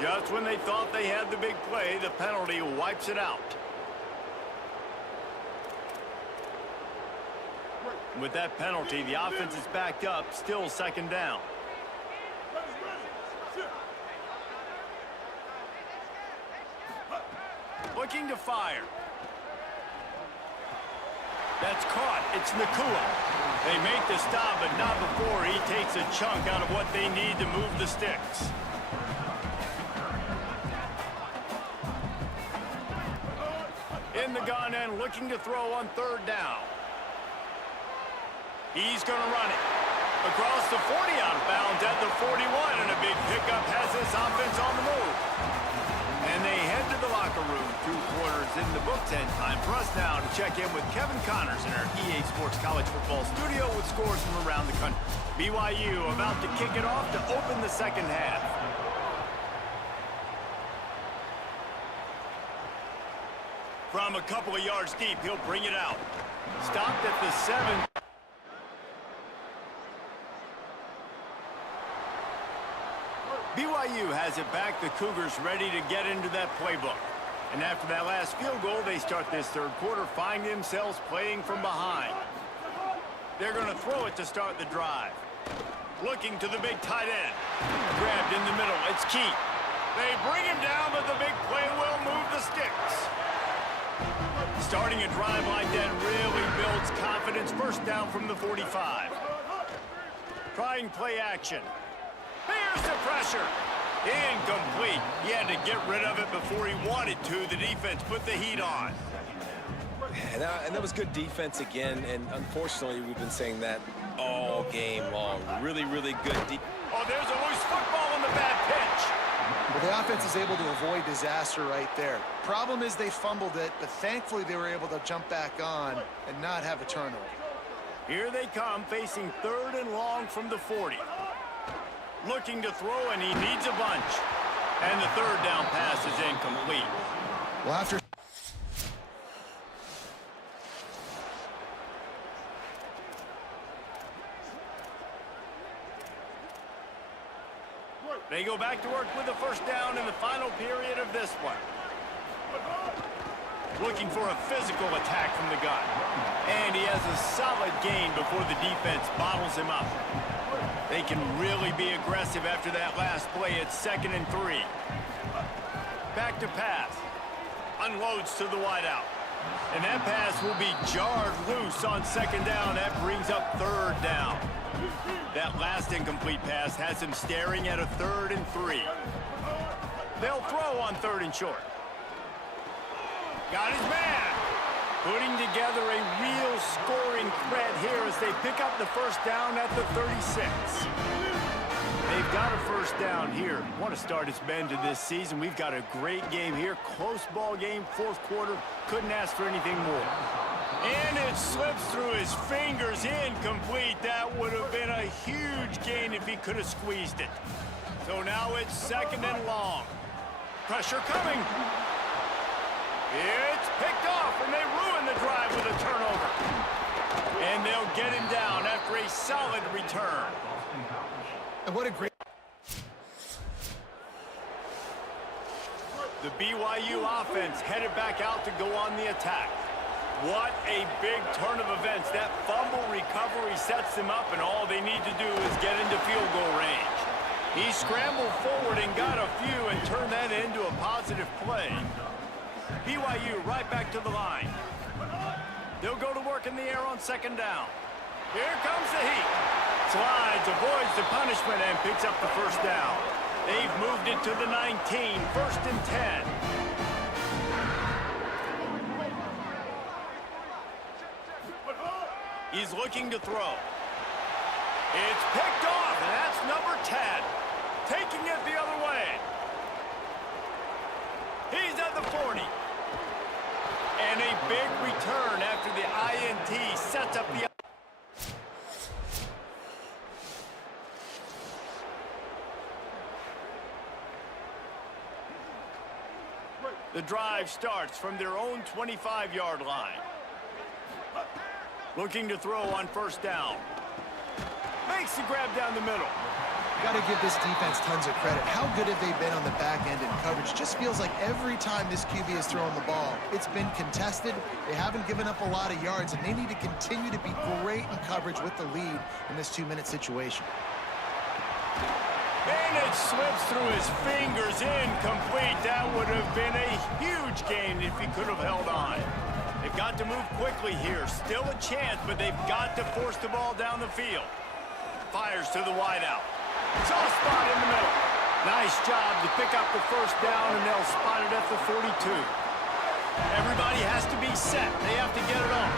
Just when they thought they had the big play, the penalty wipes it out. With that penalty, the offense is backed up, still second down. Looking to fire. That's caught. It's Nakua. They make the stop, but not before he takes a chunk out of what they need to move the sticks. In the gun and looking to throw on third down. He's going to run it. Across the 40, out of bounds at the 41, and a big pickup has this offense on the move. And they head to the locker room. 2 quarters in the books, and time for us now to check in with Kevin Connors in our EA Sports College Football studio with scores from around the country. BYU about to kick it off to open the second half. From a couple of yards deep, he'll bring it out. Stopped at the 7. BYU has it back. The Cougars ready to get into that playbook. And after that last field goal, they start this third quarter, find themselves playing from behind. They're going to throw it to start the drive. Looking to the big tight end. Grabbed in the middle. It's Keat. They bring him down, but the big play will move the sticks. Starting a drive like that really builds confidence. First down from the 45. Trying play action. Here's the pressure. Incomplete. He had to get rid of it before he wanted to. The defense put the heat on. And that was good defense again, and unfortunately, we've been saying that all game long. Really, really good defense. Oh, there's a loose football on the bad pitch. Well, the offense is able to avoid disaster right there. Problem is they fumbled it, but thankfully they were able to jump back on and not have a turnover. Here they come, facing 3rd and long from the 40. Looking to throw, and he needs a bunch. And the 3rd down pass is incomplete. Well, after... They go back to work with the first down in the final period of this one. Looking for a physical attack from the gun. And he has a solid gain before the defense bottles him up. They can really be aggressive after that last play. It's 2nd and 3. Back to pass. Unloads to the wideout. And that pass will be jarred loose on 2nd down. That brings up 3rd down. That last incomplete pass has him staring at a 3rd and 3. They'll throw on 3rd and short. Got his man. Putting together a real scoring threat here as they pick up the first down at the 36. They've got a first down here. Want to start its bend to this season. We've got a great game here. Close ball game, 4th quarter. Couldn't ask for anything more. And it slips through his fingers, incomplete. That would have been a huge gain if he could have squeezed it. So now it's 2nd and long. Pressure coming. It's picked off, and they ruin the drive with a turnover. And they'll get him down after a solid return. And what a great... The BYU offense headed back out to go on the attack. What a big turn of events. That fumble recovery sets them up, and all they need to do is get into field goal range. He scrambled forward and got a few and turned that into a positive play. BYU right back to the line. They'll go to work in the air on 2nd down. Here comes the heat. Slides, avoids the punishment, and picks up the first down. They've moved it to the 19, 1st and 10. He's looking to throw. It's picked off, and that's number 10. Taking it the other way. He's at the 40. And a big return after the INT sets up the... The drive starts from their own 25-yard line. Looking to throw on 1st down. Makes the grab down the middle. Got to give this defense tons of credit. How good have they been on the back end in coverage? Just feels like every time this QB has thrown the ball, it's been contested. They haven't given up a lot of yards, and they need to continue to be great in coverage with the lead in this 2-minute situation. And it slips through his fingers, incomplete. That would have been a huge gain if he could have held on. They've got to move quickly here. Still a chance, but they've got to force the ball down the field. Fires to the wideout. Soft spot in the middle. Nice job to pick up the first down, and they'll spot it at the 42. Everybody has to be set. They have to get it off.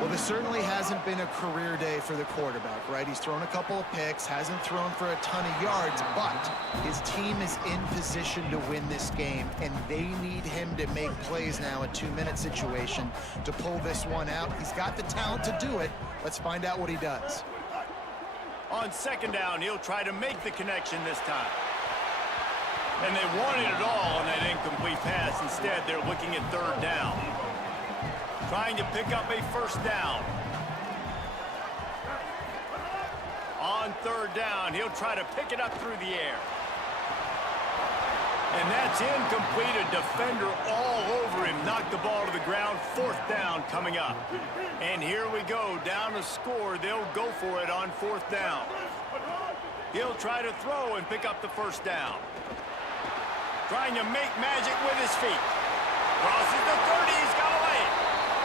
Well, this certainly hasn't been a career day for the quarterback, right? He's thrown a couple of picks, hasn't thrown for a ton of yards, but his team is in position to win this game, and they need him to make plays now, a 2-minute situation, to pull this one out. He's got the talent to do it. Let's find out what he does. On second down, he'll try to make the connection this time. And they wanted it all on that incomplete pass. Instead, they're looking at third down. Trying to pick up a first down. On third down, he'll try to pick it up through the air. And that's incomplete. A defender all over him. Knocked the ball to the ground. Fourth down coming up. And here we go. Down to score. They'll go for it on fourth down. He'll try to throw and pick up the first down. Trying to make magic with his feet. Crosses the 30. He's got away.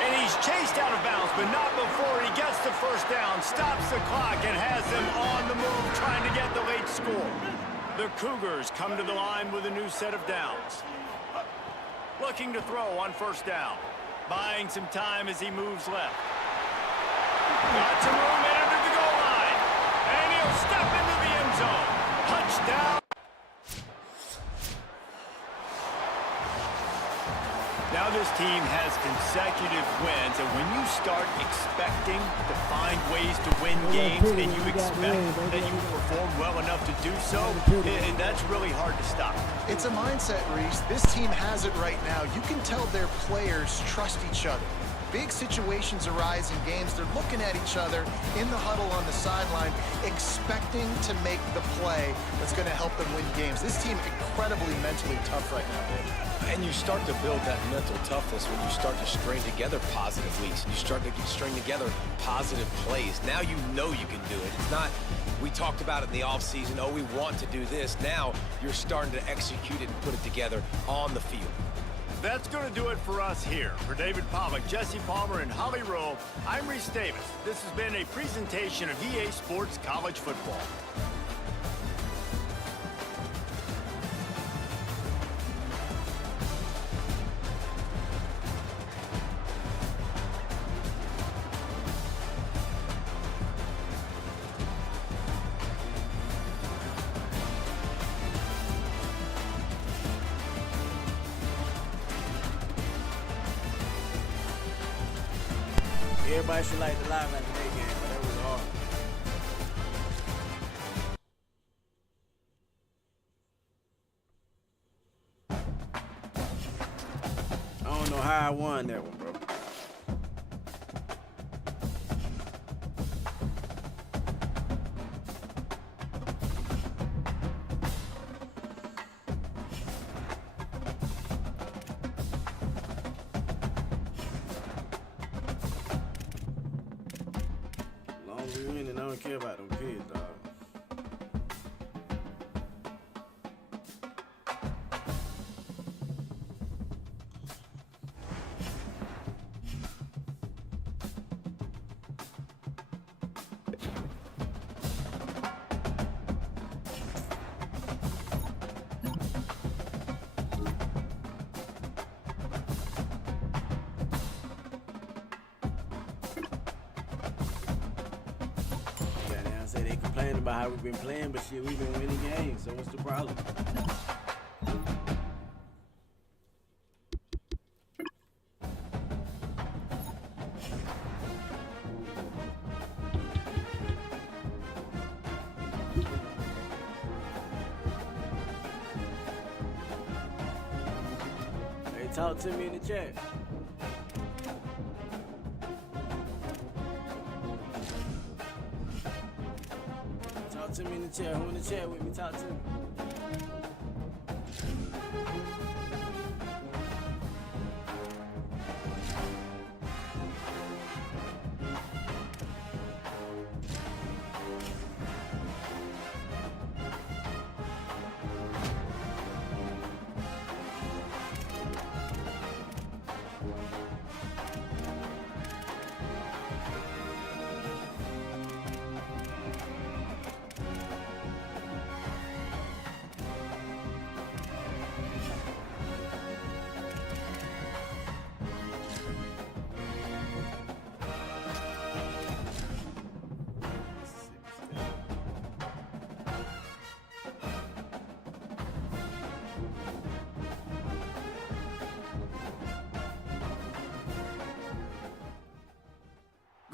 And he's chased out of bounds, but not before he gets the first down. Stops the clock and has them on the move, trying to get the late score. The Cougars come to the line with a new set of downs. Looking to throw on first down. Buying some time as he moves left. Got some room in under the goal line. And he'll step into the end zone. Touchdown. Now this team has consecutive wins, and when you start expecting to find ways to win games and you expect that you perform well enough to do so, and that's really hard to stop. It's a mindset, Reese. This team has it right now. You can tell their players trust each other. Big situations arise in games. They're looking at each other in the huddle on the sideline, expecting to make the play that's going to help them win games. This team incredibly mentally tough right now, Dave. And you start to build that mental toughness when you start to string together positive weeks. You start to string together positive plays. Now you know you can do it. It's not, we talked about it in the offseason, oh, we want to do this. Now you're starting to execute it and put it together on the field. That's going to do it for us here. For David Pollack, Jesse Palmer, and Holly Rowe, I'm Reese Davis. This has been a presentation of EA Sports College Football. Everybody should like the live after that game, but that was hard. I don't know how I won that one, bro. We win and I don't care about them kids, dog. Say they complain about how we've been playing, but shit, we've been winning games, so what's the problem? Hey, talk to me in the chat. Talk to me in the chat. Who in the chat with me? Talk to me.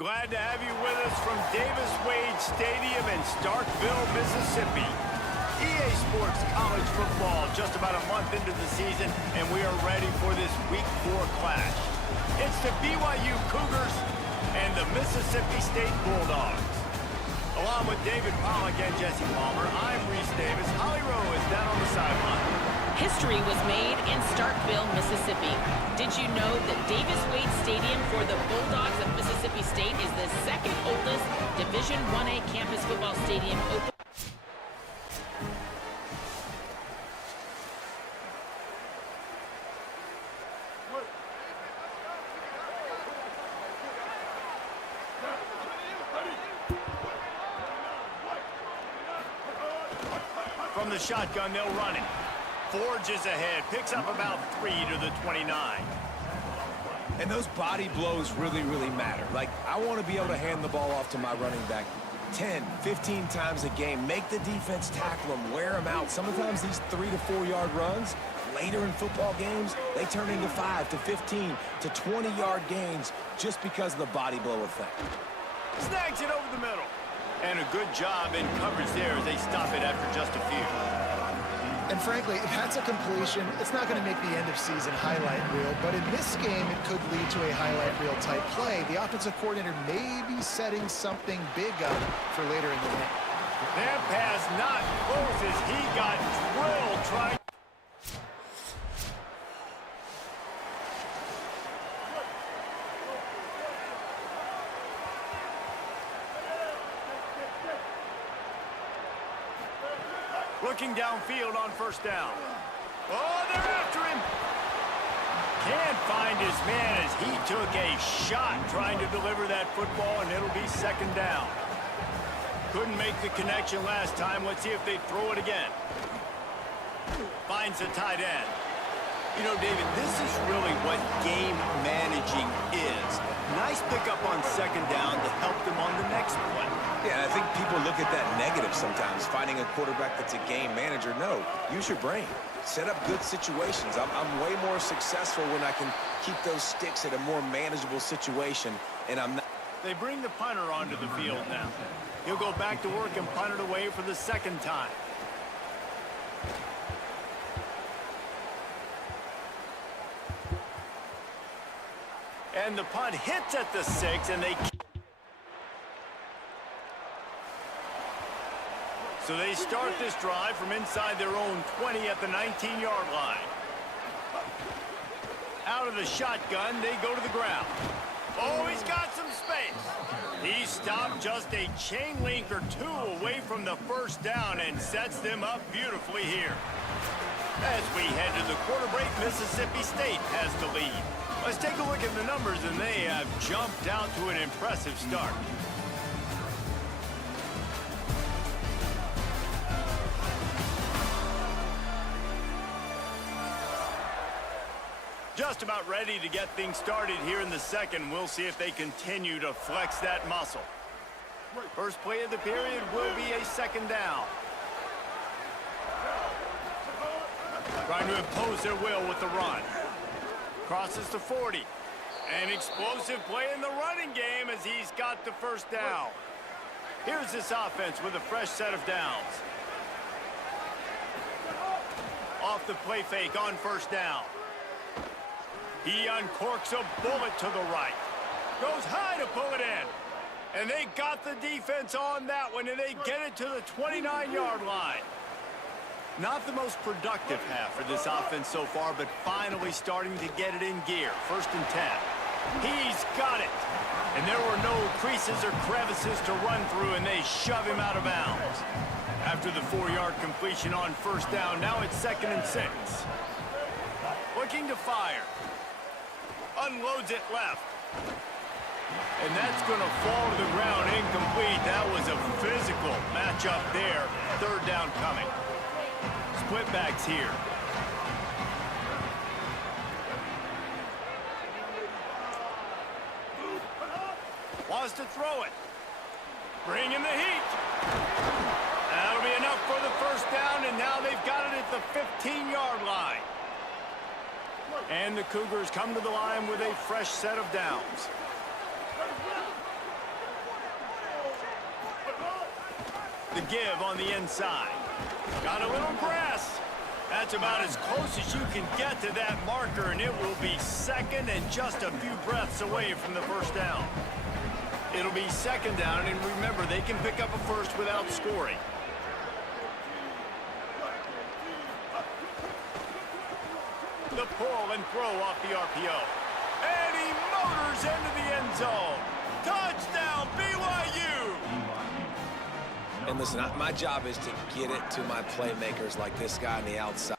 Glad to have you with us from Davis Wade Stadium in Starkville, Mississippi. EA Sports College Football just about a month into the season, and we are ready for this Week 4 clash. It's the BYU Cougars and the Mississippi State Bulldogs. Along with David Pollack and Jesse Palmer, I'm Reese Davis. Holly Rowe is down on the sideline. History was made in Starkville, Mississippi. Did you know that Davis Wade Stadium for the Bulldogs of Mississippi State is the second oldest Division I-A campus football stadium open? From the shotgun, they'll run it. Forges ahead, picks up about 3 to the 29. And those body blows really, really matter. Like, I want to be able to hand the ball off to my running back 10, 15 times a game. Make the defense tackle them, wear them out. Sometimes these 3 to 4 yard runs, later in football games, they turn into 5 to 15 to 20 yard gains just because of the body blow effect. Snags it over the middle. And a good job in coverage there as they stop it after just a few. And frankly, if that's a completion, it's not going to make the end of season highlight reel, but in this game, it could lead to a highlight reel type play. The offensive coordinator may be setting something big up for later in the game. That pass not close as he got drilled trying. Looking downfield on first down. Oh, they're after him. Can't find his man as he took a shot trying to deliver that football, and it'll be second down. Couldn't make the connection last time. Let's see if they throw it again. Finds a tight end. You know, David, this is really what game managing is. Nice pickup on second down to help them on the next play. Yeah, I think people look at that negative sometimes, finding a quarterback that's a game manager. No, use your brain. Set up good situations. I'm way more successful when I can keep those sticks at a more manageable situation, and I'm not. They bring the punter onto the field now. He'll go back to work and punt it away for the second time. And the punt hits at the 6, and they... So they start this drive from inside their own 20 at the 19-yard line. Out of the shotgun, they go to the ground. Oh, he's got some space. He stopped just a chain link or 2 away from the first down and sets them up beautifully here. As we head to the quarter break, Mississippi State has the lead. Let's take a look at the numbers, and they have jumped out to an impressive start. Just about ready to get things started here in the second. We'll see if they continue to flex that muscle. First play of the period will be a second down. Trying to impose their will with the run. Crosses the 40. An explosive play in the running game as he's got the first down. Here's this offense with a fresh set of downs. Off the play fake on first down. He uncorks a bullet to the right. Goes high to pull it in. And they got the defense on that one, and they get it to the 29-yard line. Not the most productive half for this offense so far, but finally starting to get it in gear. First and 10. He's got it. And there were no creases or crevices to run through, and they shove him out of bounds. After the 4-yard completion on first down, now it's second and 6. Looking to fire. Unloads it left. And that's going to fall to the ground incomplete. That was a physical matchup there. Third down coming. Split backs here. Wants to throw it. Bring in the heat. That'll be enough for the first down, and now they've got it at the 15-yard line. And the Cougars come to the line with a fresh set of downs. The give on the inside. Got a little grass. That's about as close as you can get to that marker, and it will be second and just a few breaths away from the first down. It'll be second down, and remember, they can pick up a first without scoring. The pull and throw off the RPO. And he motors into the end zone. Touchdown, BYU! And listen, my job is to get it to my playmakers like this guy on the outside.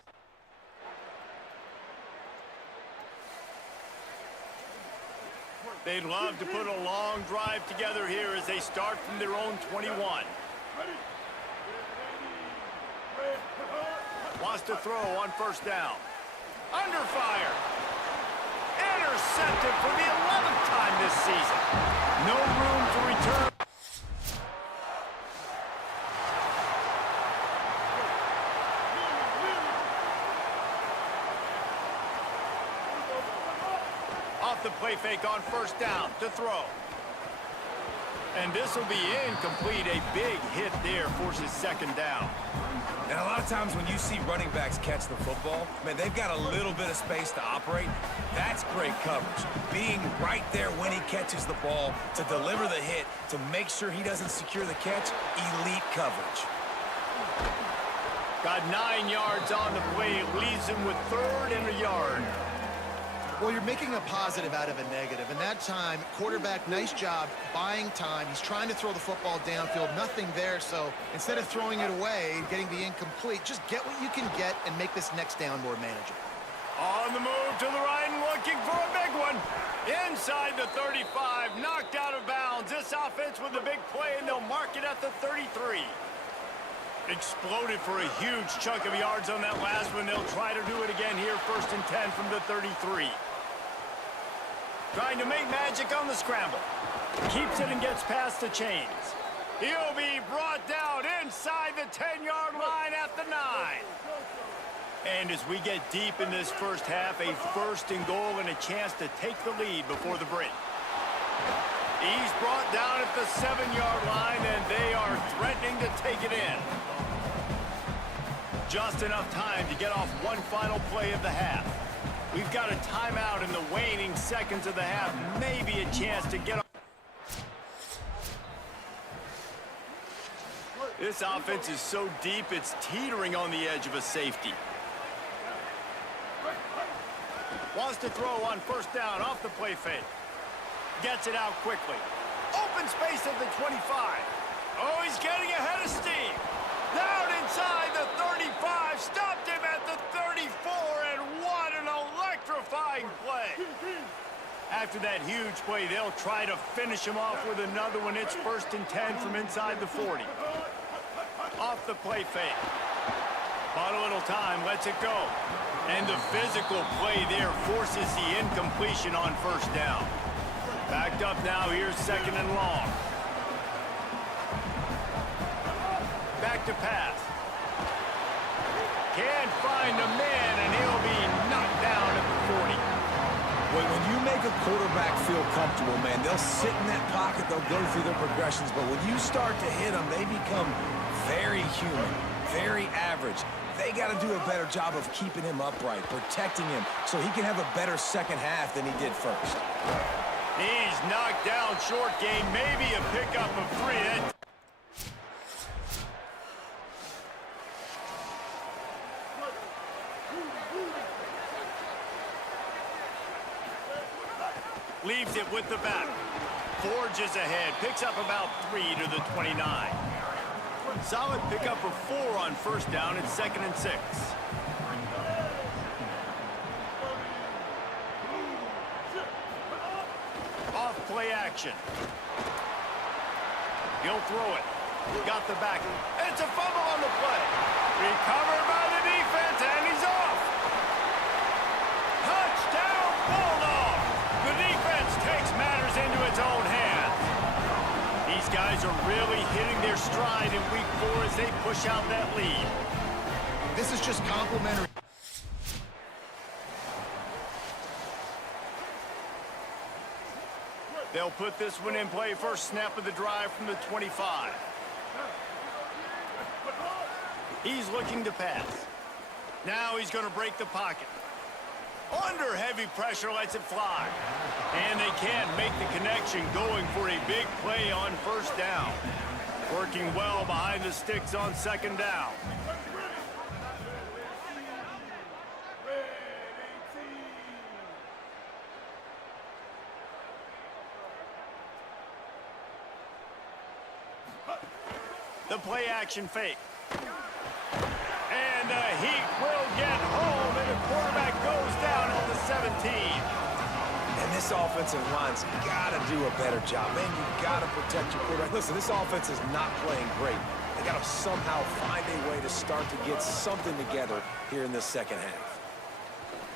They'd love to put a long drive together here as they start from their own 21. Wants to throw on first down. Under fire. Intercepted for the 11th time this season. No room to return. Off the play fake on first down to throw. And this will be incomplete. A big hit there forces second down. And a lot of times when you see running backs catch the football, man, they've got a little bit of space to operate. That's great coverage. Being right there when he catches the ball to deliver the hit, to make sure he doesn't secure the catch, elite coverage. Got 9 yards on the play. Leaves him with third and a yard. Well, you're making a positive out of a negative. And that time, quarterback, nice job buying time. He's trying to throw the football downfield. Nothing there. So instead of throwing it away, getting the incomplete, just get what you can get and make this next down more manageable. On the move to the right and looking for a big one. Inside the 35, knocked out of bounds. This offense with a big play, and they'll mark it at the 33. Exploded for a huge chunk of yards on that last one. They'll try to do it again here, 1st and 10 from the 33. Trying to make magic on the scramble. Keeps it and gets past the chains. He'll be brought down inside the 10-yard line at the 9. And as we get deep in this first half, a 1st and goal and a chance to take the lead before the break. He's brought down at the 7-yard line, and they are threatening to take it in. Just enough time to get off one final play of the half. We've got a timeout in the waning seconds of the half. Maybe a chance to get off. This offense is so deep, it's teetering on the edge of a safety. Wants to throw on first down off the play fake. Gets it out quickly. Open space at the 25. Oh, he's getting ahead of steam. Down inside the 35. Stopped him at the 34. And what an electrifying play. After that huge play, they'll try to finish him off with another one. It's 1st and 10 from inside the 40. Off the play fake. Bought a little time. Lets it go. And the physical play there forces the incompletion on first down. Backed up now, here's 2nd and long. Back to pass. Can't find a man, and he'll be knocked down at the 40. When you make a quarterback feel comfortable, man, they'll sit in that pocket, they'll go through their progressions, but when you start to hit them, they become very human, very average. They got to do a better job of keeping him upright, protecting him, so he can have a better second half than he did first. He's knocked down short game, maybe a pickup of 3. Leaves it with the back. Forges ahead, picks up about 3 to the 29. Solid pickup of 4 on first down. It's 2nd and 6. Off play action. He'll throw it. Got the back. It's a fumble on the play. Recovered by the defense, and he's off. Touchdown, Bulldogs. The defense takes matters into its own hands. These guys are really hitting their stride in week 4 as they push out that lead. This is just complimentary. They'll put this one in play, first snap of the drive from the 25. He's looking to pass. Now he's going to break the pocket. Under heavy pressure, lets it fly. And they can't make the connection, going for a big play on first down. Working well behind the sticks on second down. The play action fake. And the Heat will get home, and the quarterback goes down at the 17. And this offensive line's got to do a better job. Man, you got to protect your quarterback. Listen, this offense is not playing great. They got to somehow find a way to start to get something together here in the second half.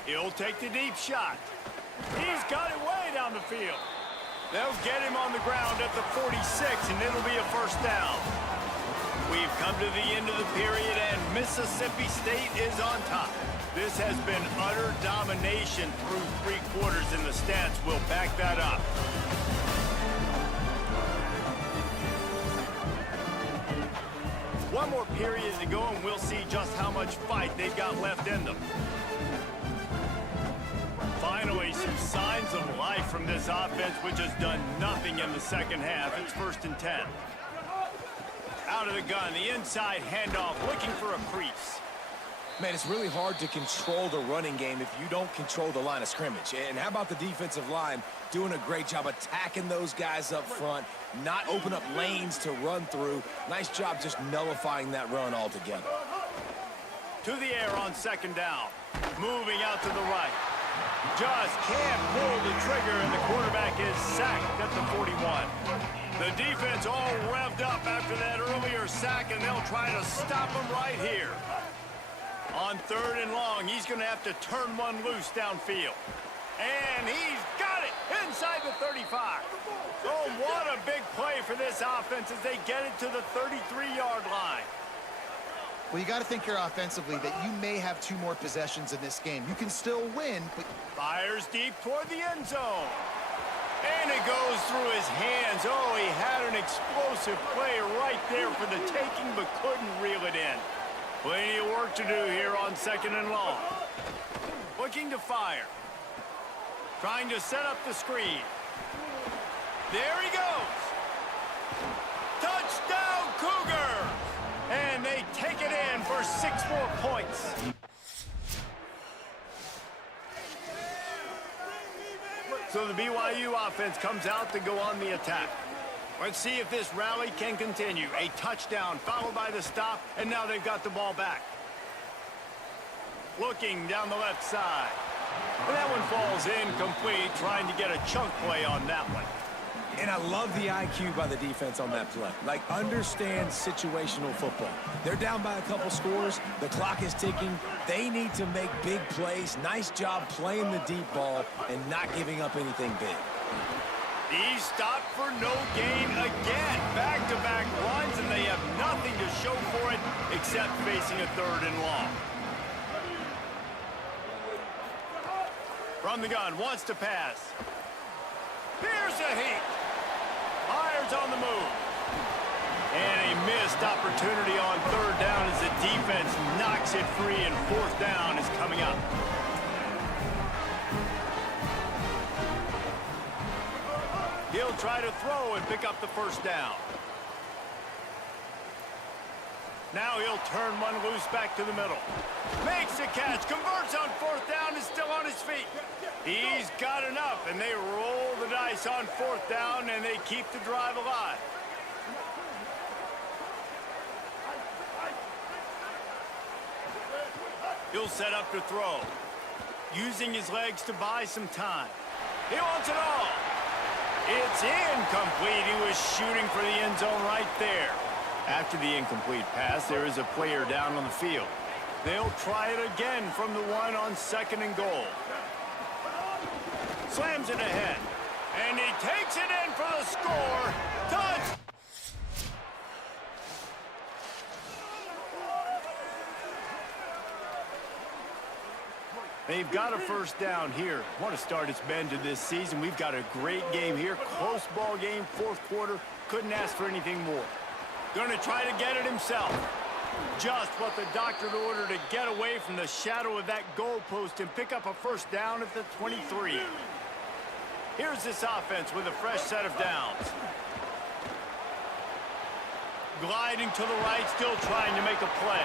He'll take the deep shot. He's got it way down the field. They'll get him on the ground at the 46, and it'll be a first down. We've come to the end of the period, and Mississippi State is on top. This has been utter domination through 3 quarters, and the stats will back that up. One more period to go, and we'll see just how much fight they've got left in them. Finally, some signs of life from this offense, which has done nothing in the second half. It's 1st and 10. Out of the gun, the inside handoff, looking for a crease. Man, it's really hard to control the running game if you don't control the line of scrimmage. And how about the defensive line doing a great job attacking those guys up front, not open up lanes to run through. Nice job just nullifying that run altogether. To the air on second down. Moving out to the right. Just can't pull the trigger, and the quarterback is sacked at the 41. The defense all revved up after that earlier sack, and they'll try to stop him right here. On 3rd and long, he's going to have to turn one loose downfield. And he's got it inside the 35. Oh, what a big play for this offense as they get it to the 33-yard line. Well, you got to think here offensively that you may have 2 more possessions in this game. You can still win, but... Fires deep toward the end zone. And it goes through his hands. Oh, he had an explosive play right there for the taking, but couldn't reel it in. Plenty of work to do here on 2nd and long. Looking to fire. Trying to set up the screen. There he goes. Touchdown, Cougars! And they take it in for 6 more points. So the BYU offense comes out to go on the attack. Let's see if this rally can continue. A touchdown followed by the stop, and now they've got the ball back. Looking down the left side. And that one falls incomplete, trying to get a chunk play on that one. And I love the IQ by the defense on that play. Like, understand situational football. They're down by a couple scores. The clock is ticking. They need to make big plays. Nice job playing the deep ball and not giving up anything big. He's stopped for no gain again. Back-to-back runs, and they have nothing to show for it except facing a 3rd and long. From the gun, wants to pass. Here's the Heat. Fires on the move. And a missed opportunity on 3rd down as the defense knocks it free, and 4th down is coming up. He'll try to throw and pick up the 1st down. Now he'll turn one loose back to the middle. Makes the catch, converts on 4th down, is still on his feet. He's got enough, and they roll the dice on 4th down, and they keep the drive alive. He'll set up to throw, using his legs to buy some time. He wants it all. It's incomplete. He was shooting for the end zone right there. After the incomplete pass, there is a player down on the field. They'll try it again from the 1 on 2nd and goal. Slams it ahead. And he takes it in for the score. Touch! They've got a 1st down here. What a start it's been to this season. We've got a great game here. Close ball game, 4th quarter. Couldn't ask for anything more. Going to try to get it himself. Just what the doctor ordered to get away from the shadow of that goalpost and pick up a first down at the 23. Here's this offense with a fresh set of downs. Gliding to the right, still trying to make a play.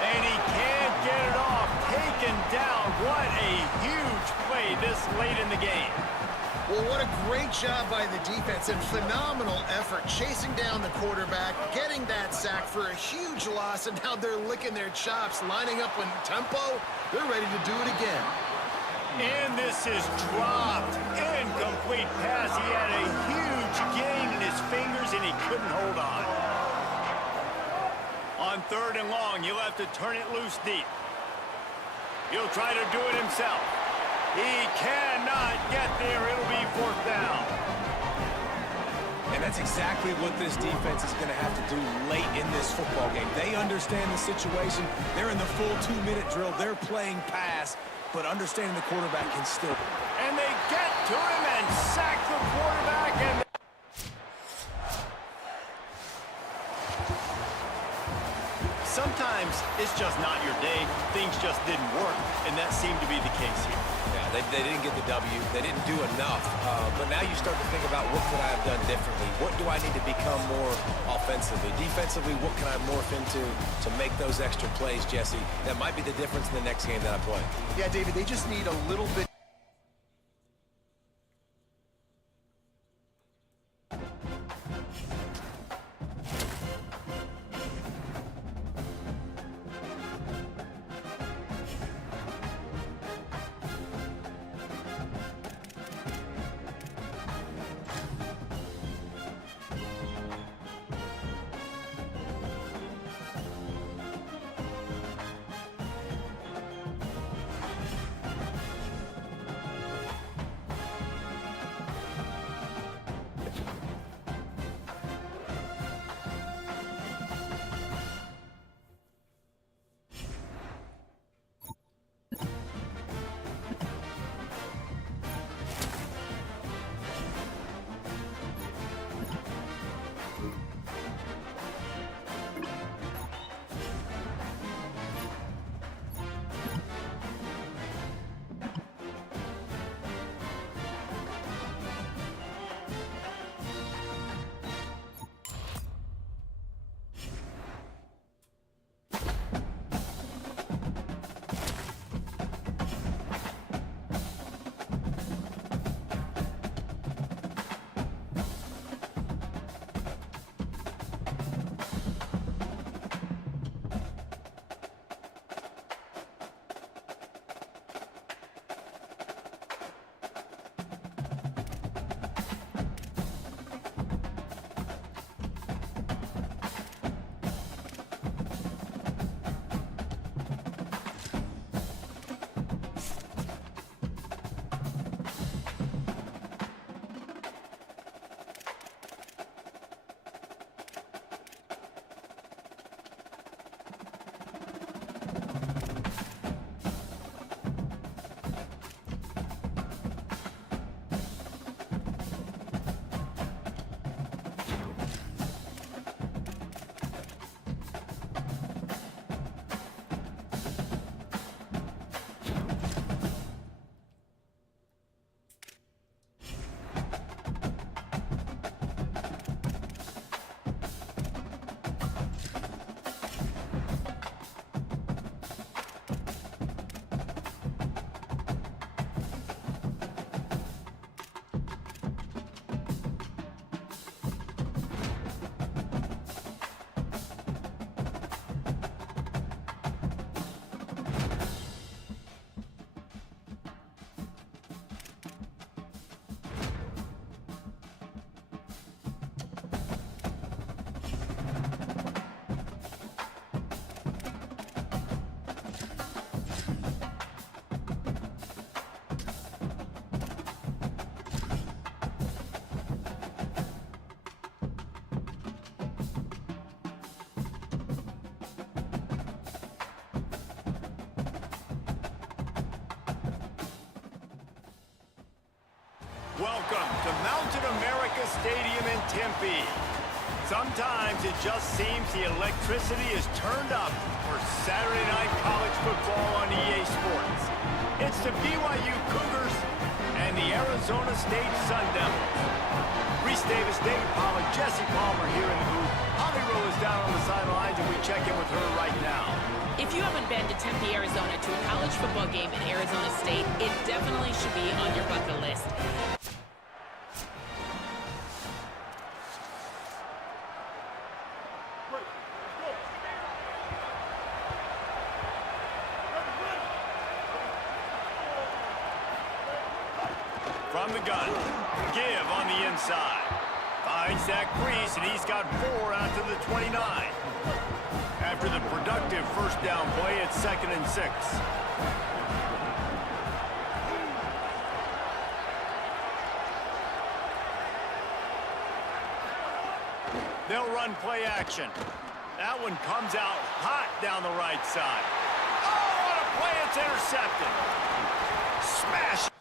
And he can't get it off. Taken down. What a huge play this late in the game. Well, what a great job by the defense and phenomenal effort chasing down the quarterback, getting that sack for a huge loss, and now they're licking their chops, lining up in tempo. They're ready to do it again. And this is dropped. Incomplete pass. He had a huge gain in his fingers, and he couldn't hold on. On 3rd and long, he'll have to turn it loose deep. He'll try to do it himself. He cannot get there. It'll be 4th down. And that's exactly what this defense is going to have to do late in this football game. They understand the situation. They're in the full 2-minute drill. They're playing pass, but understanding the quarterback can still. And they get to him and sack the quarterback. And sometimes it's just not your day. Things just didn't work, and that seemed to be the case here. Yeah, they didn't get the W. They didn't do enough. But now you start to think about what could I have done differently? What do I need to become more offensively? Defensively, what can I morph into to make those extra plays, Jesse? That might be the difference in the next game that I play. Yeah, David, they just need a little bit. Welcome to Mountain America Stadium in Tempe. Sometimes it just seems the electricity is turned up for Saturday night college football on EA Sports. It's the BYU Cougars and the Arizona State Sun Devils. Reese Davis, David Pollack, Jesse Palmer here in the booth. Holly Rowe is down on the sidelines, and we check in with her right now. If you haven't been to Tempe, Arizona to a college football game at Arizona State, it definitely should be on your bucket list. From the gun, give on the inside. Finds that crease, and he's got 4 out to the 29. After the productive first down play, it's 2nd and 6. They'll run play action. That one comes out hot down the right side. Oh, what a play! It's intercepted. Smash!